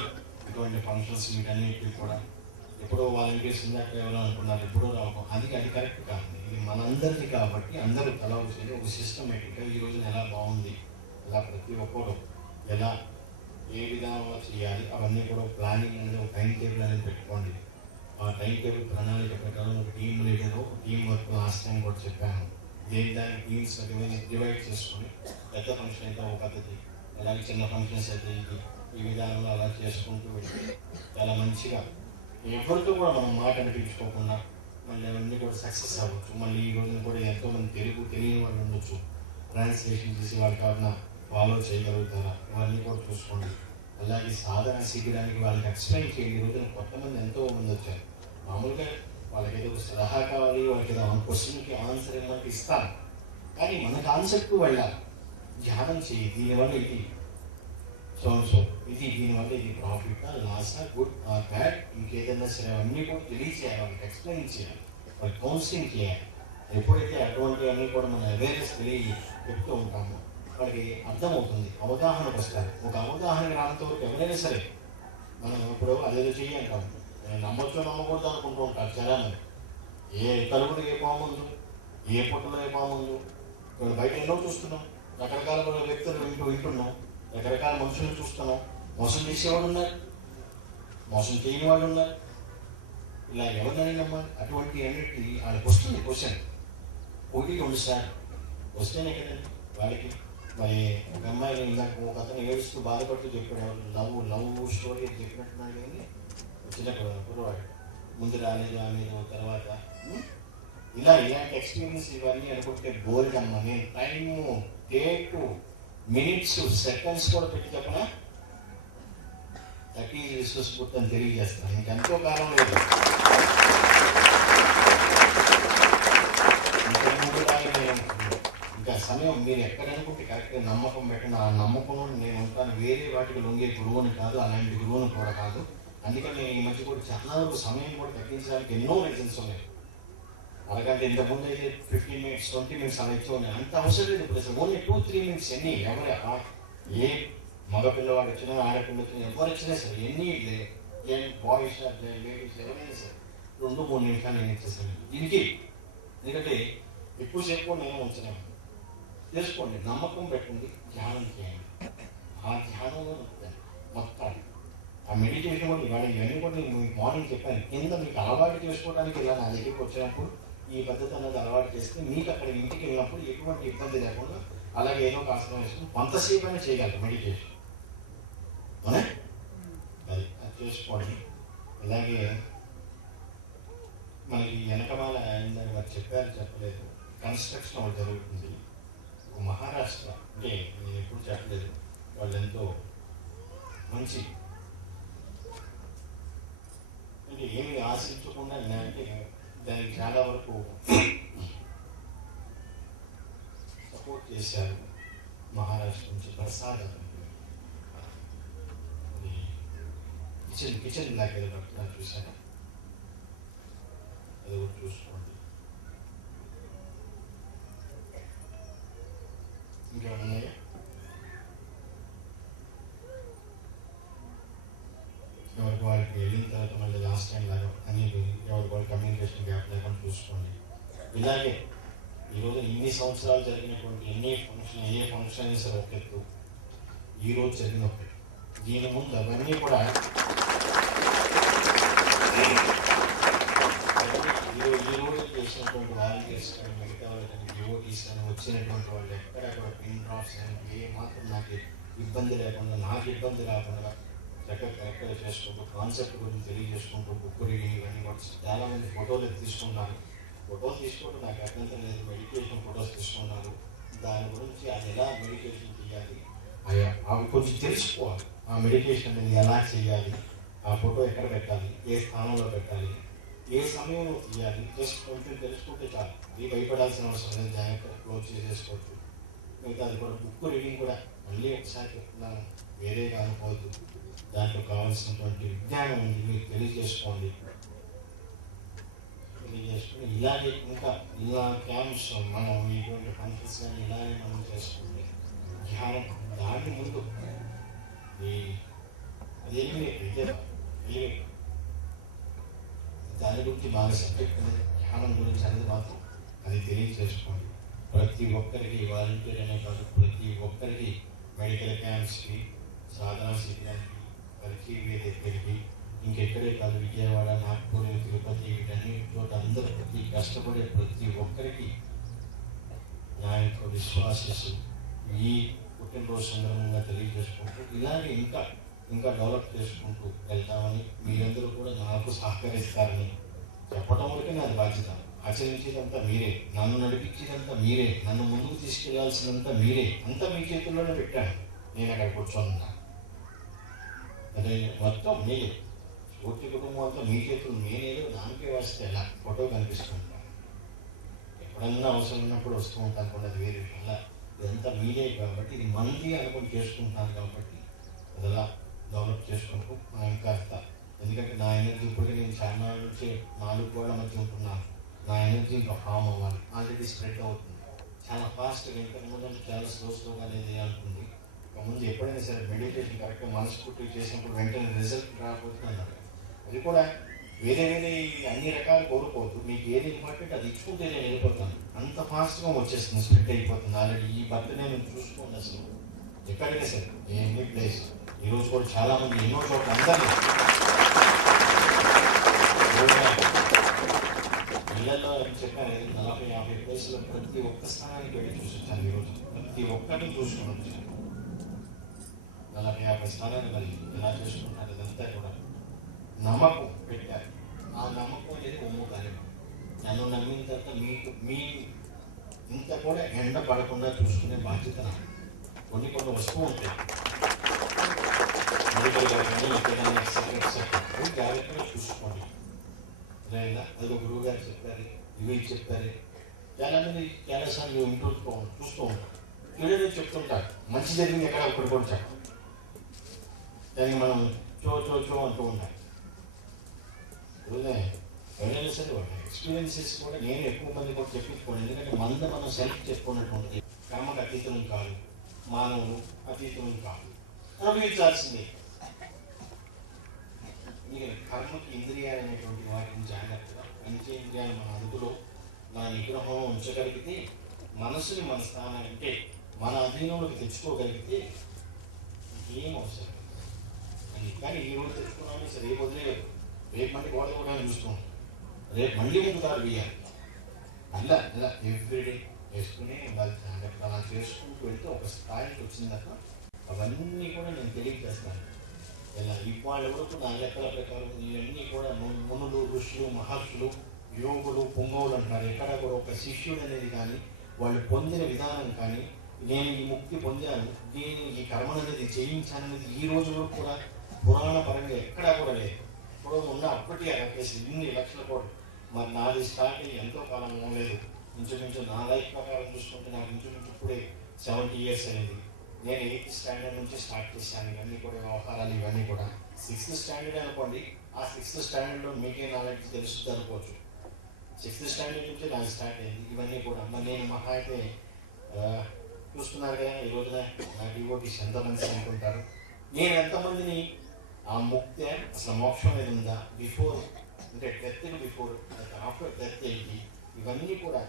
ఇటువంటి ఫంక్షన్స్ వీటన్నిటికి కూడా ఎప్పుడో వాలంటీర్స్ ఇందాక ఎవరో అనుకున్నారు, ఎప్పుడో రావడం అది కరెక్ట్ కాదు. ఇది మనందరిది కాబట్టి అందరూ తలా వచ్చేది ఒక సిస్టమేటిక్గా ఈ రోజున ఎలా బాగుంది, ఎలా ప్రతి ఒక్కరు ఎలా ఏ విధంగా చేయాలి అవన్నీ కూడా ప్లానింగ్ అనేది ఒక టైం టేబుల్ అనేది పెట్టుకోండి. ఆ టైం టేబుల్ ప్రణాళిక ప్రకారం ఒక team leader, team work last time కూడా చెప్పాను. దాని టీమ్స్ డివైడ్ చేసుకొని పెద్ద ఫంక్షన్ అయితే ఒక పద్ధతి, అలాగే చిన్న ఫంక్షన్స్ అయితే ఈ విధానంలో అలా చేసుకుంటూ వెళ్ళి చాలా మంచిగా ఎవరితో కూడా మనం మాట అనిపించుకోకుండా మళ్ళీ అవన్నీ కూడా సక్సెస్ అవ్వచ్చు. మళ్ళీ ఈ రోజున కూడా ఎంతోమంది తెలుగు తెలియని వాళ్ళు ఉండొచ్చు, ట్రాన్స్లేషన్ చేసి వాళ్ళకి ఎవరైనా ఫాలో చేయగలుగుతారా ఇవన్నీ కూడా చూసుకోండి. అలాగే సాధారణ శిబిరానికి వాళ్ళకి ఎక్స్ప్లెయిన్ చేయండి. ఈ రోజున కొంతమంది ఎంతో మంది వచ్చారు. మామూలుగా వాళ్ళకి ఏదో సలహా కావాలి, వాళ్ళకి ఏదో క్వశ్చన్కి ఆన్సర్ ఏమంటే ఇస్తాను, కానీ మన కాన్సెప్ట్ వెళ్ళాలి. ధ్యానం చేయి, దీనివల్ల ఇది సో ఇది దీనివల్ల ఇది ప్రాఫిటా, లాసా, గుడ్ ఆర్ బ్యాడ్, ఇంకేదైనా సరే అవన్నీ కూడా తెలియచేయాలి, వాళ్ళకి ఎక్స్ప్లెయిన్ చేయాలి, వాళ్ళకి కౌన్సిలింగ్ చేయాలి. ఎప్పుడైతే అటువంటి అన్నీ కూడా మన అవేర్నెస్ చెప్తూ ఉంటామో వాళ్ళకి అర్థమవుతుంది, అవగాహనకు వస్తారు. ఒక అవగాహన రానంత వరకు ఎవరైనా సరే మనం ఇప్పుడు అదేదో చేయంటాం, నమ్మొచ్చో నమ్మకూడదు అనుకుంటూ ఉంటారు చాలామంది. ఏ తలుపులు ఏ పాముందు, ఏ పొట్టులో ఏ పాముందు, ఇప్పుడు బయట ఎన్నో చూస్తున్నాం, రకరకాల వ్యక్తులు వింటున్నాం, రకరకాల మనుషులు చూస్తున్నాం. మోసం చేసేవాడు ఉన్నారు, మోసం చేయని వాళ్ళు ఉన్నారు. ఇలా ఎవరినైనా నమ్మాలి? అటువంటి అన్నిటికీ వాళ్ళకి వస్తుంది క్వశ్చన్. 1-2 సార్లు వస్తేనే కదండి వాళ్ళకి. మరి ఒక అమ్మాయిని ఇందాక ఒక అతను ఏడుస్తూ బాధపడుతూ చెప్పాడు, లవ్ స్టోరీ చెప్పినట్టున్నాడు. కానీ చిన్న కుర్రవాడు ముందు రాలేదు ఆమె తర్వాత ఇలాంటి ఎక్స్పీరియన్స్ ఇవన్నీ అనుకుంటే బోర్డు అమ్మ. నేను టైము, డేటు, మినిట్స్, సెకండ్స్ కూడా పెట్టి చెప్పనా 30 విశ్వస్ఫూర్తిని తెలియజేస్తాను. ఇంకెంతో కాలం లేదు. ఇంకా సమయం మీరు ఎక్కడ అనుకుంటే కరెక్ట్గా నమ్మకం పెట్టిన ఆ నమ్మకం నేను ఉంటాను. వేరే వాటికి లొంగే గురువుని కాదు, అలాంటి గురువుని కూడా కాదు. అందుకని నేను ఈ మధ్య కూడా చాలా వరకు సమయం కూడా తగ్గించడానికి ఎన్నో రీజన్స్ ఉన్నాయి. అలాగంటే ఇంతకుముందు అయితే 15 minutes 20 minutes అలా ఇచ్చి ఉన్నాయి. అంత అవసరం లేదు. ఇప్పుడు అసలు ఓన్లీ 2-3 minutes ఎన్ని ఎవరు ఏ మగ పిల్లవాడు వచ్చినా ఆడపిల్ల వచ్చినా ఎవరు వచ్చినా సరే ఎన్ని బాయ్స్ లేడీస్ ఎవరైనా సరే 2-3 నిమిషాలు నేను ఇచ్చేసాను దీనికి. ఎందుకంటే ఎక్కువసేపు నేను ఉంచినాను. తెలుసుకోండి, నమ్మకం పెట్టండి, ధ్యానం చేయండి. ఆ ధ్యానంలో మొత్తం ఆ మెడిటేషన్ కూడా ఇవాళ ఇవన్నీ కూడా నేను మార్నింగ్ చెప్పాను. కింద మీకు అలవాటు చేసుకోవడానికి ఇలా నా దగ్గరికి వచ్చినప్పుడు ఈ పద్ధతి అన్నది అలవాటు చేస్తే మీకు అక్కడ ఇంటికి వెళ్ళినప్పుడు ఎటువంటి ఇబ్బంది లేకుండా అలాగే ఏదో ఒక ఆసనం వేసుకుని కొంతసేపు అయినా చేయగలరు మెడిటేషన్. అది అది చేసుకోండి. అలాగే మనకి వెనకమాల అయిందని వారు చెప్పలేదు, కన్స్ట్రక్షన్ ఒకటి జరుగుతుంది. మహారాష్ట్ర అంటే నేను ఎప్పుడు చెప్పలేదు, వాళ్ళు ఎంతో మంచి అంటే ఏమి ఆశించకుండా అంటే దానికి చాలా వరకు సపోర్ట్ చేశారు. మహారాష్ట్ర నుంచి ప్రసాదం కిచెన్ దగ్గర పడుతున్నా చూశాను. అది కూడా చూసుకోండి. ఇంకా ఉన్నాయా? ఎవరికి వాళ్ళకి వెళ్ళిన తర్వాత మళ్ళీ లాస్ట్ టైం లాగా అన్ని ఎవరికి వాళ్ళు కమ్యూనికేషన్ గ్యాప్ లేకుండా చూసుకోండి. ఇలాగే ఈరోజు ఇన్ని సంవత్సరాలు జరిగినటువంటి ఏ ఫంక్షన్ అయినా సరే ఒక ఎత్తు, ఈరోజు జరిగిన ఒకటి. దీని ముందు అవన్నీ కూడా ఈరోజు చేసినటువంటి వాలంటీర్స్ కానీ మిగతా వాళ్ళకి డివోటీస్ కానీ వచ్చినటువంటి వాళ్ళు ఎక్కడెక్కడ పిన్ డ్రాప్స్ కానీ ఏ మాత్రం నాకు ఇబ్బంది లేకుండా, నాకు ఇబ్బంది రాకుండా చక్కగా కరెక్ట్గా చేసుకుంటూ కాన్సెప్ట్ గురించి తెలియజేసుకుంటూ బుక్ రీడింగ్ ఇవన్నీ కూడా చాలామంది ఫోటోలు తీసుకున్నాను. ఫోటోలు తీసుకోవడం నాకు అభ్యంతరం లేదు. మెడిటేషన్ ఫొటోస్ తీసుకున్నారు. దాని గురించి అది ఎలా మెడిటేషన్ చేయాలి అవి కొంచెం తెలుసుకోవాలి. ఆ మెడిటేషన్ అనేది ఎలా చేయాలి, ఆ ఫోటో ఎక్కడ పెట్టాలి, ఏ స్థానంలో పెట్టాలి, ఏ సమయంలో తీయాలి, జస్ట్ కొంచెం తెలుసుకుంటే చాలు. ఇది భయపడాల్సిన అవసరం లేదు. జాగ్రత్తగా క్లోజ్ చేసేసుకోవచ్చు. మిగతా అది కూడా బుక్ రీడింగ్ కూడా మళ్ళీ ఒకసారి చెప్తున్నాను, వేరేగా అనుకోవద్దు. దాంట్లో కావాల్సినటువంటి విజ్ఞానం ఉంది, మీకు తెలియజేసుకోండి. ఇలాగే ఇంకా ఇలా క్యాంప్స్ మనం ఇటువంటి ఫంక్షన్స్ కానీ ఇలాగే మనం చేసుకుంటే ధ్యానం దాని ముందు అదేమి దాని గురించి బాగా సబ్జెక్ట్ అనేది ధ్యానం గురించి అనేది మాత్రం అది తెలియజేసుకోండి. ప్రతి ఒక్కరికి వాలంటీర్ అనే కాదు, ప్రతి ఒక్కరికి మెడికల్ క్యాంప్స్కి, సాధనా శిబిరానికి, పరిచయ దగ్గరికి, ఇంకెక్కడే కాదు విజయవాడ, నాగపూర్, తిరుపతి వీటన్నిటి చోట అందరూ ప్రతి కష్టపడే ప్రతి ఒక్కరికి నా యొక్క విశ్వాసస్ ఈ పుట్టినరోజు సందర్భంగా తెలియజేసుకుంటూ ఇలాగే ఇంకా డెవలప్ చేసుకుంటూ వెళ్తామని, మీరందరూ కూడా నాకు సహకరిస్తారని చెప్పడం వరకే నాది బాధ్యత. ఆచరించేదంతా మీరే, నన్ను నడిపించేదంతా మీరే, నన్ను ముందుకు తీసుకెళ్లాల్సినంతా మీరే. అంతా మీ చేతుల్లోనే పెట్టాను. నేను అక్కడ కూర్చోనున్నా. అదే మొత్తం మీరే, పూర్తి కుటుంబం అంతా మీ చేతులు. నేనేదో దానికే వస్తే ఎలా ఫోటో కనిపిస్తుంటాను, ఎప్పుడన్నా అవసరం ఉన్నప్పుడు వస్తూ ఉంటాను కూడా, అది వేరే అలా. ఇదంతా మీరే కాబట్టి, ఇది మంది అనుకుని చేసుకుంటాను కాబట్టి అదలా డెవలప్ చేసుకుంటూ ఇంకా ఎందుకంటే నా ఎనర్జీ ఇప్పటికీ నేను చాలా నుంచి 4 గోడల మధ్య ఉంటున్నాను. నా ఎనర్జీ ఇంకా ఫామ్ అవ్వాలి, ఆల్రెడీ స్ప్రెడ్ అవుతుంది చాలా ఫాస్ట్గా. ఇంతకుముందు చాలా స్లోగా అనేది అనుకుంది. ముందు ఎప్పుడైనా సరే మెడిటేషన్ కరెక్ట్గా మనస్ఫూర్తిగా చేసినప్పుడు వెంటనే రిజల్ట్ రాకపోతున్నాను. అది కూడా వేరే అన్ని రకాలు కోరుకోవద్దు. మీకు ఏది ఇంపార్టెంట్ అది ఇచ్చుకుంటే నేను వెళ్ళిపోతాను. అంత ఫాస్ట్గా వచ్చేస్తుంది, స్ప్రెడ్ అయిపోతుంది. ఆల్రెడీ ఈ బర్త్డే నేను చూసుకోండి. అసలు ఎక్కడైనా సరే ఎనీ ప్లేస్ ఈరోజు కూడా చాలామంది ఎన్నో చోట్ల అందరినీ ఇళ్లలో చెప్పాను 40-50 ప్లేసులో ప్రతి ఒక్క స్థానానికి వెళ్ళి చూసొచ్చాను. ఈరోజు ప్రతి ఒక్కరిని చూసుకొని వచ్చాను. 40-50 స్థానాన్ని మరి ఎలా చేసుకుంటారు ఇదంతా కూడా నమ్మకం పెట్టారు. ఆ నమ్మకం అనేది ఒమ్ము కార్యం. నన్ను నమ్మిన తర్వాత మీ ఇంత కూడా ఎండ పడకుండా చూసుకునే బాధ్యత నాకు. కొన్ని వస్తూ ఉంటాయి మెడికల్ కాకుండా ఎక్కడైనా జాగ్రత్తగా చూసుకోండి. లేదా అది గురువు గారు చెప్పారు, ఇవి చెప్పారు. చాలాసార్లు చూస్తూ ఉంటాం. చెడు చెప్తుంటారు, మంచి జరిగింది ఎక్కడ ఒకటి కూడా చెప్పాలి. దానికి మనం చో అంటూ ఉంటాం. ఎవరైనా సరే వాళ్ళు ఎక్స్పీరియన్సెస్ కూడా నేను ఎక్కువ మంది కూడా చెప్పించుకోండి. ఎందుకంటే మనం సెల్ఫ్ చెప్పుకున్నటువంటి కర్మకు అతీతం కాదు, మానవులు అతీతం కాదు, అనుభవించాల్సిందే. మీకు కర్మకి ఇంద్రియాలు అనేటువంటి వాటిని జాగ్రత్తగా పంచేంద్రియాలు మన అదుపులో మన నిగ్రహం ఉంచగలిగితే, మనసుని మన స్థానం అంటే మన అధీనంలోకి తెచ్చుకోగలిగితే ఏం అవసరం. కానీ ఈ రోజు తెచ్చుకున్నాను సరే, రేపు వదిలేదు. రేపు మళ్ళీ గోడ కూడా చూస్తున్నాం, రేపు మళ్ళీ ముందుతారు వేయాలి. ఇలా ఎవ్రీడే వేసుకుని వాళ్ళు జాగ్రత్త అలా చేసుకుంటూ వెళ్తే ఒక స్థాయికి వచ్చిందాక అవన్నీ కూడా నేను తెలియజేస్తాను. ఇలా ఇవాళ వరకు నా లెక్కల ప్రకారం ఇవన్నీ కూడా మునులు, ఋషులు, మహర్షులు, యోగులు, పొంగవులు అంటారు. ఎక్కడ కూడా ఒక శిష్యుడు అనేది కానీ వాళ్ళు పొందిన విధానం కానీ, నేను ఈ ముక్తి పొందాను, నేను ఈ కర్మను అనేది చేయించాననేది ఈ రోజు వరకు కూడా పురాణ పరంగా ఎక్కడా కూడా లేదు. ఇప్పుడు ఉన్న అప్పటికీ అరకేసి ఇన్ని లక్షల కోట్లు. మరి నాది స్టార్ట్ అయ్యి ఎంతో కాలం లేదు. ఇంచుమించు నా లైఫ్ ప్రకారం చూసుకుంటే నాకు ఇంచుమించు ఇప్పుడే 70 years అనేది. నేను 8th standard నుంచి స్టార్ట్ చేశాను. ఇవన్నీ కూడా వ్యవహారాలు ఇవన్నీ కూడా 6th standard అనుకోండి. ఆ 6th standardలో మీకే నాలెడ్జ్ తెలుస్తుంది అనుకోవచ్చు. 6th standard నుంచి నాకు స్టార్ట్ అయింది ఇవన్నీ కూడా. మరి నేను మహా అయితే చూస్తున్నారు కదా ఈ రోజున నా డివోటీస్ ఎంతమంది అనుకుంటారు. నేను ఎంతమందిని ఆ ముక్తి అసలు మోక్షం అనేది ఉందా, బిఫోర్ అంటే డెత్కి బిఫోర్, ఆఫ్టర్ డెత్ ఏంటి, ఇవన్నీ కూడా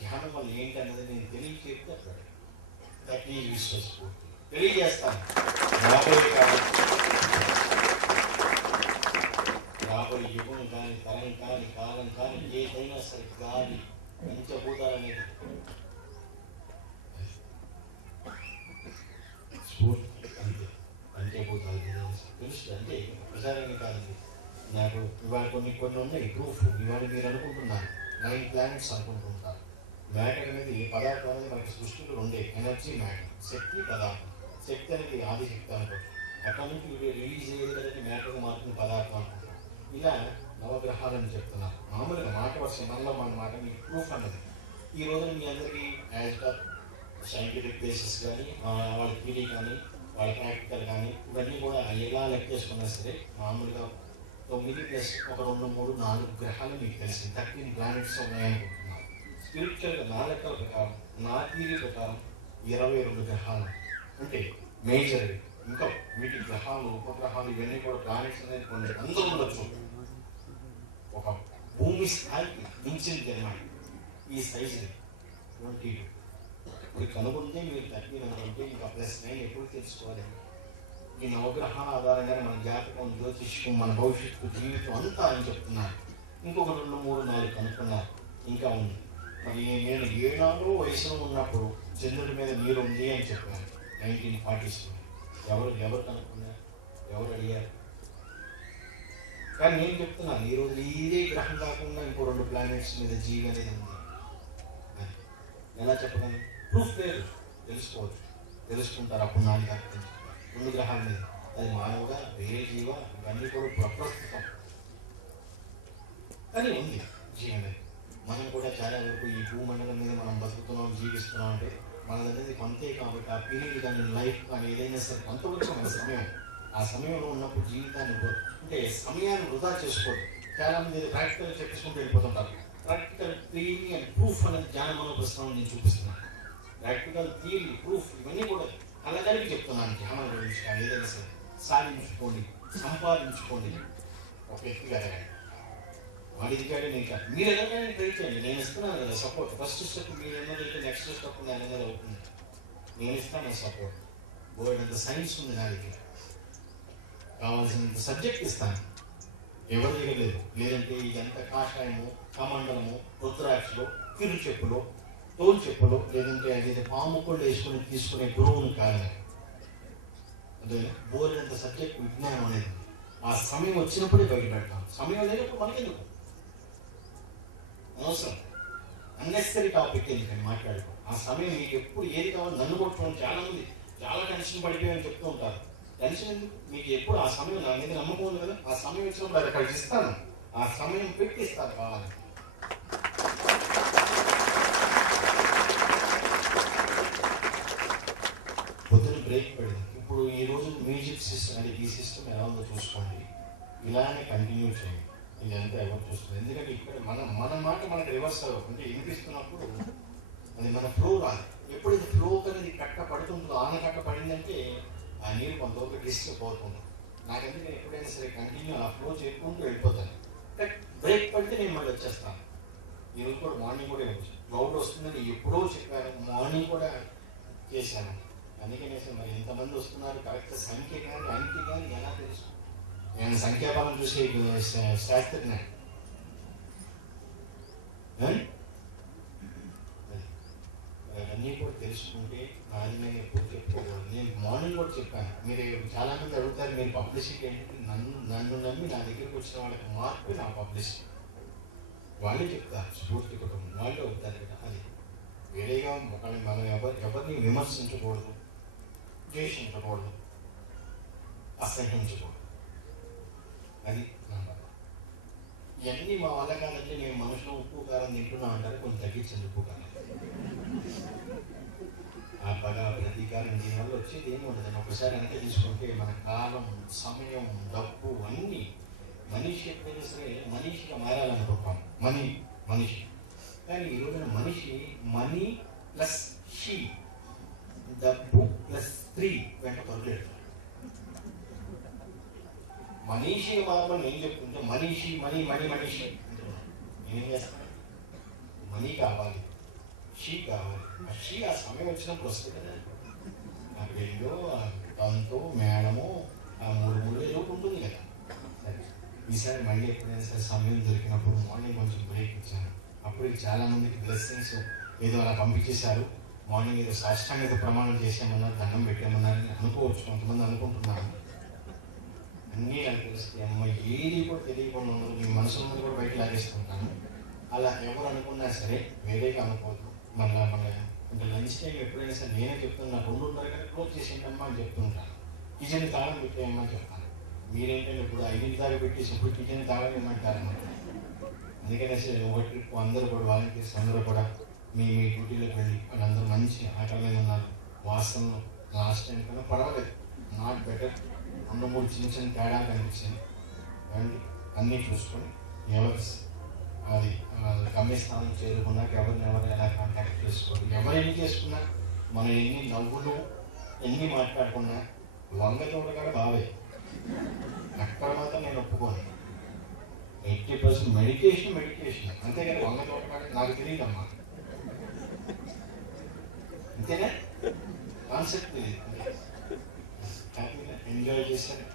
ధ్యానం వల్ల ఏంటి అన్నది నేను తెలియజేస్తే విశ్వస్ఫూర్తి తెలియజేస్తాను. రాబోయే యుగం కానీ, తరం కానీ, కాలం కానీ, ఏదైనా సరే గాలి పంచభూతాలనేది స్ఫూర్తి అంతే. పంచభూతాలు తెలుస్తుంది అంటే ప్రసారంగా కాదండి. నాకు ఇవాళ కొన్ని ఉన్నాయి ప్రూఫ్. ఇవాళ మీరు అనుకుంటున్నారు 9 planets అనుకుంటుంటారు. మ్యాటర్ అనేది పదార్థం అనేది మనకి సృష్టిలో ఉండే ఎనర్జీ, మ్యాటర్, శక్తి, పదార్థం. శక్తి అనేది ఆదిశక్తి అనుకోవచ్చు. అక్కడ నుంచి రిలీజ్ అయ్యేది కదండి మ్యాటర్గా మారుతుంది పదార్థం అనుకుంటాం. ఇలా నవగ్రహాలని చెప్తున్నారు. మామూలుగా మాట వరుస మనలో మన మాట మీకు ప్రూఫ్ అన్నది ఈ రోజున మీ అందరికీ యాజ్ పర్ సైంటిఫిక్ బేసిస్ కానీ, వాళ్ళ థియరీ కానీ, వాళ్ళ ప్రాక్టికల్ కానీ ఇవన్నీ కూడా ఎలా లెక్క చేసుకున్నా సరే మామూలుగా 9 + 1 2 3 4 గ్రహాలు మీకు తెలిసి 13 planets ఉన్నాయనుకుంటున్నాను. స్పిరిచువల్గా నా లెక్కల ప్రకారం, నా థియరీ ప్రకారం 22 గ్రహాలు అంటే మేజర్. ఇంకా వీటి గ్రహాలు, ఉపగ్రహాలు ఇవన్నీ కూడా ప్లానెట్స్ అనేది కొన్ని అందరూ ఉండొచ్చు. ఒక భూమి స్థాయికి మించింది అన్నమాట ఈ సైజుని 22. ఇప్పుడు కనుగొంటే మీరు 13 అనుకుంటే ఇంకా +9 ఎప్పుడు తెలుసుకోవాలి. ఈ నవగ్రహాల ఆధారంగానే మన జాతకం, జ్యోతిష్యం, మన భవిష్యత్తు, జీవితం అంతా అని చెప్తున్నారు. ఇంకొక 2 3 4 కనుక్కున్నారు. ఇంకా ఉంది. మరి నేను 7 వయసులో ఉన్నప్పుడు చంద్రుడి మీద నీరు ఉంది అని చెప్పాను 1940s. ఎవరు కనుక్కున్నారు, ఎవరు అడిగారు? కానీ నేను చెప్తున్నాను ఈరోజు ఇదే గ్రహం కాకుండా ఇంకో 2 planets మీద జీవి అనేది ఉంది. ఎలా చెప్పగలను? ప్రూఫ్ లేదు, తెలుసుకోవచ్చు, తెలుసుకుంటారు. అప్పుడు నాలుగు 2 గ్రహాల మీద అది మానవుగా, వేరే జీవ, ఇవన్నీ కూడా ప్రస్తుతం కానీ ఉంది జీవనం. మనం కూడా చాలా వరకు ఈ భూమండలం మీద మనం బతుకుతున్నాం, జీవిస్తున్నాం అంటే మనది కొంతే. కాబట్టి ఆ పీరియడ్ కానీ, లైఫ్ కానీ ఏదైనా సరే కొంతవరకు మన సమయం, ఆ సమయంలో ఉన్నప్పుడు జీవితాన్ని అంటే సమయాన్ని వృధా చేసుకోవద్దు. చాలామంది ప్రాక్టికల్ చెప్పేసుకుంటూ వెళ్ళిపోతుంటారు. ప్రాక్టికల్ థియరీ అండ్ ప్రూఫ్ అనేది జ్ఞానంలో ప్రస్తుతం నేను చూపిస్తున్నాను. ప్రాక్టికల్ థియరీ, ప్రూఫ్ ఇవన్నీ కూడా అలాగే చెప్తున్నాను. ధ్యానం గురించి కానీ ఏదైనా సరే సాధించుకోండి, సంపాదించుకోండి. ఒక వ్యక్తిగా ఎదగండి. వాడిది కాడే నేను కాదు, మీరు ఎదగడానికి ట్రై చేయండి. నేను ఇస్తున్నాను కదా సపోర్ట్. ఫస్ట్ స్టెప్ మీరు ఎన్నదైతే నెక్స్ట్ స్టెప్ నేను అనేది అవుతుంది. నేను ఇస్తాను సపోర్ట్. బోర్డ్ అంత సైన్స్ ఉంది నా దగ్గర, కావాల్సినంత సబ్జెక్ట్ ఇస్తాను. ఎవరి దగ్గర లేదు. లేదంటే ఇదంతా కాషాయము, కమండలము, రుద్రాక్షలు, కిరు చెప్పులు, తోలు చెప్పులు, లేదంటే అది పాము కూడా వేసుకుని తీసుకునే గురువుని కాదని. అదే బోరెంత సబ్జెక్ట్ విజ్ఞానం అనేది ఆ సమయం వచ్చినప్పుడే బయటపెడతాం. సమయం లేనప్పుడు మనకెందుకు అవసరం, అన్నెసరీ టాపిక్ ఎందుకని మాట్లాడుకో. ఆ సమయం మీకు ఎప్పుడు ఏది కావాలి నన్ను కొట్టుకోవడం. చాలా మంది చాలా టెన్షన్ పడిపోయాయని చెప్తూ ఉంటారు. టెన్షన్ ఎందుకు? మీకు ఎప్పుడు ఆ సమయం నా మీద నమ్మకం ఉంది కదా, ఆ సమయం వచ్చినప్పుడు అది అక్కడికి ఇస్తాను. ఆ సమయం పెట్టిస్తారు కావాలి. పొద్దున బ్రేక్ పడింది. ఇప్పుడు ఈ రోజు మ్యూజిక్ సిస్టమ్ అది ఈ సిస్టమ్ ఎలా ఉందో చూసుకోండి, ఇలానే కంటిన్యూ చేయండి. ఇదంతా ఎవరు చూస్తుంది? ఎందుకంటే ఇక్కడ మన మాట మనకు రివర్స్ అవ్వకుంటే వినిపిస్తున్నప్పుడు అది మన ఫ్లో రాదు. ఎప్పుడైతే ఫ్లో అనేది కట్ట పడుతుందో, ఆన కట్ట పడిందంటే ఆ నీరు కొంతవరకు డిస్టర్బ్ అవుతుంది. నాకంటే నేను ఎప్పుడైనా సరే కంటిన్యూ ఆ ఫ్లో చేసుకుంటూ వెళ్ళిపోతాను. బ్రేక్ పడితే నేను మళ్ళీ వచ్చేస్తాను. ఈరోజు కూడా మార్నింగ్ కూడా క్లౌడ్ వస్తుందని ఎప్పుడో చెప్పాను, మార్నింగ్ కూడా చేశాను. అందుకనే మరి ఎంతమంది వస్తున్నారు కరెక్ట్ సంఖ్య కానీ అంకె కానీ ఎలా తెలుసు? నేను సంఖ్యాబలం చూసే శాస్త్రజ్ఞ అన్నీ కూడా తెలుసుకుంటే నాది నేను ఎప్పుడు చెప్పుకోవాలి. నేను మార్నింగ్ కూడా చెప్పాను. మీరు చాలా మంది అడుగుతారు మీరు పబ్లిసిటీ ఏంటి? నన్ను నమ్మి నా దగ్గరికి వచ్చిన వాళ్ళకి మార్పు నా పబ్లిసిటీ. వాళ్ళే చెప్తారు, స్ఫూర్తి కుటుంబం వాళ్ళే వస్తారు కదా. అది వేరేగా మనం ఎవరిని విమర్శించకూడదు, ద్వేషించకూడదు, అసహించకూడదు. అది నా బాధ. ఇవన్నీ మా వల్ల కాదంటే నేను మనుషులు ఉప్పు కారం తింటున్నా అంటారు, కొంచెం తగ్గించండి ఉప్పు కారం. ఆ పగ ప్రతీకారం దీనివల్ల వచ్చేది ఏమి ఉండదు. ఒకసారి వెనక తీసుకుంటే మన కాలం, సమయం, డబ్బు అన్నీ మనిషి ఎప్పుడైనా సరే మనిషిగా మారాలనుకుంటాం. మనిషి కానీ ఈ రోజున మనిషి మనీ ప్లస్ షీ, డబ్బు ప్లస్ స్త్రీ వెంట పరుగెడతారు. మనీషి మామని ఏం చెప్తుంటే మనీషి మనిషి ఏం చేస్తాను? మనీ కావాలి, షీ కావాలి. ఆ షీ ఆ సమయం వచ్చినప్పుడు వస్తుంది కదా. ఆ పెళ్ళో తంతో మేడము ఆ మూడు ఏదో ఉంటుంది కదా. సరే ఈసారి మళ్ళీ ఎప్పుడైనా సరే సమయం దొరికినప్పుడు మార్నింగ్ కొంచెం బ్రేక్ ఇచ్చాను. అప్పుడు చాలా మందికి బ్లెస్సింగ్స్ ఏదో అలా పంపించేశారు. మార్నింగ్ ఏదో సాష్టాంగత ప్రమాణం చేసామన్నారు, దండం పెట్టామన్నారు అనుకోవచ్చు. కొంతమంది అనుకుంటున్నారు. అన్నీ నాకు తెలుస్తాయి. అమ్మ ఏది కూడా తెలియకుండా ఉండదు. మీ మనసులో కూడా బయట లాగేసుకుంటాను. అలా ఎవరు అనుకున్నా సరే వేరేగా అనుకోవద్దు. మళ్ళీ అంటే లంచ్ టైం ఎప్పుడైనా సరే నేనే చెప్తాను, నాకు 2:30 గంటలు క్లోజ్ చేసేయమ్మా అని చెప్తుంటాను. కిచెన్ తాళం పెట్టేయమ్మని చెప్తాను. మీరేంటంటే ఇప్పుడు 5 దాకా పెట్టేసి ఇప్పుడు కిచెన్ తాళం ఏమంటారు అన్నమాట. అందుకనే సరే ఒక ట్రిప్ అందరూ కూడా వాలంటీర్స్ అందరూ కూడా మీ డ్యూటీలోకి వెళ్ళి వాళ్ళందరూ మంచి ఆకలి మీద ఉన్నారు. వాసనలు లాస్ట్ టైం కన్నా పర్వాలేదు, నాట్ బెటర్. 2-3 చిన్న తేడా కనిపించింది. అండి అన్నీ చూసుకొని ఎవరు అది గమ్యస్థానం చేరుకున్నాక ఎవరిని ఎలా కాంటాక్ట్ చేసుకోవాలి, ఎవరు ఎన్ని చేసుకున్నా మనం ఎన్ని నవ్వులు ఎన్ని మాట్లాడుకున్నా వంగ తోటగా బావే. అక్కడ మాత్రం నేను ఒప్పుకోను. 80% మెడిటేషన్ అంతేగాని వంగ తోటగా నాకు తెలియదమ్మా. అంతేనా? కాన్సెప్ట్ తెలియదు. హ్యాపీగా ఎంజాయ్ చేశాను.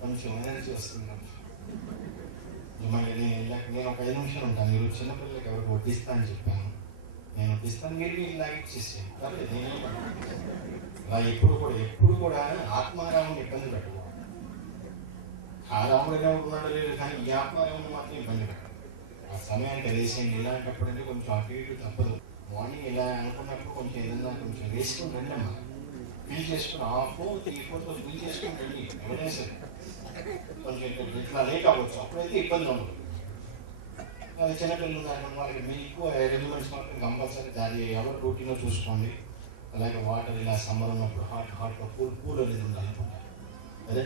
కొంచెం ఎనర్జీ వస్తుంది. నేను ఒక 5 నిమిషాలు ఉంటాను. మీరు చిన్నపిల్లలకి ఎవరికి వడ్డిస్తా అని చెప్పాను. నేను వడ్డిస్తాను, మీరు ఇలాగ ఇచ్చేసాను. కాబట్టి నేనే అలా ఎప్పుడు కూడా ఆత్మారాముని ఇబ్బంది పెట్టకూడదు. ఆ రాముడిగా ఉన్నాడు లేదు, కానీ ఈ ఆత్మారాముని మాత్రం ఇబ్బంది పెట్టాలి. ఆ సమయానికి వేసేయండి. ఇలాంటప్పుడంటే కొంచెం అటు ఇటు తప్పదు. మార్నింగ్ ఇలా అనుకున్నప్పుడు కొంచెం ఏదన్నా కొంచెం వేసుకొని రండి అమ్మా. ఫిల్ చేసుకుని 3/4 ఫిల్ చేసుకుని రండి. ఎవరైనా సరే కొంచెం ఇట్లా లేట్ అవ్వచ్చు, అప్పుడైతే ఇబ్బంది ఉండదు. అది చిన్నపిల్లలు ఉన్నారు వాళ్ళకి మీకు రెగ్యులర్స్ మాత్రం కంపల్సరీ దాని ఎవరు రూటీన్లో చూసుకోండి. అలాగే వాటర్ ఇలా సమ్మర్ ఉన్నప్పుడు హాట్గా కూల్ అనేది ఉండాలనుకుంటారు అదే.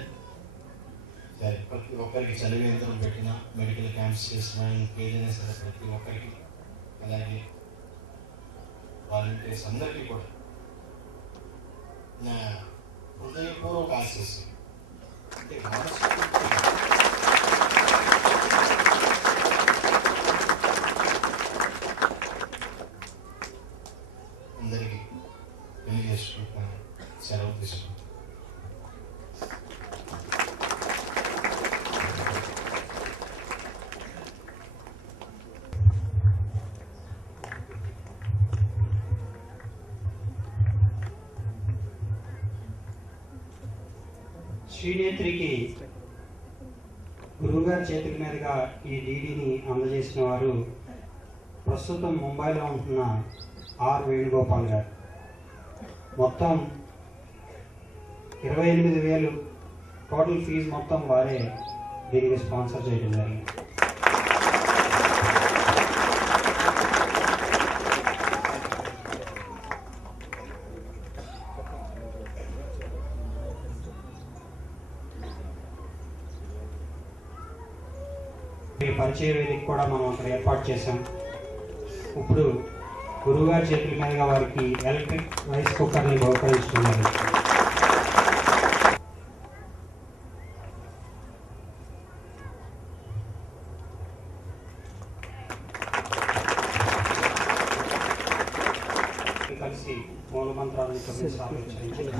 సరే ప్రతి ఒక్కరికి చదివే యంత్రం పెట్టినా, మెడికల్ క్యాంప్స్ చేసినా, ఇంకేదైనా సరే ప్రతి ఒక్కరికి, అలాగే వాలంటీర్స్ అందరికీ కూడా నా హృదయపూర్వక ఆశీస్సు. అంటే అందరికీ తెలియజేసుకుంటాను. సెలవు తీసుకుంటాను. శ్రీనేత్రికి గురువుగారి చేతుల మీదుగా ఈ డీడీని అందజేసిన వారు ప్రస్తుతం ముంబైలో ఉంటున్న ఆర్ వేణుగోపాల్ గారు. మొత్తం 28,000 టోటల్ ఫీజు మొత్తం వారే దీనికి స్పాన్సర్ చేయడం జరిగింది. ఈ పరిచయ వేదిక కూడా మనం అక్కడ ఏర్పాటు చేశాం. ఇప్పుడు గురువుగారి చేతుల మీదుగా వారికి ఎలక్ట్రిక్ రైస్ కుక్కర్ని బహుకరిస్తున్నారు. కలిసి మూలమంత్రాలను 9 సార్లు ఉచ్చరించారు.